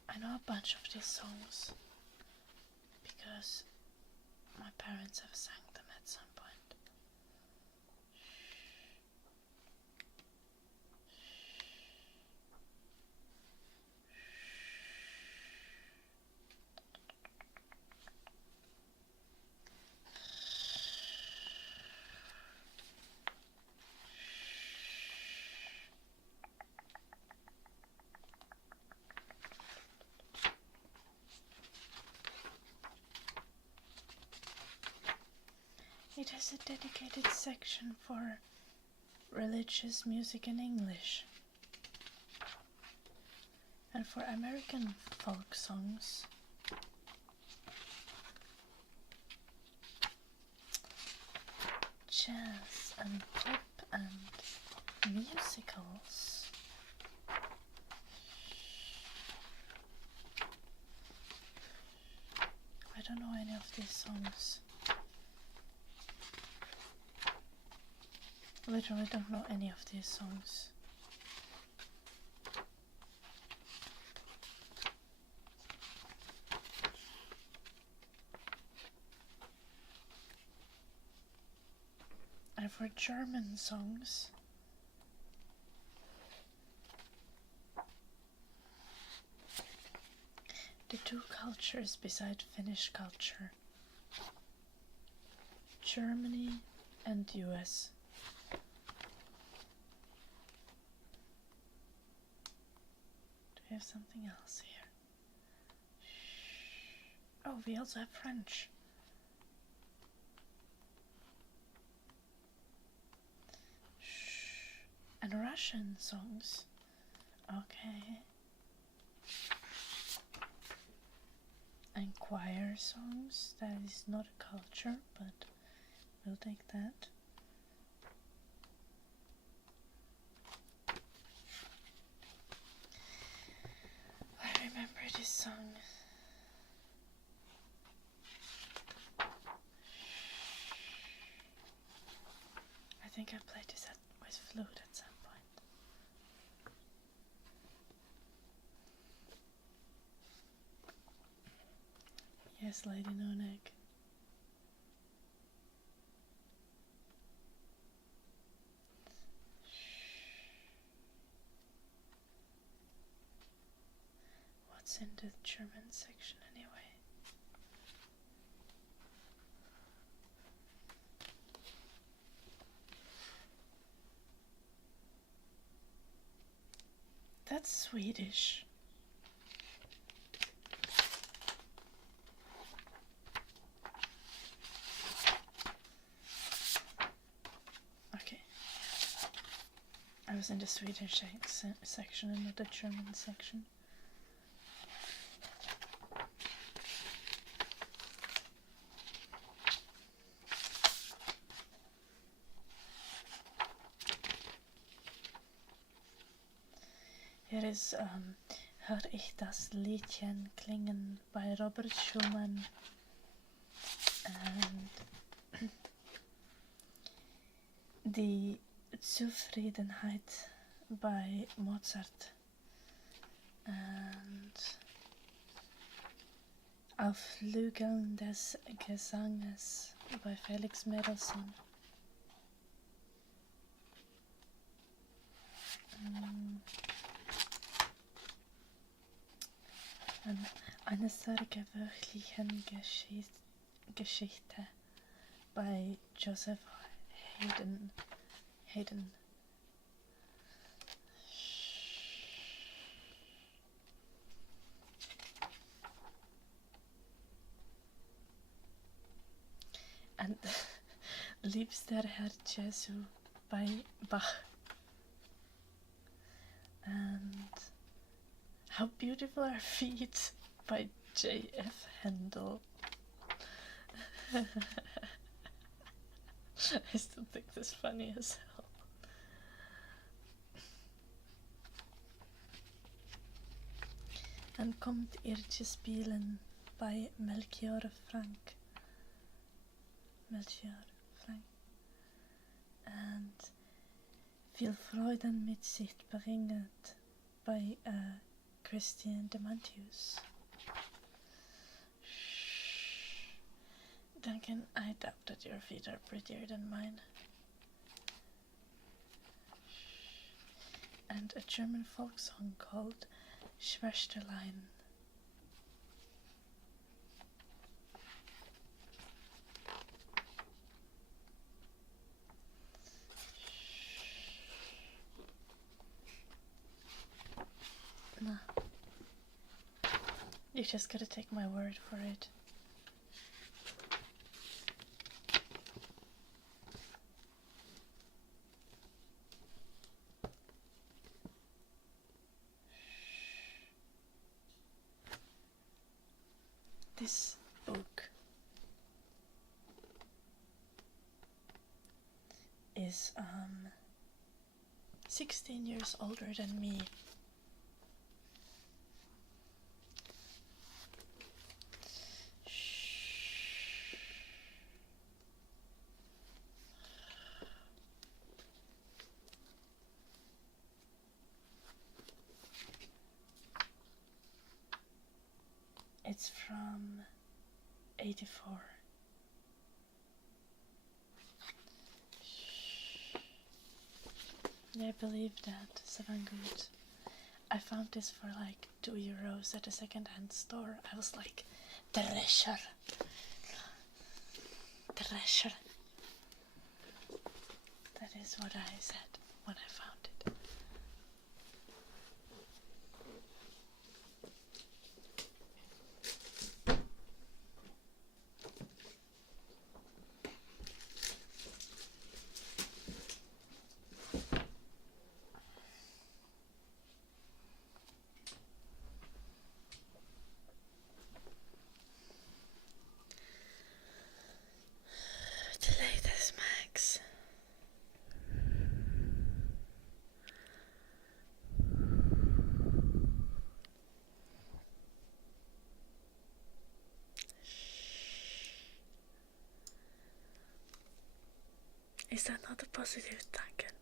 I know a bunch of these songs because my parents have sang them at some point. It has a dedicated section for religious music in English. And for American folk songs, jazz and pop and musicals. I don't know any of these songs. Literally don't know any of these songs. And for German songs, the two cultures beside Finnish culture, Germany and US. Do we have something else here? Oh, we also have French. And Russian songs. Okay. And choir songs. That is not a culture, but we'll take that. I remember this song. I think I played this with flute at some point. Yes, Lady No Neck. What's in the German section anyway? That's Swedish. Okay. I was was in the Swedish section and not the German section. Hier ist Hör ich das Liedchen klingen bei Robert Schumann and die Zufriedenheit bei Mozart and Auf Flügeln des Gesanges bei Felix Mendelssohn. Eine solche wirklichen Geschichte bei Joseph Haydn. Und liebster Herr Jesu bei Bach. And How Beautiful Are Feet by J.F. Handel. I still think this funny as hell. And kommt ihr zu spielen bei Melchior Frank. And viel Freuden mit sich bringt bei Christian de Mantius. Duncan, I doubt that your feet are prettier than mine. And a German folk song called Schwesterlein. Nah. You just gotta take my word for it. This book is 16 years older than me. It's from 84. Yeah, I believe that. Good. I found this for like €2 at a second-hand store. I was like, treasure. That is what I said when I found it. Is that not a positive Duncan?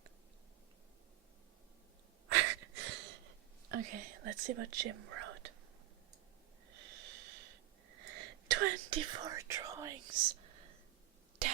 Okay, let's see what Jim wrote. 24 drawings. Damn.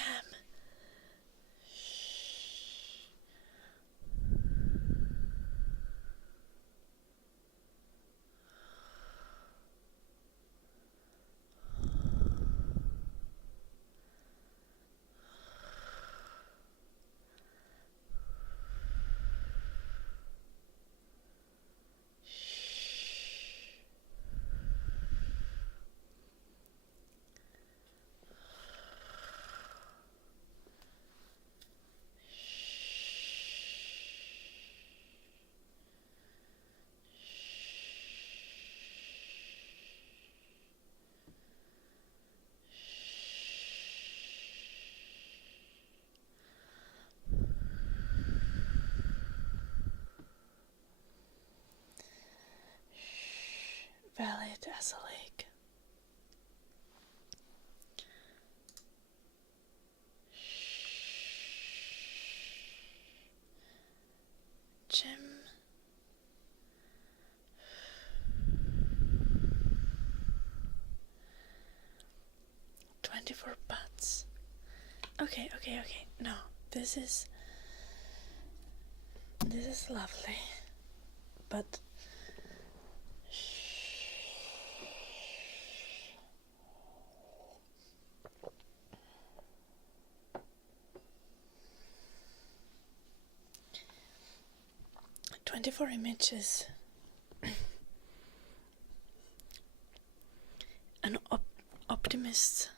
valid as a lake. Gym. "24 butts." Okay. No, this is lovely, but 24 images. An optimist.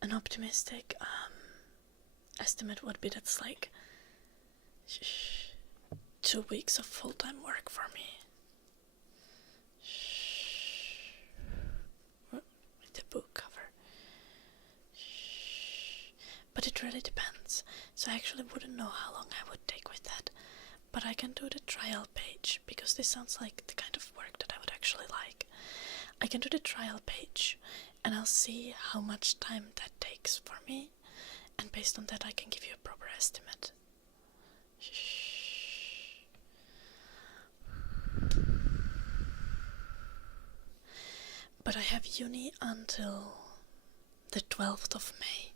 An optimistic estimate would be that's like 2 weeks of full-time work for me. With the book cover. But it really depends. So I actually wouldn't know how long I would take with that. But I can do the trial page, because this sounds like the kind of work that I would actually like. I can do the trial page, and I'll see how much time that takes for me, and based on that I can give you a proper estimate. But I have uni until the 12th of May.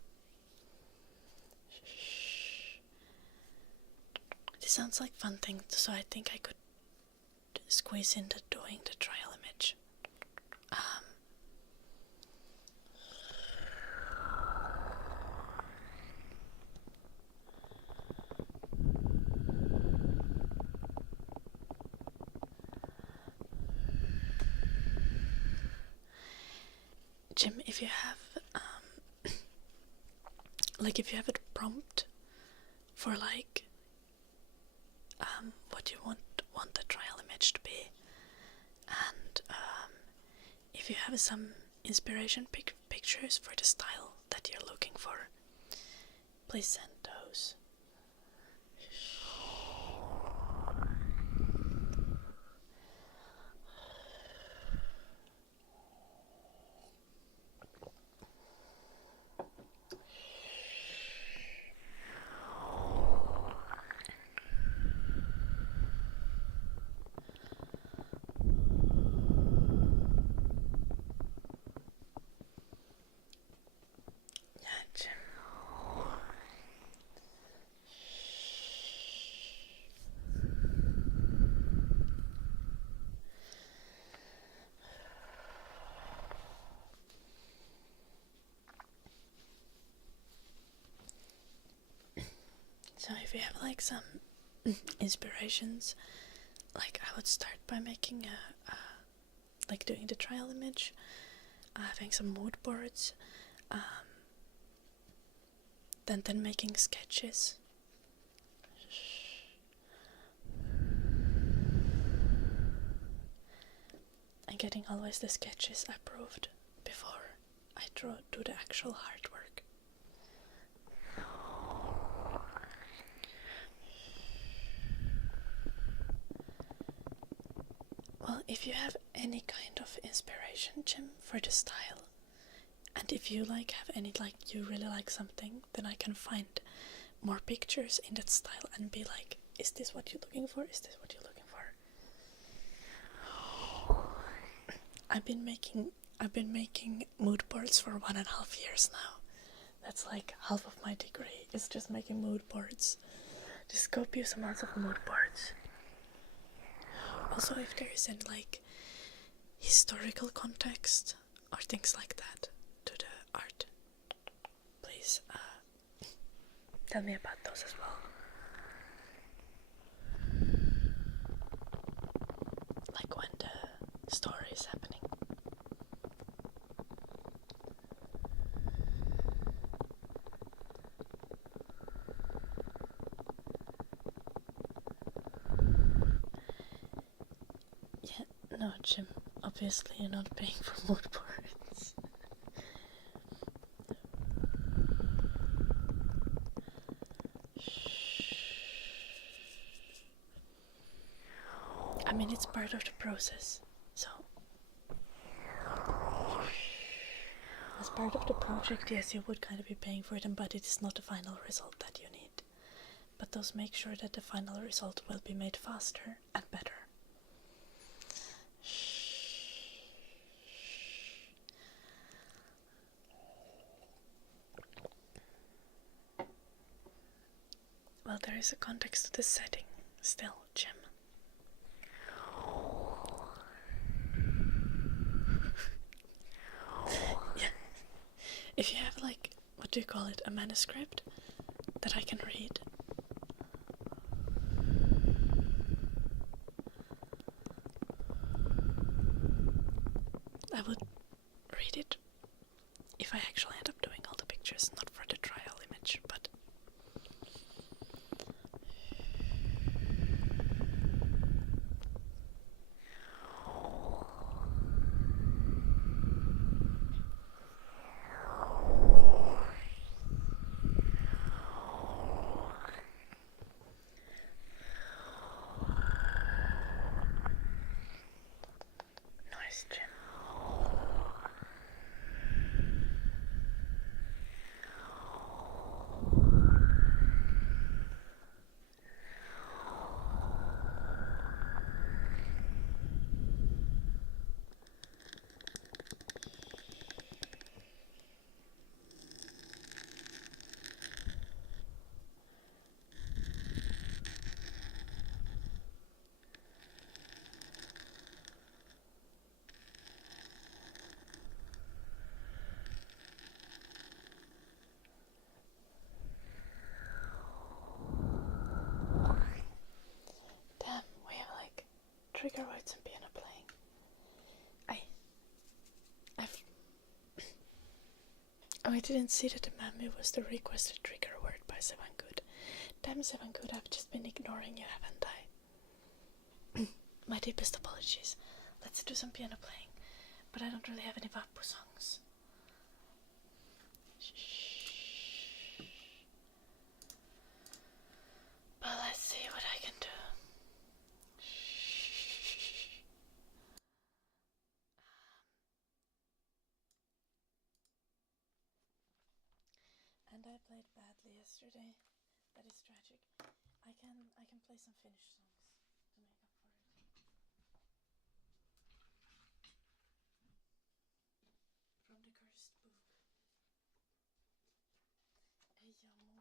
This sounds like fun thing, so I think I could squeeze into doing the trial image. Jim, if you have if you have a prompt for what you want the trial image to be, and if you have some inspiration pictures for the style that you're looking for, please send those. So if you have some inspirations, I would start by making doing the trial image, having some mood boards, then making sketches. And getting always the sketches approved before I do the actual artwork. Well, if you have any kind of inspiration, Jim, for the style, and if you have any, you really like something, then I can find more pictures in that style and be like, is this what you're looking for? Is this what you're looking for? I've been making mood boards for 1.5 years now. That's half of my degree is just making mood boards. Just copious amounts of mood boards. Also, if there is any historical context or things like that to the art, please tell me about those as well. When the story is happening. No, Jim, obviously you're not paying for mood boards. I mean, it's part of the process, so as part of the project, yes, you would kind of be paying for them, but it is not the final result that you need. But those make sure that the final result will be made faster and better. Well, there is a context to the setting still, Jim. Yeah. If you have, like, what do you call it, a manuscript that I can read. I would read it if I actually end up doing all the pictures, not for the trial image, but nice, Jim. Damn, we have like trigger words and piano playing. I didn't see that the mammy was the requested trigger word by Sevangood. Damn, Sevangood, I've just been ignoring you, haven't I? My deepest apologies. Let's do some piano playing, but I don't really have any Vappu songs. But let's see what I can do. And I played badly yesterday. That is tragic. I can play some Finnish songs to make up for it. From the cursed book. Ei muke.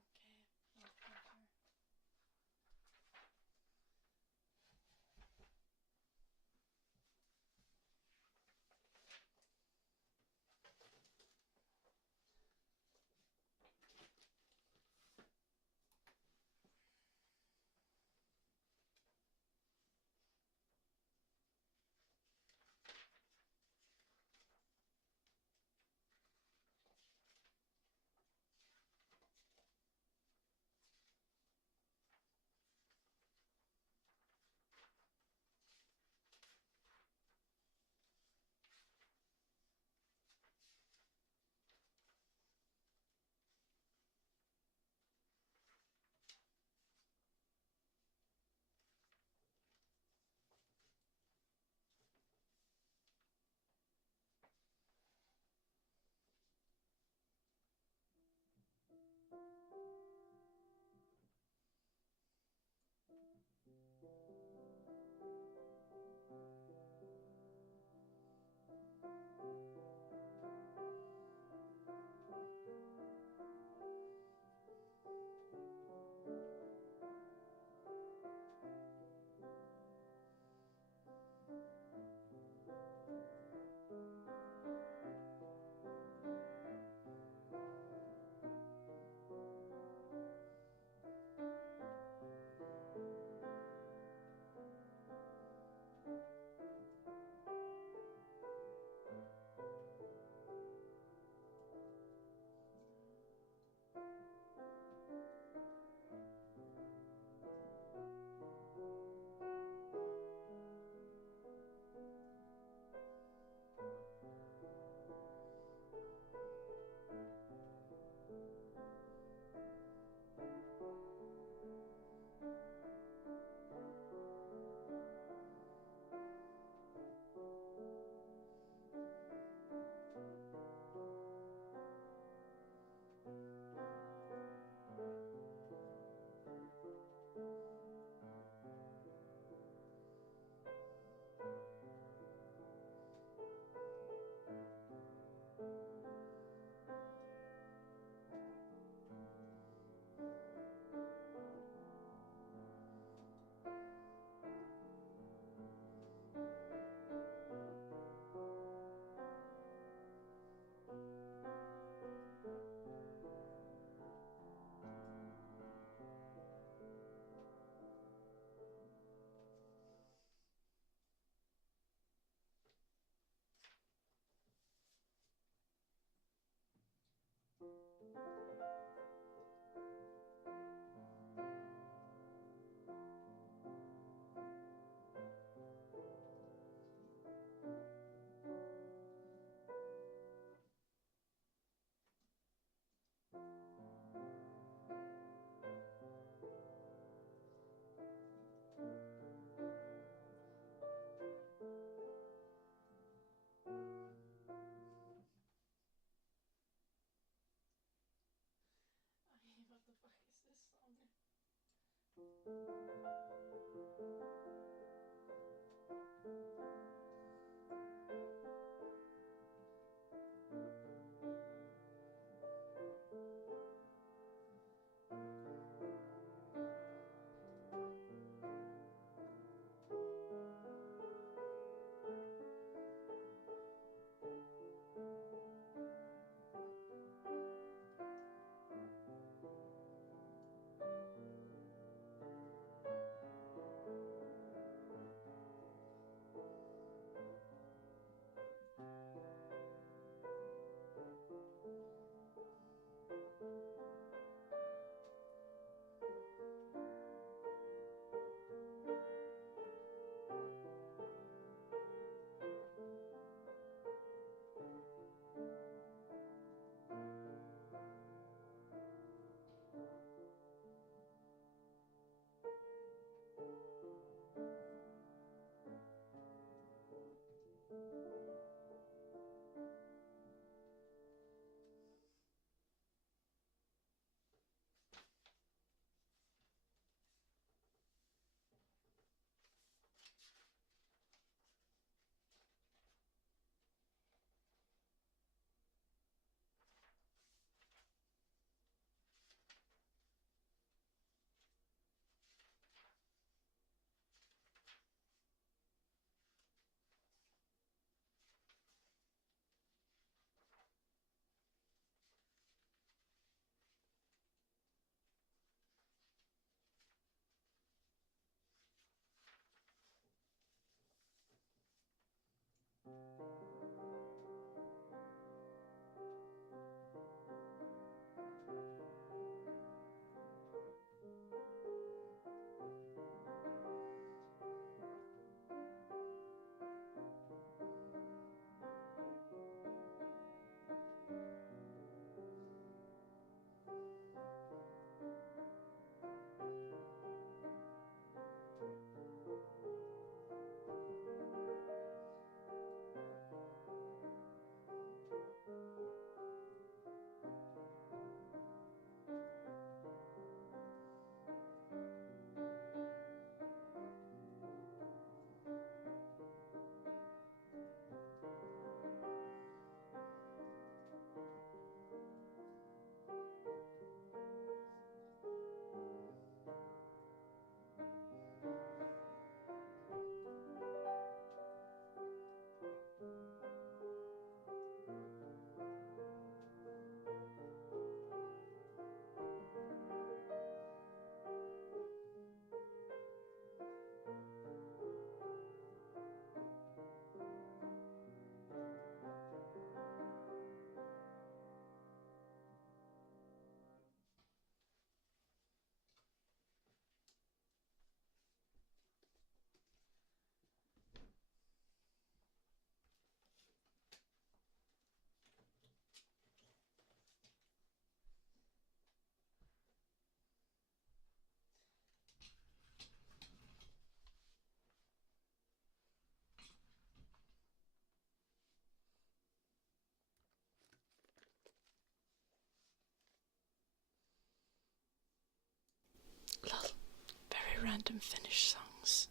Random Finnish songs.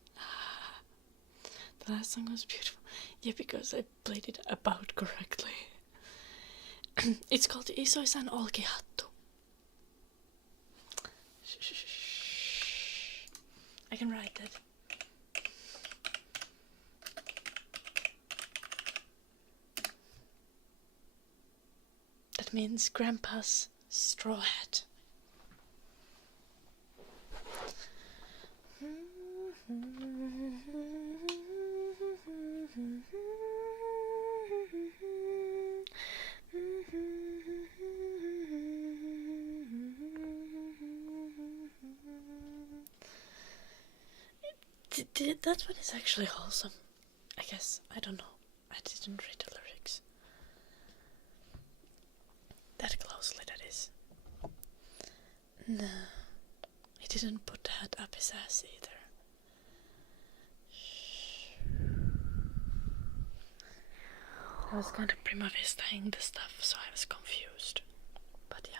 The last song was beautiful. Yeah, because I played it about correctly. It's called Isoisan Olkihattu. I can write that. That means Grandpa's straw hat. That one is actually wholesome. I guess. I don't know. I didn't read the lyrics that closely, that is. No. He didn't put that up his ass either. I was kind of prima vistaing the stuff, so I was confused. But yeah.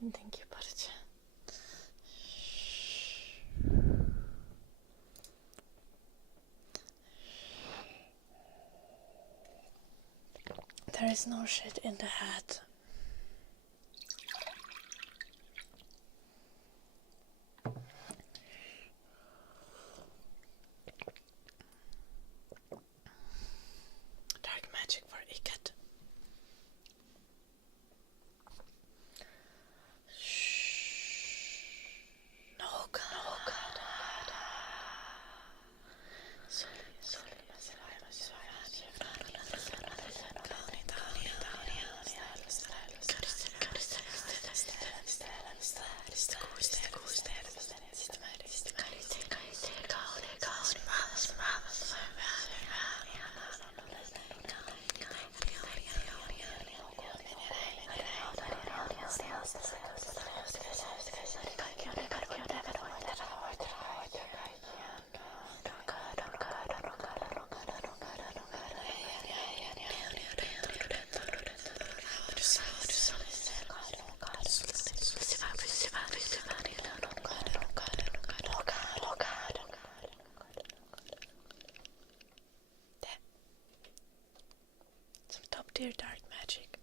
Thank you, Parcha. There is no shit in the hat. Dark magic for Ikat. No God. Dear dark magic.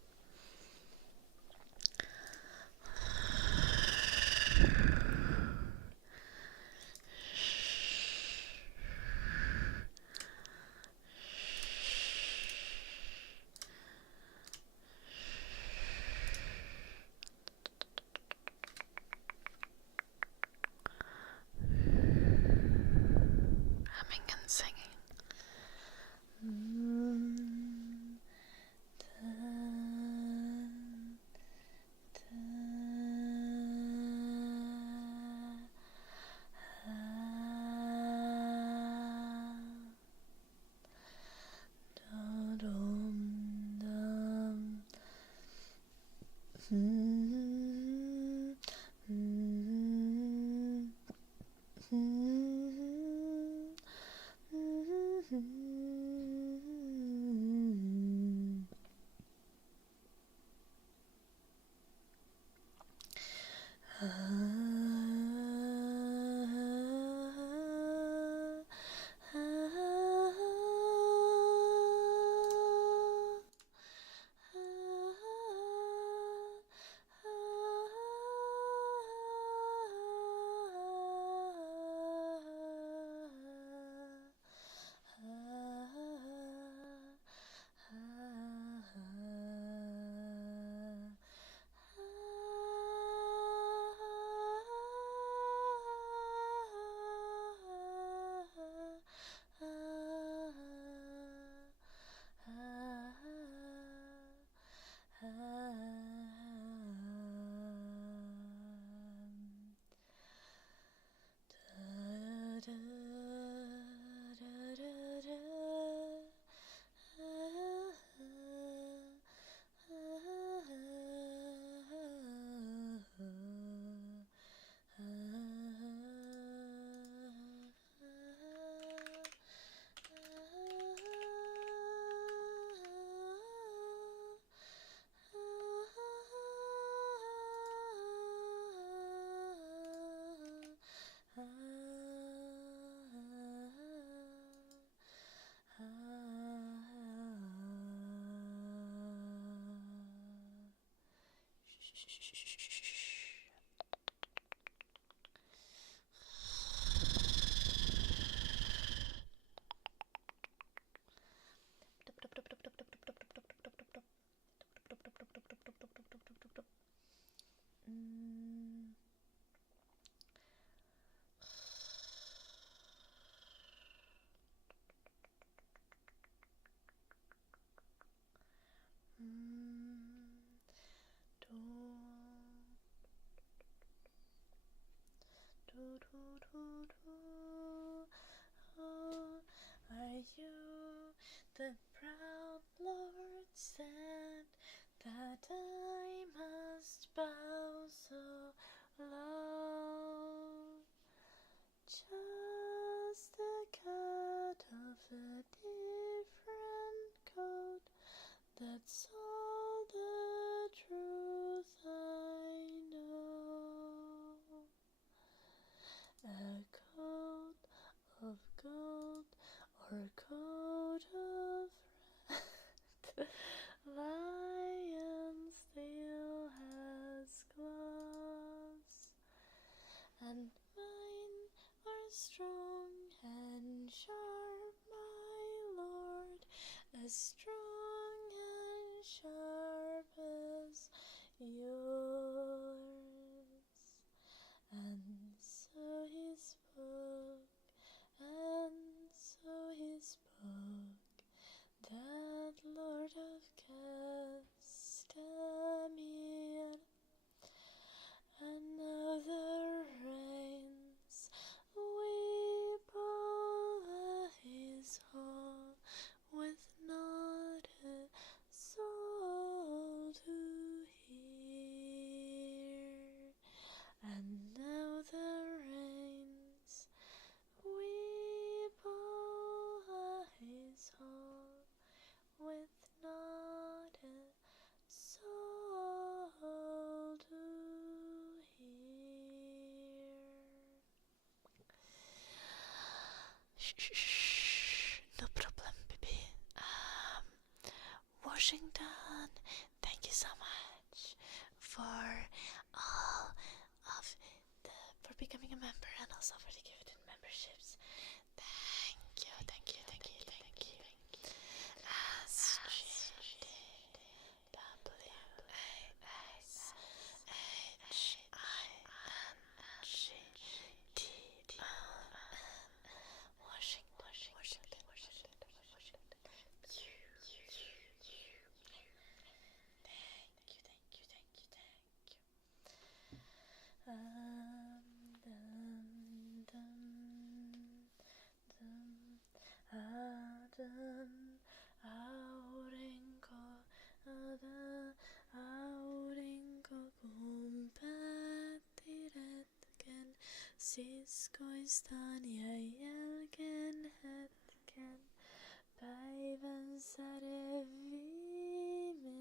Humming and singing. Are you the proud Lord said that I must bow so low? Just a cat of a different coat, that's all the truth I know. A coat of gold or coat of red, strong and sharp, my lord, as strong and sharp as yours. And so he spoke, and so he spoke, that Lord of Castamere. And now the rains weep over his hall, with not a soul to hear. And now the rains weep over his hall, with not a soul to hear. Shh, no problem, baby. Washington, thank you so much for all of for becoming a member and also for the gifted memberships. Thank you. Aurinko kumpättiretken, siskoistaan jäi jälkeen hetken. Päivän sade viimeinen.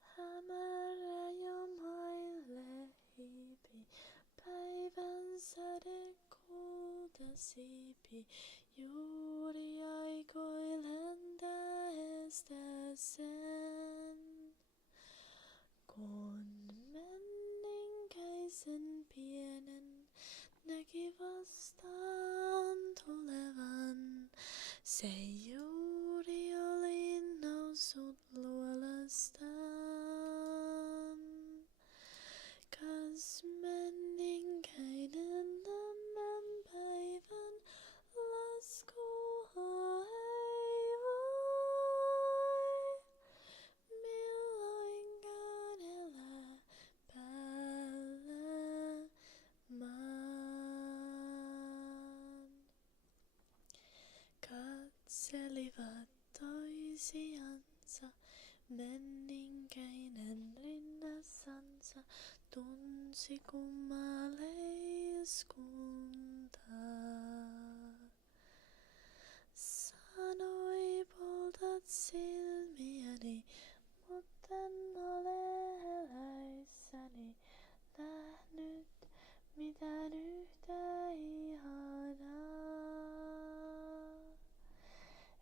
Hämärä jo maille hiipi, päivän sade kultasiipi, juuri aikoi lentäestä sen. Kun menninkäisen pienen näki vastaan tulevan, se juuri oli noussut luolastaan. Kas menninkäinen tämän päivän laskua ei voi milloinkaan elää päällä maan. Katselivat toisiansa, menninkäinen rinnassansa tunsi kummaleiskuntaa. Sanoi, poltat silmiäni, mutten ole eläissäni nähnyt mitään yhtä ihanaa.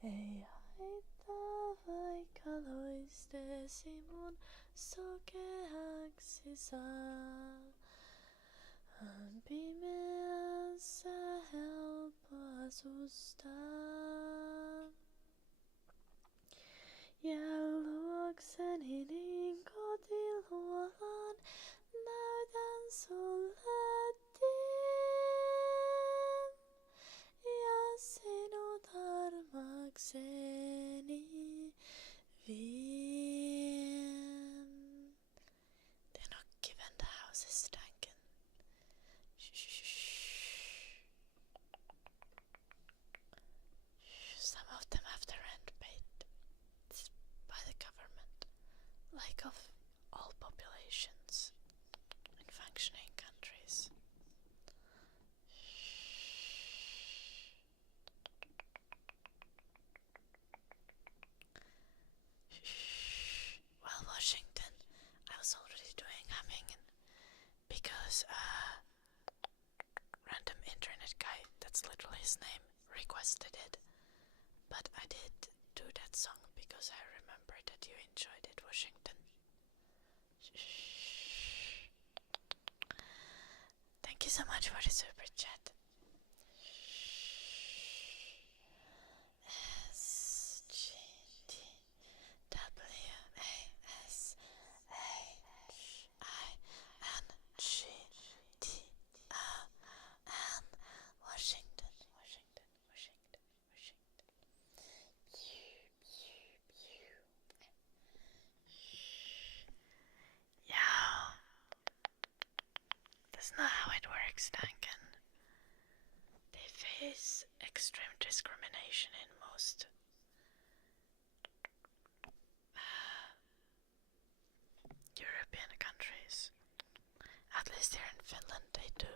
Ei haittaa, vaikka loistesi mun sokeaksi saa. Pimeässä helppo asustaa. Ja luokseni niin kotiluolaan näytän sulle tien. Ja sinut armakseni vien. Den uppgivande housestanken. Some of them have their rent paid by the government, like of all populations in functioning countries. Well, Washington, I was already doing humming because random internet guy, that's literally his name, requested it. But I did do that song because I remember that you enjoyed it, Washington. Thank you so much for the super chat. SGTWHINGTON, Washington. Yeah, that's not how it works, Duncan. They face extreme discrimination in most European countries. At least here in Finland they do.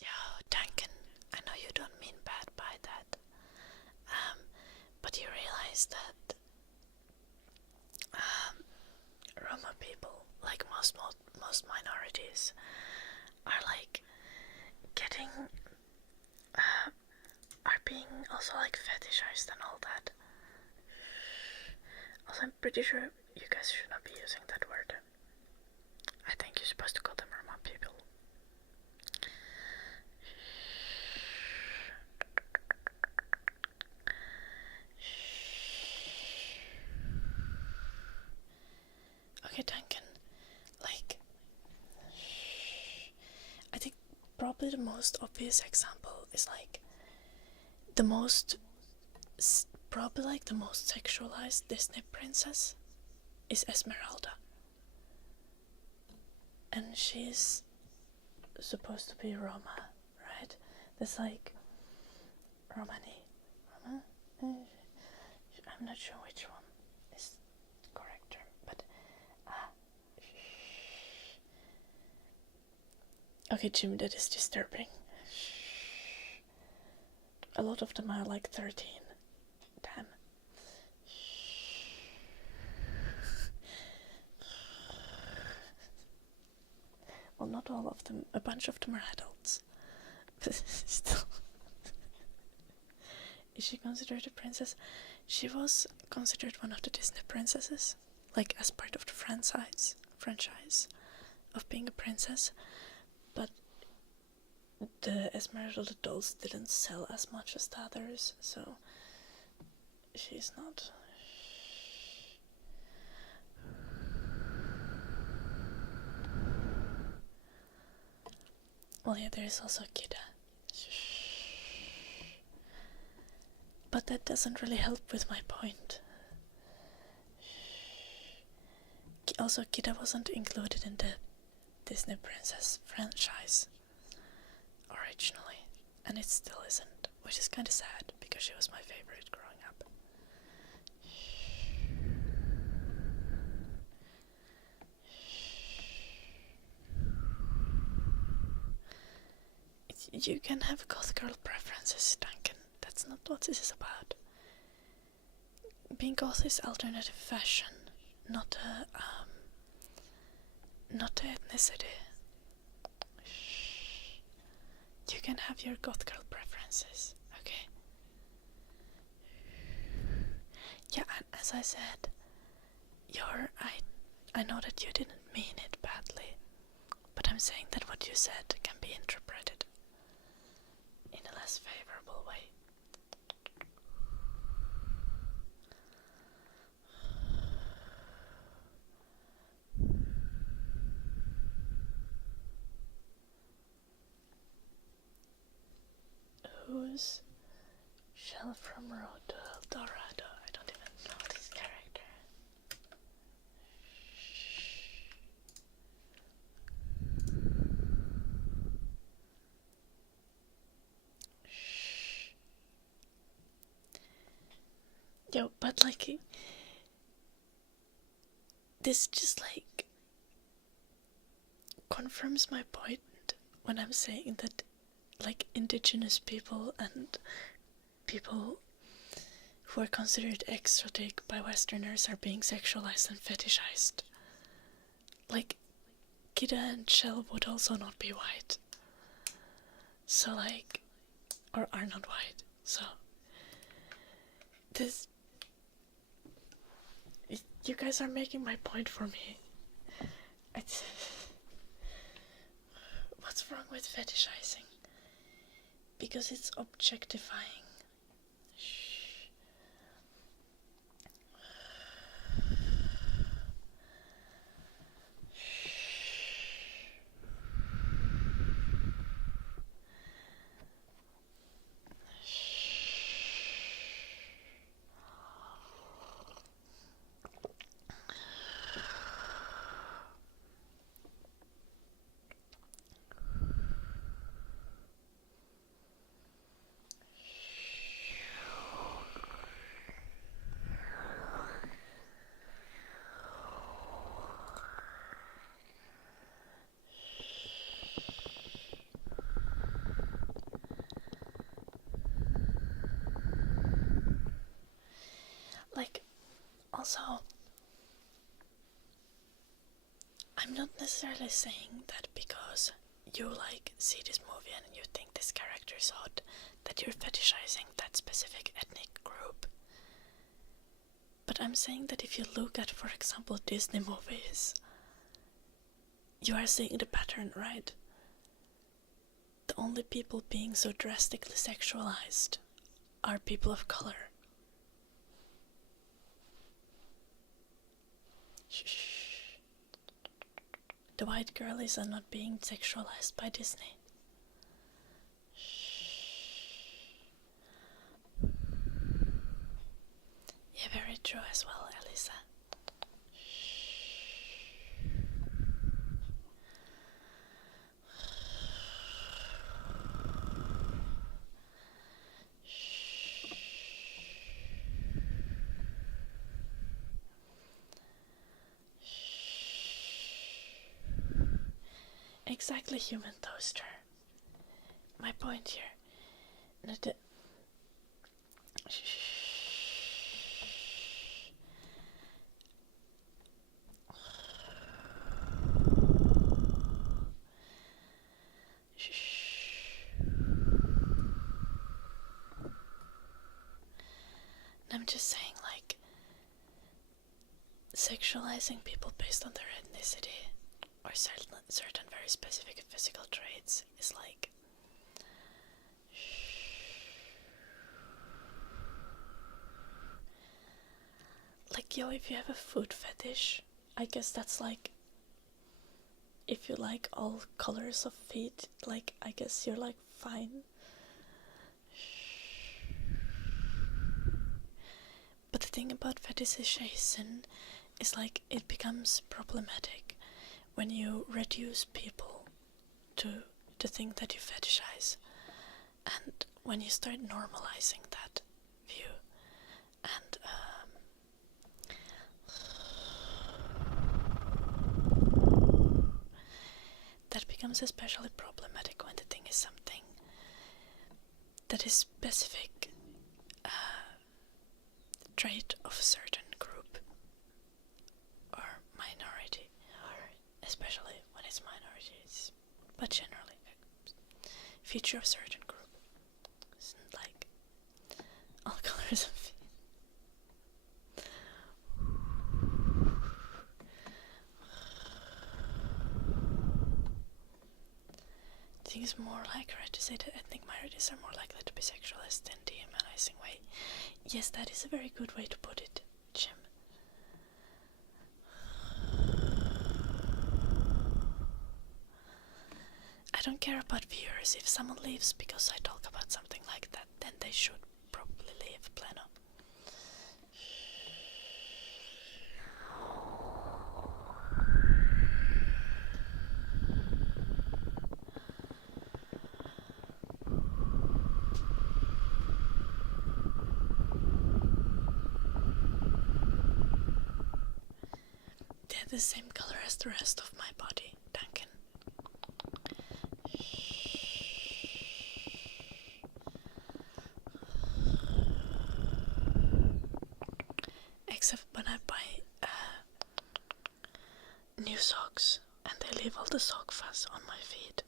Yo, Duncan, I know you don't mean bad by that. But you realize that Roma people, like most minorities, are like getting are being also like fetishized and all that. Also, I'm pretty sure you guys should not be using that word. I think you're supposed to call them Roma people. Okay, Duncan, like, I think probably the most obvious example is like probably like the most sexualized Disney princess is Esmeralda. And she's supposed to be Roma, right? That's like Romani. Roma? I'm not sure which one is the correct term, but okay, Jim, that is disturbing. A lot of them are like 13. Damn. Well, not all of them. A bunch of them are adults. But still. Is she considered a princess? She was considered one of the Disney princesses, like as part of the franchise of being a princess. But the Esmeralda dolls didn't sell as much as the others, so she's not. Well, yeah, there is also Kida. But that doesn't really help with my point. Also, Kida wasn't included in the Disney Princess franchise originally, and it still isn't, which is kind of sad because she was my favorite growing up. You can have goth girl preferences, Duncan. That's not what this is about. Being goth is alternative fashion. not the ethnicity. You can have your goth girl preferences, okay? Yeah, and as I said, I know that you didn't mean it badly, but I'm saying that what you said can be interpreted in a less favorable way. Who's Shell from Road to El Dorado? I don't even know this character. Yo, but like, this just like confirms my point when I'm saying that like indigenous people and people who are considered exotic by Westerners are being sexualized and fetishized. Like, Kida and Shell would also not be white. So like, or are not white. So, this, you guys are making my point for me. What's wrong with fetishizing? Because it's objectifying. Like, also, I'm not necessarily saying that because you like see this movie and you think this character is hot, that you're fetishizing that specific ethnic group. But I'm saying that if you look at, for example, Disney movies, you are seeing the pattern, right? The only people being so drastically sexualized are people of color. Shh. The white girlies are not being sexualized by Disney. Yeah, very true as well, Elisa. Exactly, human toaster. My point here. Not I'm just saying, like, sexualizing people based on their ethnicity or certain very specific physical traits is like, yo, if you have a food fetish, I guess that's like, if you like all colors of feet, like, I guess you're like fine. But the thing about fetishization is like, it becomes problematic when you reduce people to the thing that you fetishize, and when you start normalizing that view, and that becomes especially problematic when the thing is something that is specific trait of a certain group. feature of certain group. Isn't like all colors of feet. I think it's more accurate to say that ethnic minorities are more likely to be sexualized in dehumanizing way. Yes, that is a very good way to put it, Jim. I don't care about viewers. If someone leaves because I talk about something like that, then they should probably leave, Plano. They're the same color as the rest of my body, Duncan. Except when I buy new socks and they leave all the sock fuzz on my feet.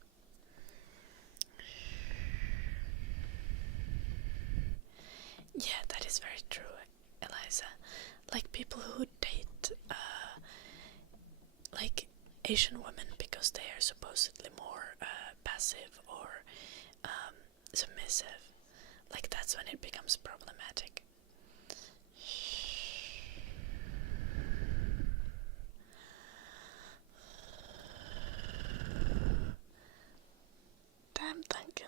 Yeah, that is very true, Eliza. Like people who date like Asian women because they are supposedly more passive or submissive. Like that's when it becomes problematic. Damn, Duncan.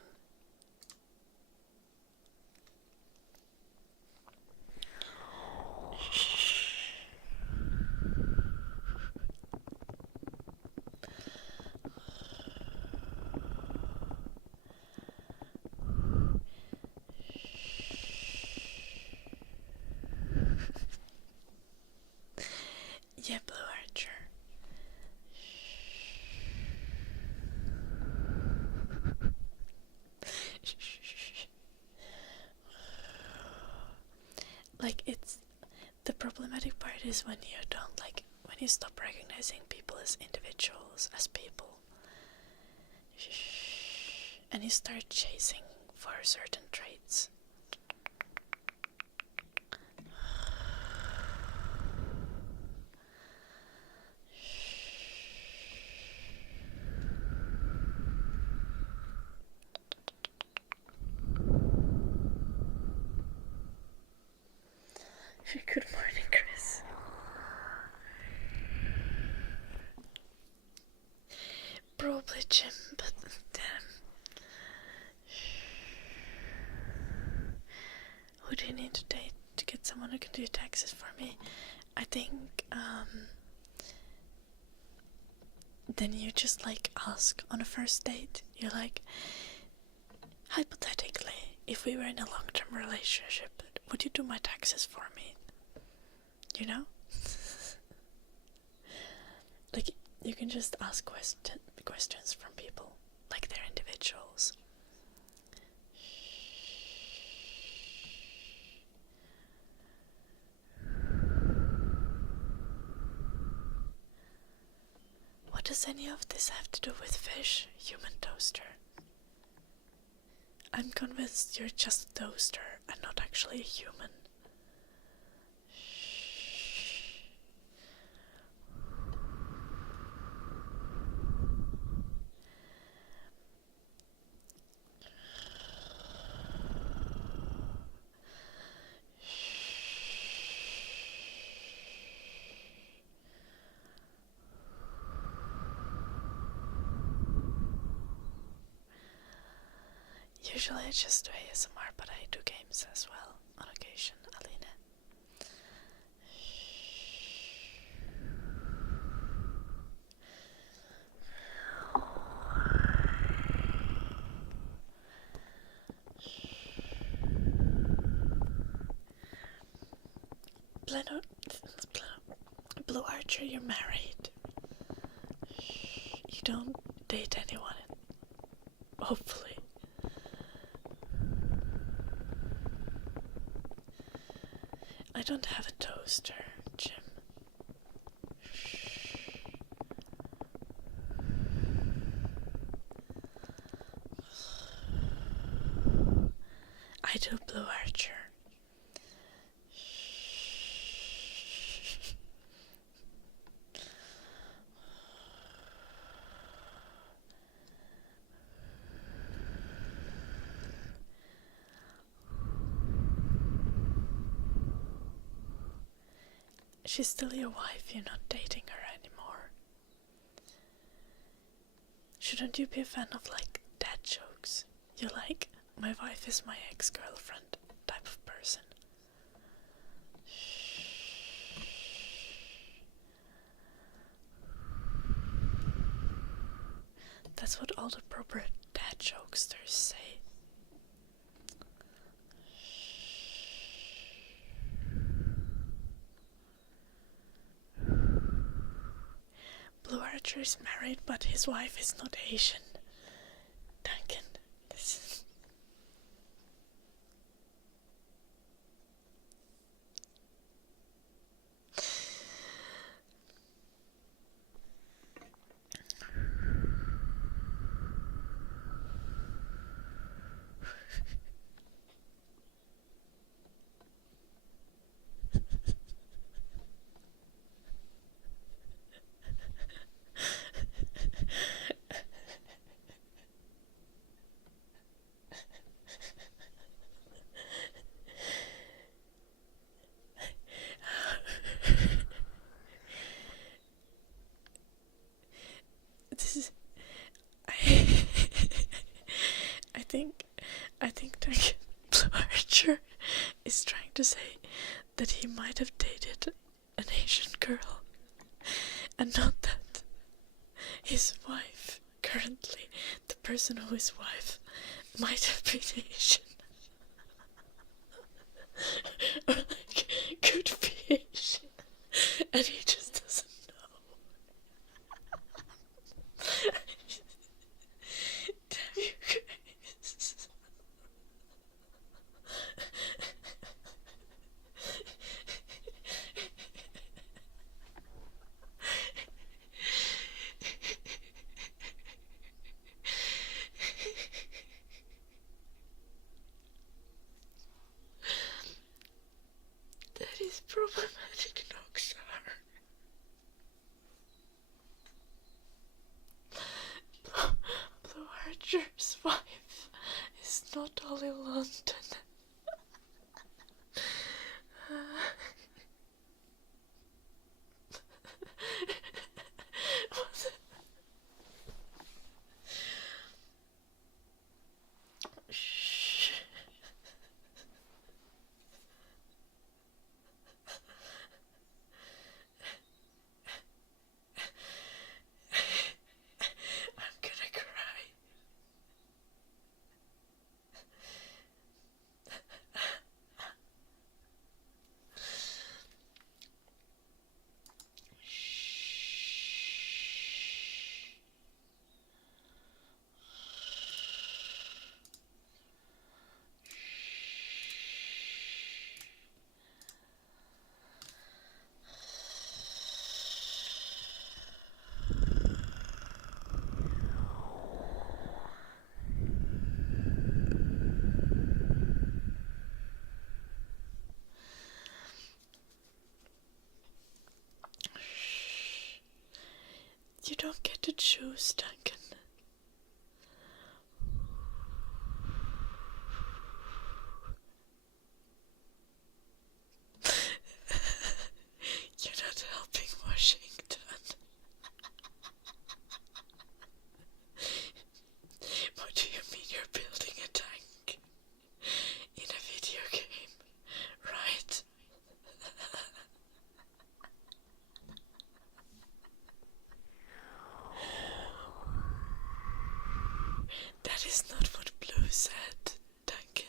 Yeah, Blue Archer. Like it's the problematic part is when you don't like when you stop recognizing people as individuals, as people, and you start chasing for certain traits. Good morning, Chris. Probably Jim, but damn. Who do you need to date to get someone who can do taxes for me? I think, then you just like ask on a first date. You're like, hypothetically, if we were in a long-term relationship, would you do my taxes for me? You know? Like, you can just ask questions from people, like they're individuals. What does any of this have to do with fish, human toaster? I'm convinced you're just a toaster and not actually a human. Usually I just do ASMR, but I do games as well on occasion, Aline. Blue Archer, you're married. You don't date anyone, hopefully. I don't have a toaster, Jim. She's still your wife, you're not dating her anymore. Shouldn't you be a fan of, like, dad jokes? You're like, my wife is my ex-girlfriend type of person. That's what all the proper dad jokesters say. Blue Archer is married, but his wife is not Asian. Duncan, this is... I think Duncan Blue Archer is trying to say that he might have dated an Asian girl, and not that his wife, currently the person who is wife, might have been Asian. Or like, could be Asian, and he just doesn't know. Damn you guys. That is problematic, Noxar. Blue Archer's wife is not all in London. Shh. I'm gonna cry. You don't get to choose, Duncan. You're not helping Washington. What do you mean you're building a tank in a video game, right? That is not what Blue said, Duncan.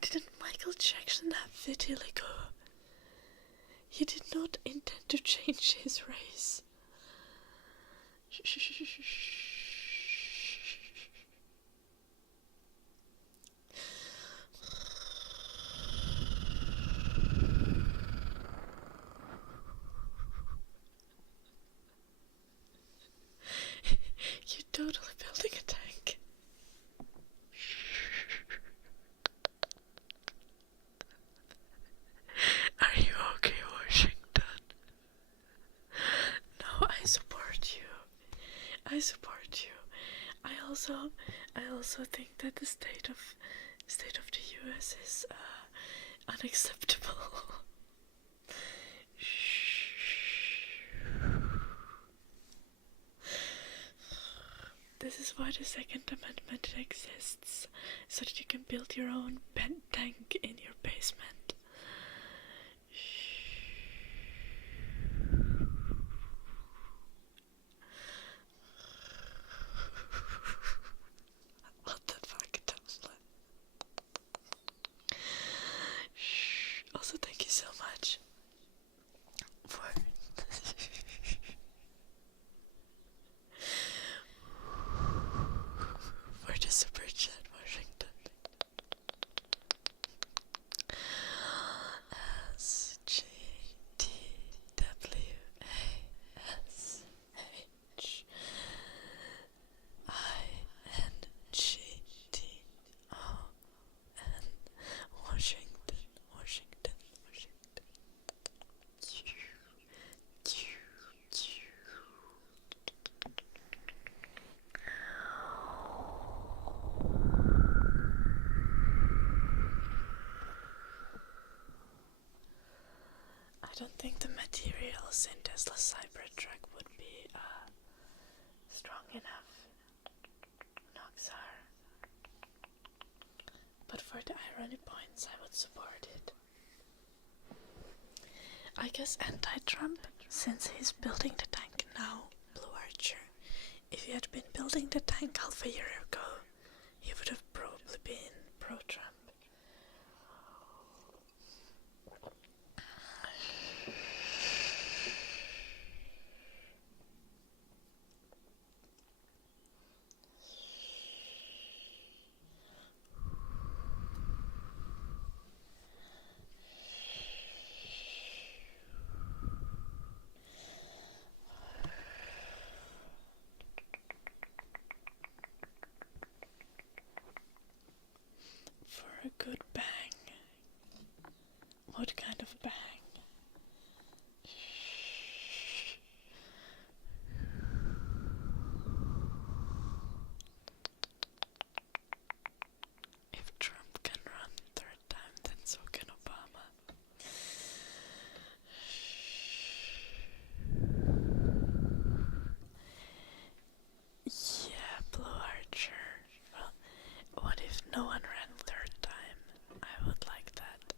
Didn't Michael Jackson have vitiligo? He did not intend to change his race. You're totally building a tank. Are you okay, Washington? No, I support you. I support you. I also think that the state of the US is unacceptable. This is why the Second Amendment exists, so that you can build your own bent tank in your basement. What the fuck, Thompson? Also, thank you so much for for the super chat, Washington. Washington, Washington, Washington. I don't think the materials in Tesla's Cybertruck would be strong enough. Noxar. But for the irony points, I would support it. I guess anti-Trump, since he's building the tank now, Blue Archer. If he had been building the tank half a year ago, he would have probably been pro-Trump. For a good bang. What kind of bang? If Trump can run third time, then so can Obama. Yeah, Blue Archer. Well, what if no one ran third time? I would like that.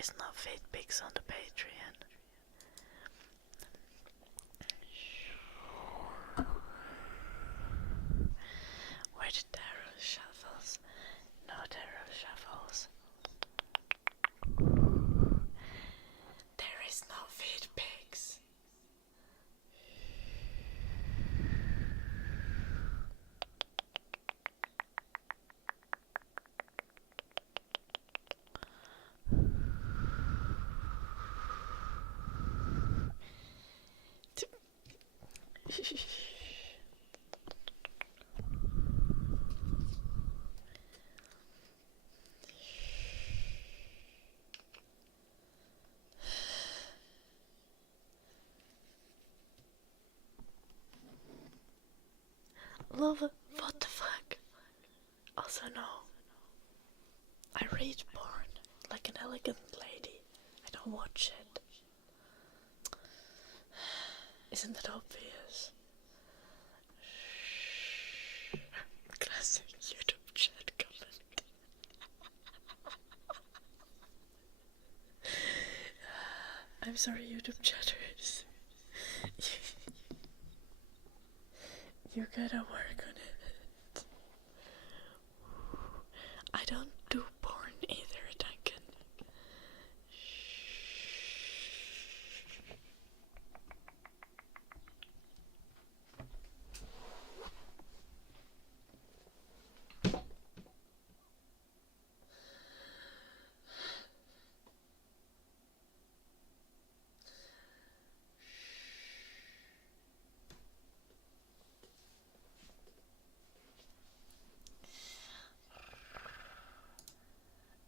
is no feed pics on the Patreon. Where the tarot shuffles? No tarot shuffles. There is no feed pics. Love, what the fuck? Also no. I read porn like an elegant lady. I don't watch it. Isn't that obvious? Classic YouTube chat comment. I'm sorry, YouTube chatters. You gotta work on it. I don't do porn either, Duncan.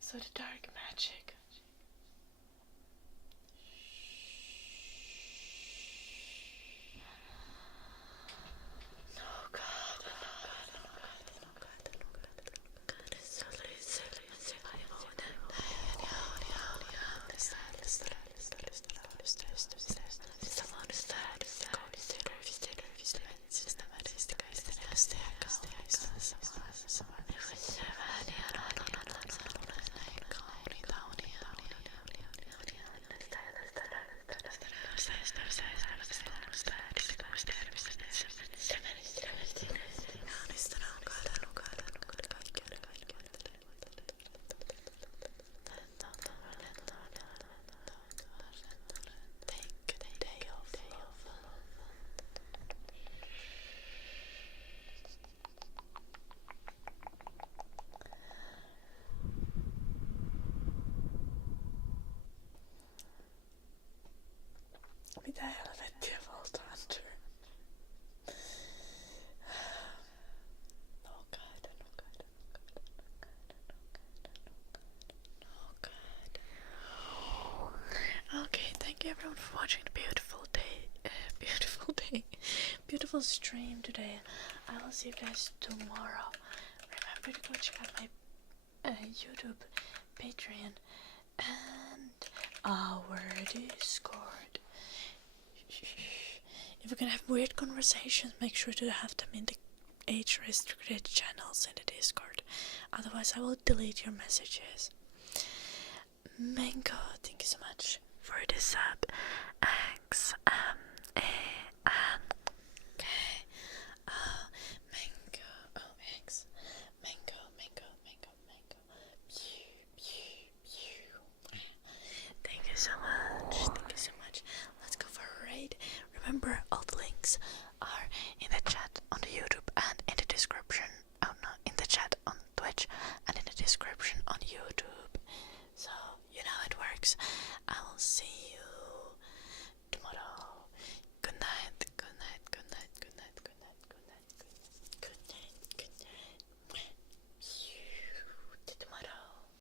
So the dark magic. No God, no God, no God, no God, no God, no God. So mitä helvettiä Banter? No God, no God, no God. Okay, thank you everyone for watching the beautiful beautiful stream today. I will see you guys tomorrow. Remember to go check out my YouTube, Patreon, and our Discord. If you're gonna have weird conversations, make sure to have them in the age-restricted channels in the Discord. Otherwise, I will delete your messages. Mango, thank you so much for the sub. X M A N K O Mango OX Mango. Thank you so much. Let's go for a raid. Remember, all the links are in the chat on the YouTube and in the description. Oh no, in the chat on Twitch and in the description on YouTube. So you know it works. I will see